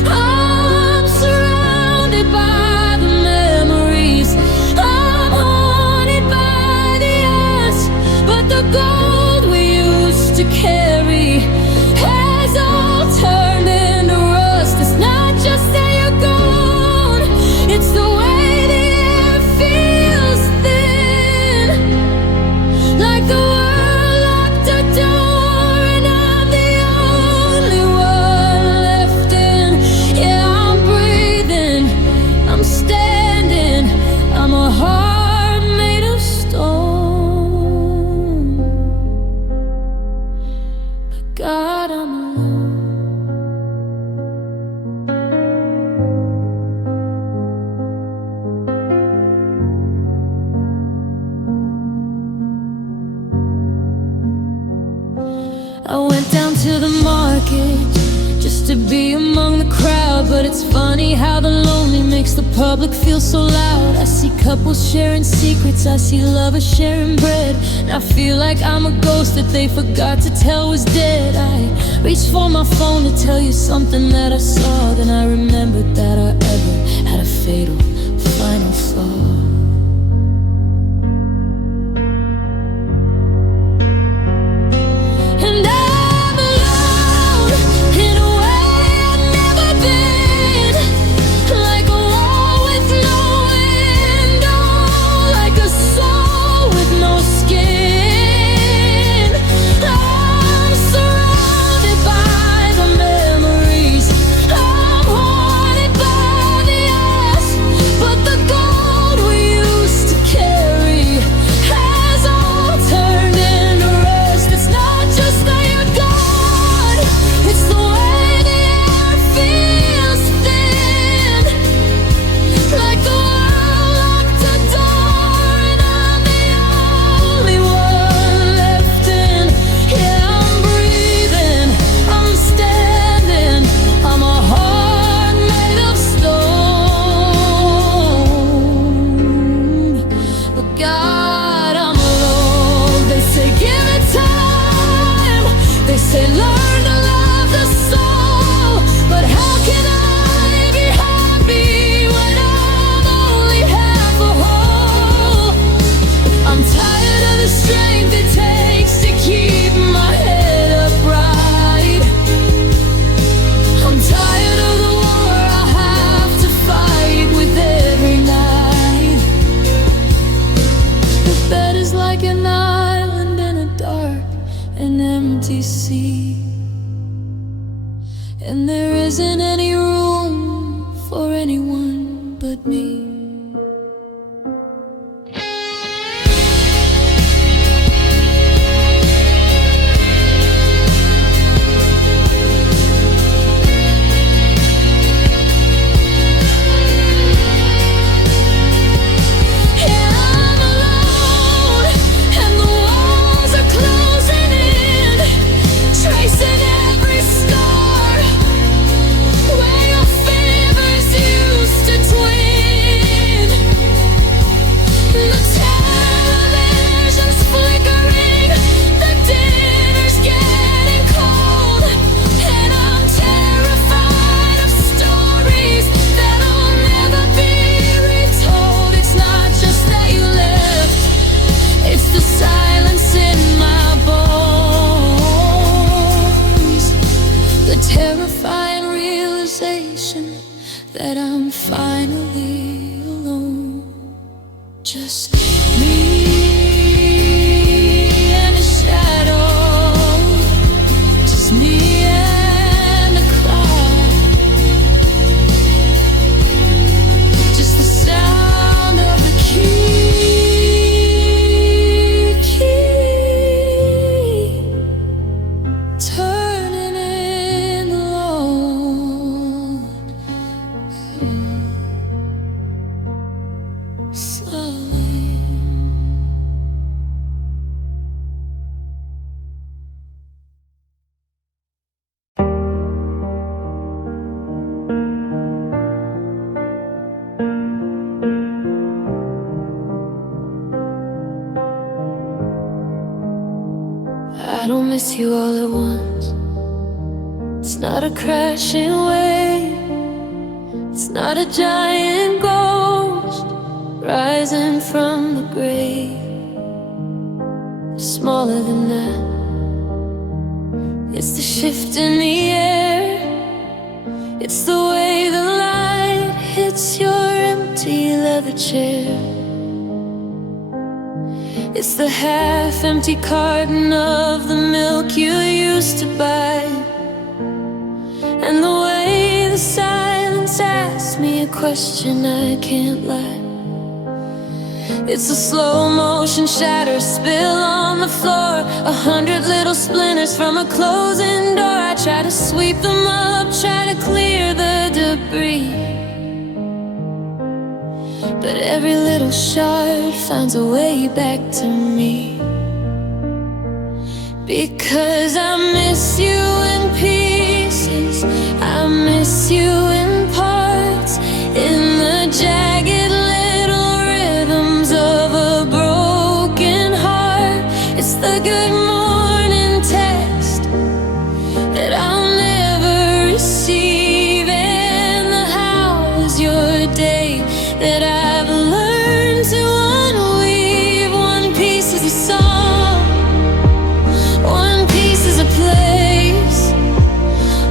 I'm surrounded by the memories, I'm haunted by the ash, but the gold we used to carry has all turned into rust. It's not just that you're gone, it's the way the air feels thin, like the world locked a door and I'm the only one left in. Yeah, I'm breathing, I'm standing, I'm a heart made of stone, but God, I'm alone. I went down to the market just to be among the crowd, but it's funny how the lonely makes the public feel so loud. I see couples sharing secrets, I see lovers sharing bread, and I feel like I'm a ghost that they forgot to tell was dead. I reached for my phone to tell you something that I saw, then I remembered that I ever had a fatal final flaw. And I'm alone in a way I've never been, like a wall with no window, like a soul with no skin. I'm surrounded by the memories, I'm for anyone but me. Terrifying realization that I'm finally alone. Just me and a shadow, just me and the cloud, just the sound of the key turning in the load. Slowly. I don't miss you all at once. It's not a crashing wave, it's not a giant ghost rising from the grave. Smaller than that, it's the shift in the air, it's the way the light hits your empty leather chair. It's the half-empty carton of the milk you used to buy, and the way the silence asks me a question I can't lie. It's a slow-motion shatter spill on the floor, 100 little splinters from a closing door. I try to sweep them up, try to clear the debris, but every little shard finds a way back to me. Because I miss you in pieces, I miss you in parts, in the jagged little rhythms of a broken heart. It's the good morning text that I'll never receive, and the how was your day that I've learned to unweave. One piece is a song, one piece is a place,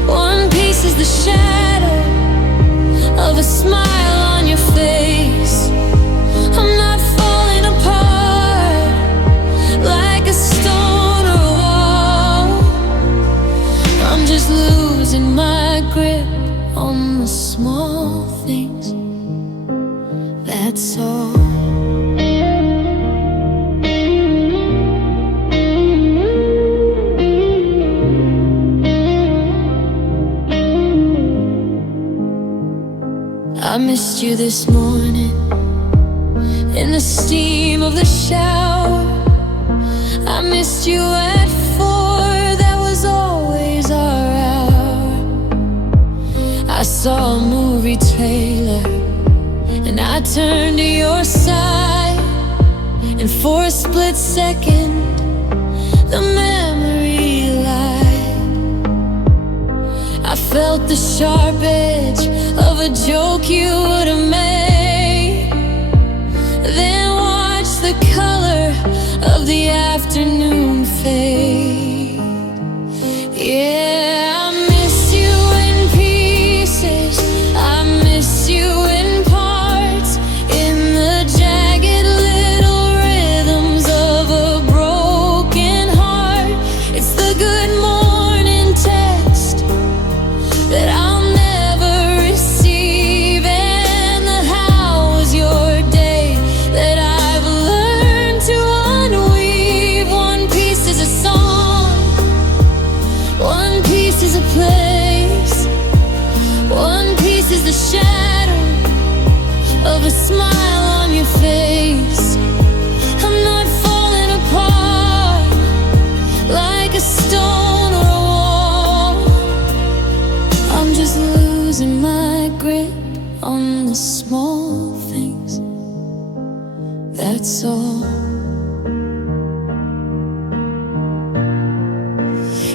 one piece is the shadow of a smile on your face. I'm not falling apart like a stone or a wall, I'm just losing my grip on the small things, that's all. I missed you this morning in the steam of the shower. I missed you at 4, that was always our hour. I saw a movie trailer and I turned to your side, and for a split second the memory lied. I felt the sharp edge of a joke you would have made, then watched the color of the afternoon fade. Yeah, I miss you in pieces, I miss you in parts, in the jagged little rhythms of a broken heart. It's the good morning text that I'll never receive. is the shadow of a smile on your face. I'm not falling apart like a stone or a wall. I'm just losing my grip on the small things, that's all.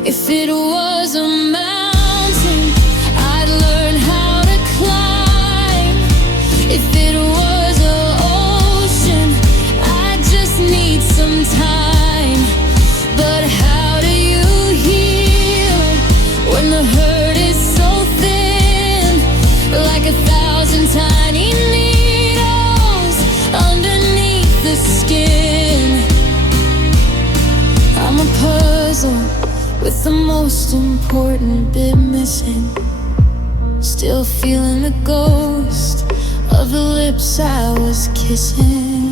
If it was a mountain, I'd learn how to climb. If it was an ocean, I just need some time. But how do you heal when the hurt is so thin, like 1,000 tiny needles underneath the skin? I'm a puzzle with the most important bit missing, still feeling the ghost of the lips I was kissing.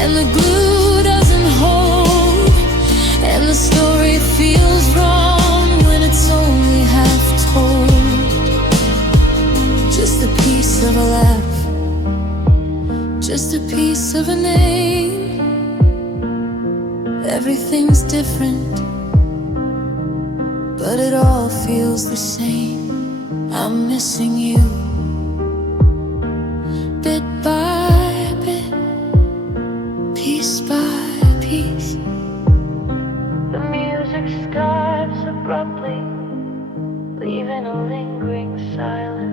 And the glue doesn't hold, and the story feels wrong when it's only half told. Just a piece of a laugh, just a piece of a name. Everything's different, but it all feels the same. I'm missing you, bit by bit, piece by piece. The music stops abruptly, leaving a lingering silence.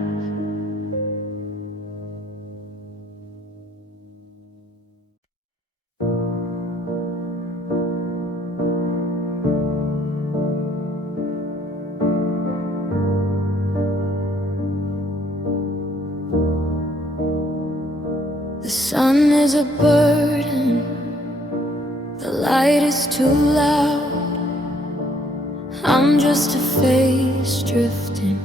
The sun is a burden, the light is too loud. I'm just a face drifting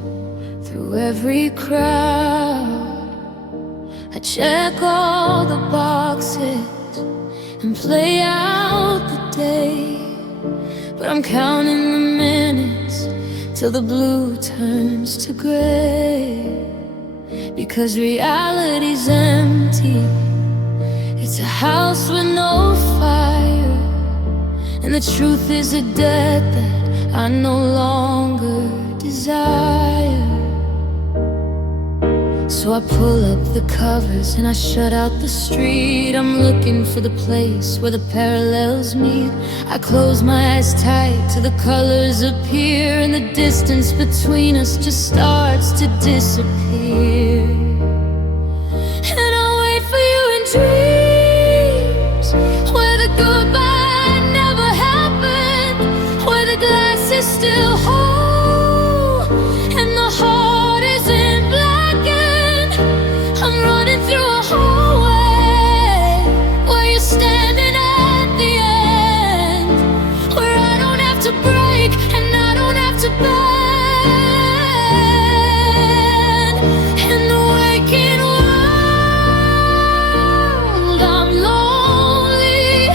through every crowd. I check all the boxes and play out the day, but I'm counting the minutes till the blue turns to gray. Because reality's empty, it's a house with no fire, and the truth is a debt that I no longer desire. So I pull up the covers and I shut out the street. I'm looking for the place where the parallels meet. I close my eyes tight till the colors appear, and the distance between us just starts to disappear. And I wait for you in dreams, where the goodbye never happened, where the glass is still whole and the heart isn't blackened. I'm running through a hallway where you're standing at the end, where I don't have to break and I don't have to bend. In the waking world, I'm lonely.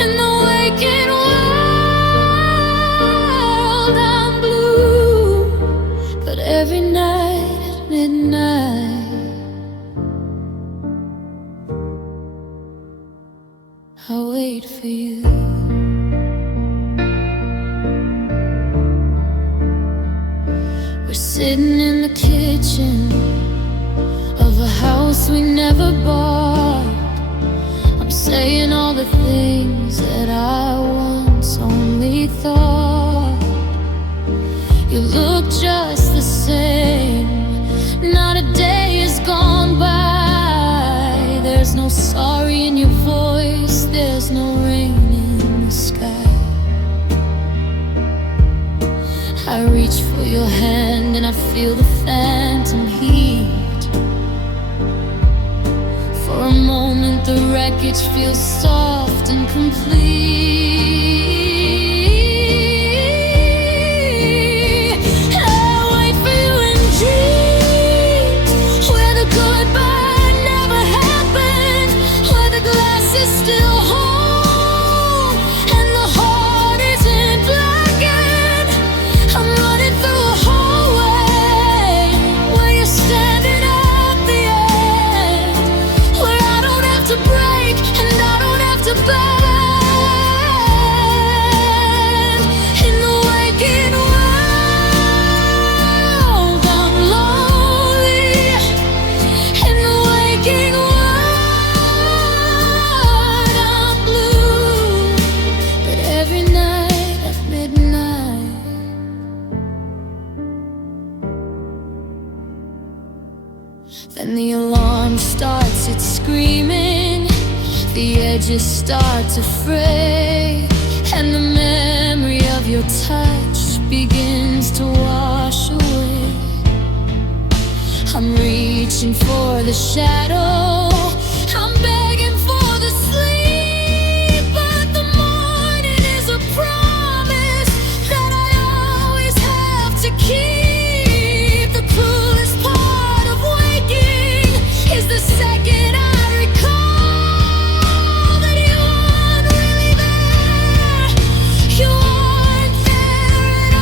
In the waking world, I'm blue. But every night at midnight, I wait for you. We're sitting in the kitchen of a house we we thought. You look just the same. Not a day has gone by. There's no sorry in your voice, there's no rain in the sky. I reach for your hand and I feel the phantom heat. For a moment the wreckage feels soft and complete. Then the alarm starts, it's screaming. The edges start to fray, and the memory of your touch begins to wash away. I'm reaching for the shadow, I'm begging for the sleep, but the morning is a promise that I always have to keep. The coolest part of waking is the second I recall that you aren't really there. You aren't there at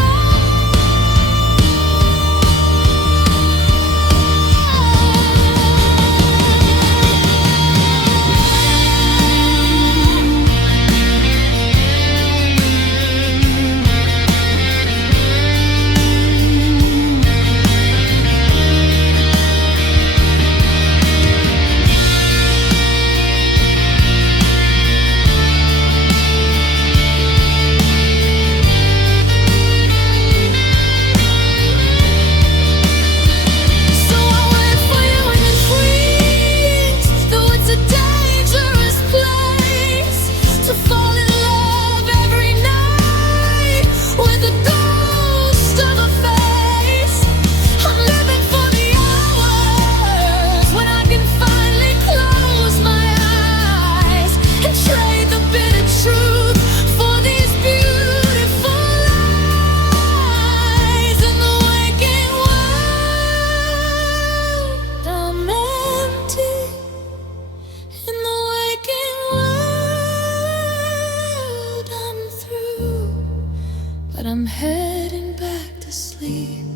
I'm heading back to sleep.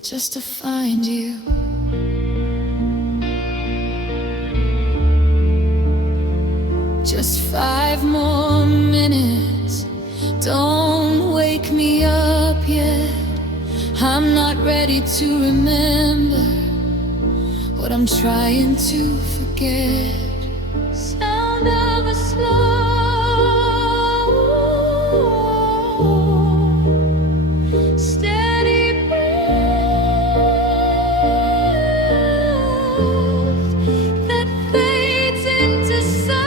Just to find you. Just 5 more minutes. Don't wake me up yet. I'm not ready to remember what I'm trying to forget. Sound of a slow, steady breath that fades into silence.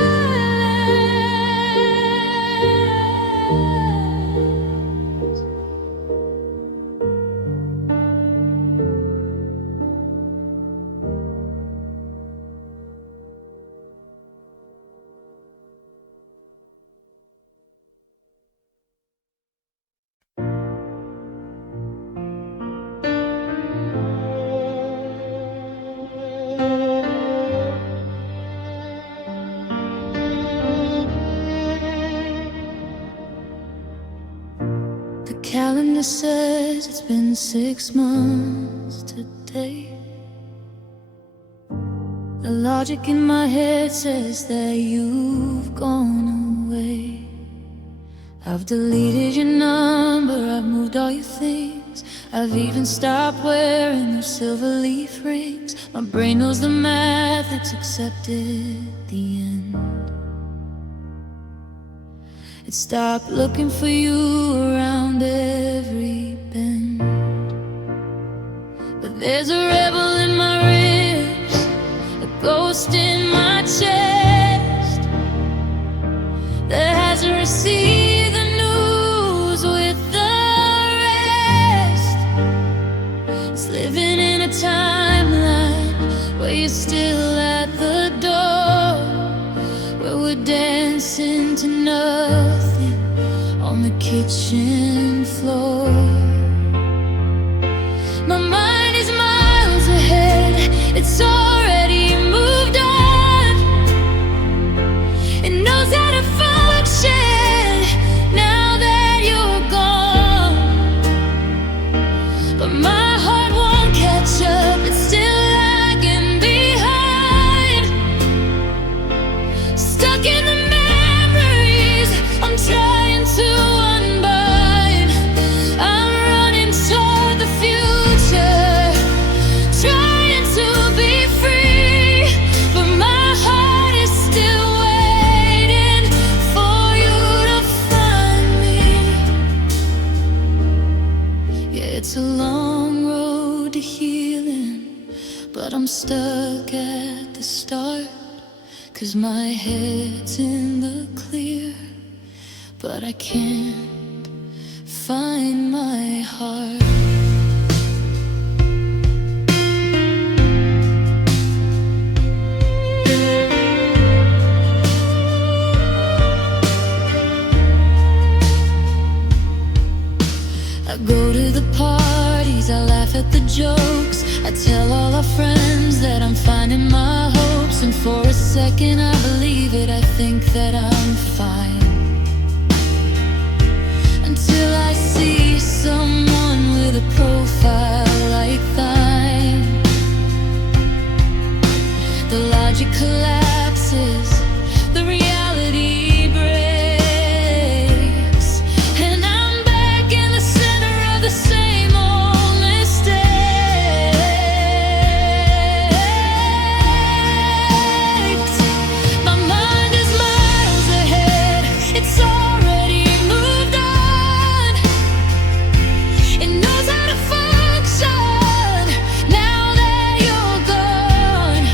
The calendar says it's been 6 months today. The logic in my head says that you've gone away. I've deleted your number, I've moved all your things. I've even stopped wearing those silver leaf rings. My brain knows the math, it's accepted the end. It stopped looking for you around every bend. But there's a rebel in my ribs, a ghost in my chest that hasn't received the news with the rest. It's living in a timeline where you're still at the door, where we're dancing to nothing on the kitchen floor. My mind is miles ahead, it's already moved on. It knows how to function now that you're gone. But my heart won't catch up, it's still lagging behind. Stuck in the memories I'm trying to unbind. I'm running toward the future, trying to be free, but my heart is still waiting for you to find me. Yeah, it's a long road to healing, but I'm stuck at the start. 'Cause my head's in the clear, but I can't find my heart. I go to the parties, I laugh at the jokes, I tell all our friends that I'm finding my hopes. And for a second I believe it, I think that I'm fine, until I see someone with a profile like thine. The logic collapses, the reality breaks, and I'm back in the center of the same old mistakes. My mind is miles ahead, it's already moved on. It knows how to function now that you're gone.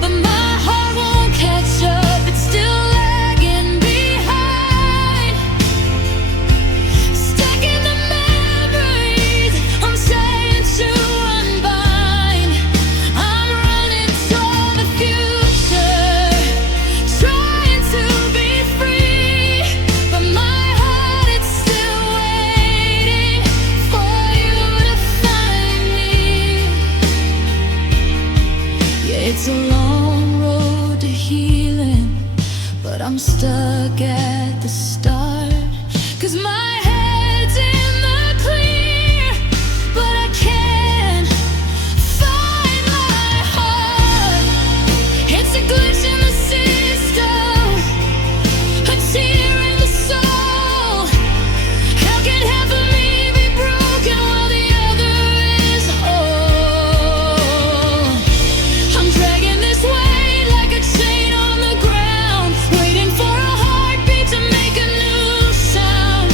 But my heart won't catch up, it's still lagging behind. Stuck in the memories I'm trying to unbind. I'm running toward the future, trying to be free, but my heart is still waiting for you to find me. Yeah, it's a long road to healing, but I'm stuck at the start. 'Cause my head's in the clear, but I can't find my heart. It's a glitch in the system, a tear in the soul. How can half of me be broken while the other is whole? I'm dragging this weight like a chain on the ground, waiting for a heartbeat to make a new sound.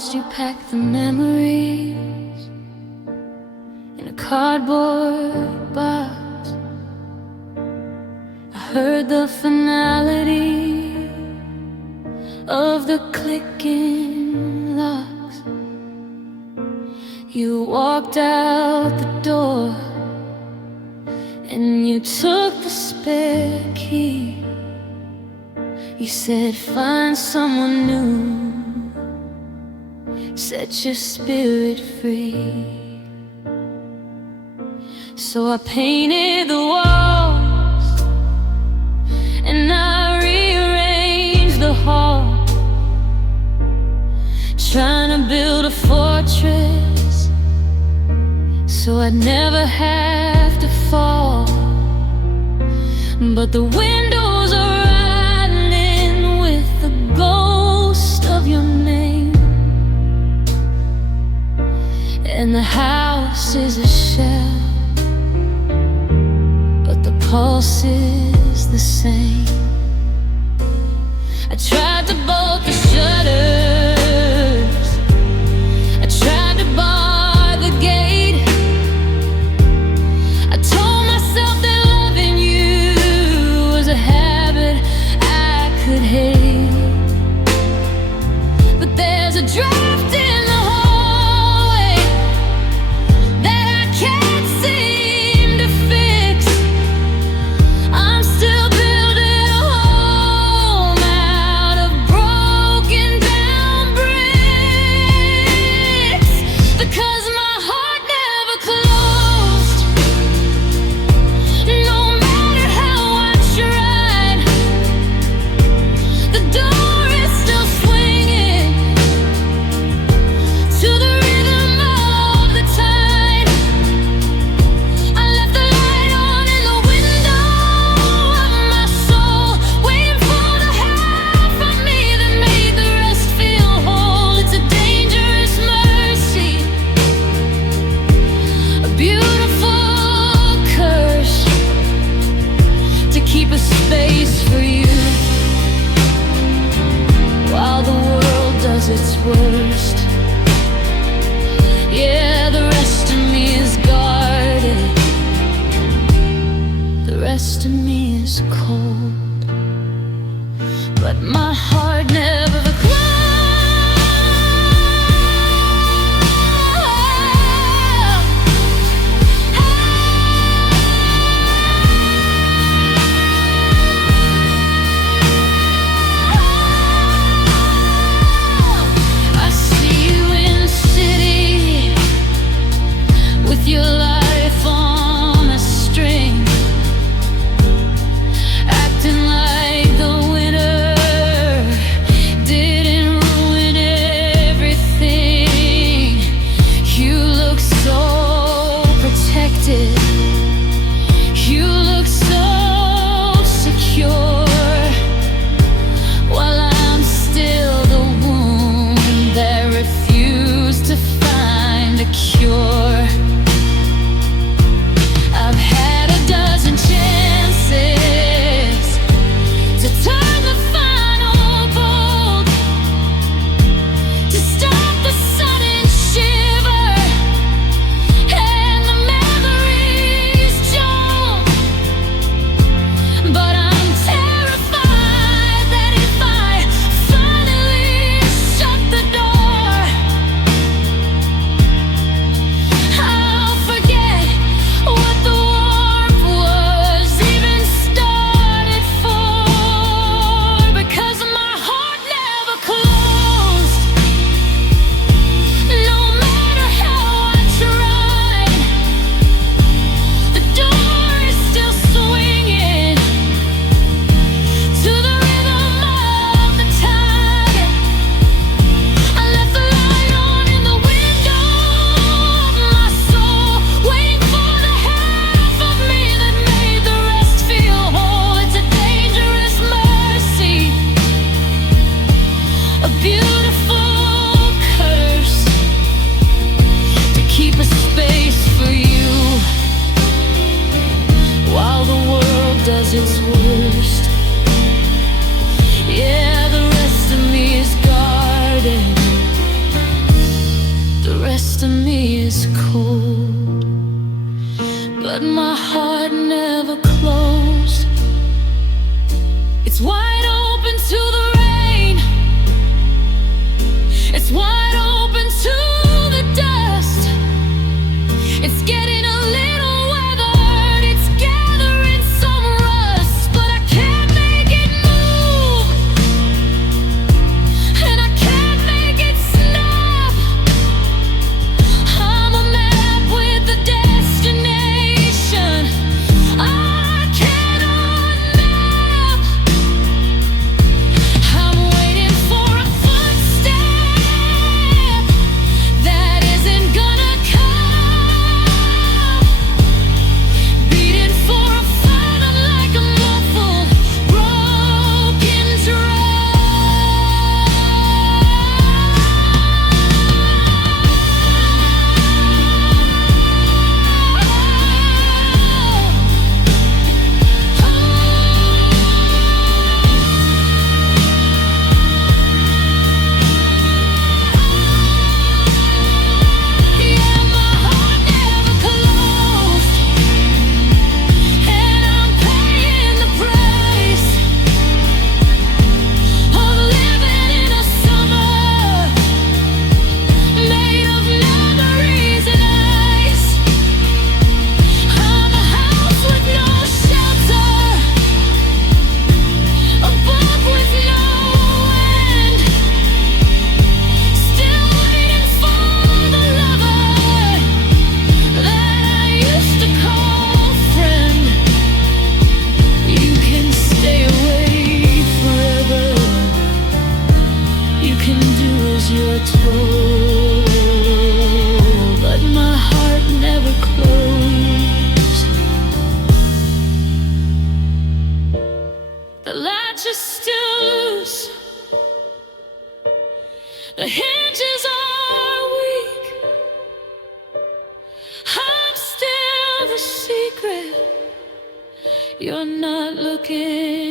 watched you pack the memories in a cardboard box. I heard the finality of the clicking locks. You walked out the door and you took the spare key. You said, find someone new, set your spirit free. So I painted the walls and I rearranged the hall, trying to build a fortress so I'd never have to fall. But the windows are rattling with the ghost of your name, and the house is a shell, but the pulse is the same. I tried to bolt the shutters, I tried to bar the gate. I told myself that loving you was a habit I could hate. But there's a draft in the hallway that I can't seem to fix. I'm still building a home out of broken down bricks, because my heart never closed. No matter how I tried, the door is still swinging to the rhythm of the tide. I left the light on in the window of my soul, waiting for the half of me that made the rest feel whole. It's a dangerous mercy, a beautiful curse, to keep a space for you while the world does its worst. Yeah, the rest of me is guarded, the rest of me is cold, but my heart never closed. I see you in the city with your life on a string, acting like the winner didn't ruin everything. You look so protected, you look so secure, while I'm still the wound that refused to find a cure. I've had a dozen chances to turn the final bolt, to stop the sudden shiver and the memories jump. But I'm terrified that if I finally shut the door, I'll forget what the warmth was even started for, because my heart never closed. No matter how I tried, the door is still swinging to the rhythm of the tide. I left the light on in the window of my soul, waiting for the half of me that made the rest feel whole. It's a dangerous mercy, a beautiful curse, to keep a space for you while the world does its worst. Yeah, the rest of me is guarded, cold, but my heart never closed. It's wide open to the rain. It's wide open to the dust. It's getting a little weathered. It's gathering some rust, but I can't make it move, and I can't make it snap. I'm a map with a destination I cannot map. I'm waiting for a footstep that isn't gonna come, beating for a final like a muffled, broken drum. Yeah, my heart never closed, and I'm paying the price of living in a summer made of memories and ice. I'm a house with no shelter, a book with no end, still waiting for the lover that I used to call friend. You can stay away forever, you can do as you're told, but my heart never closed. The latch is still loose, the hinges are weak. I'm still the secret you're not looking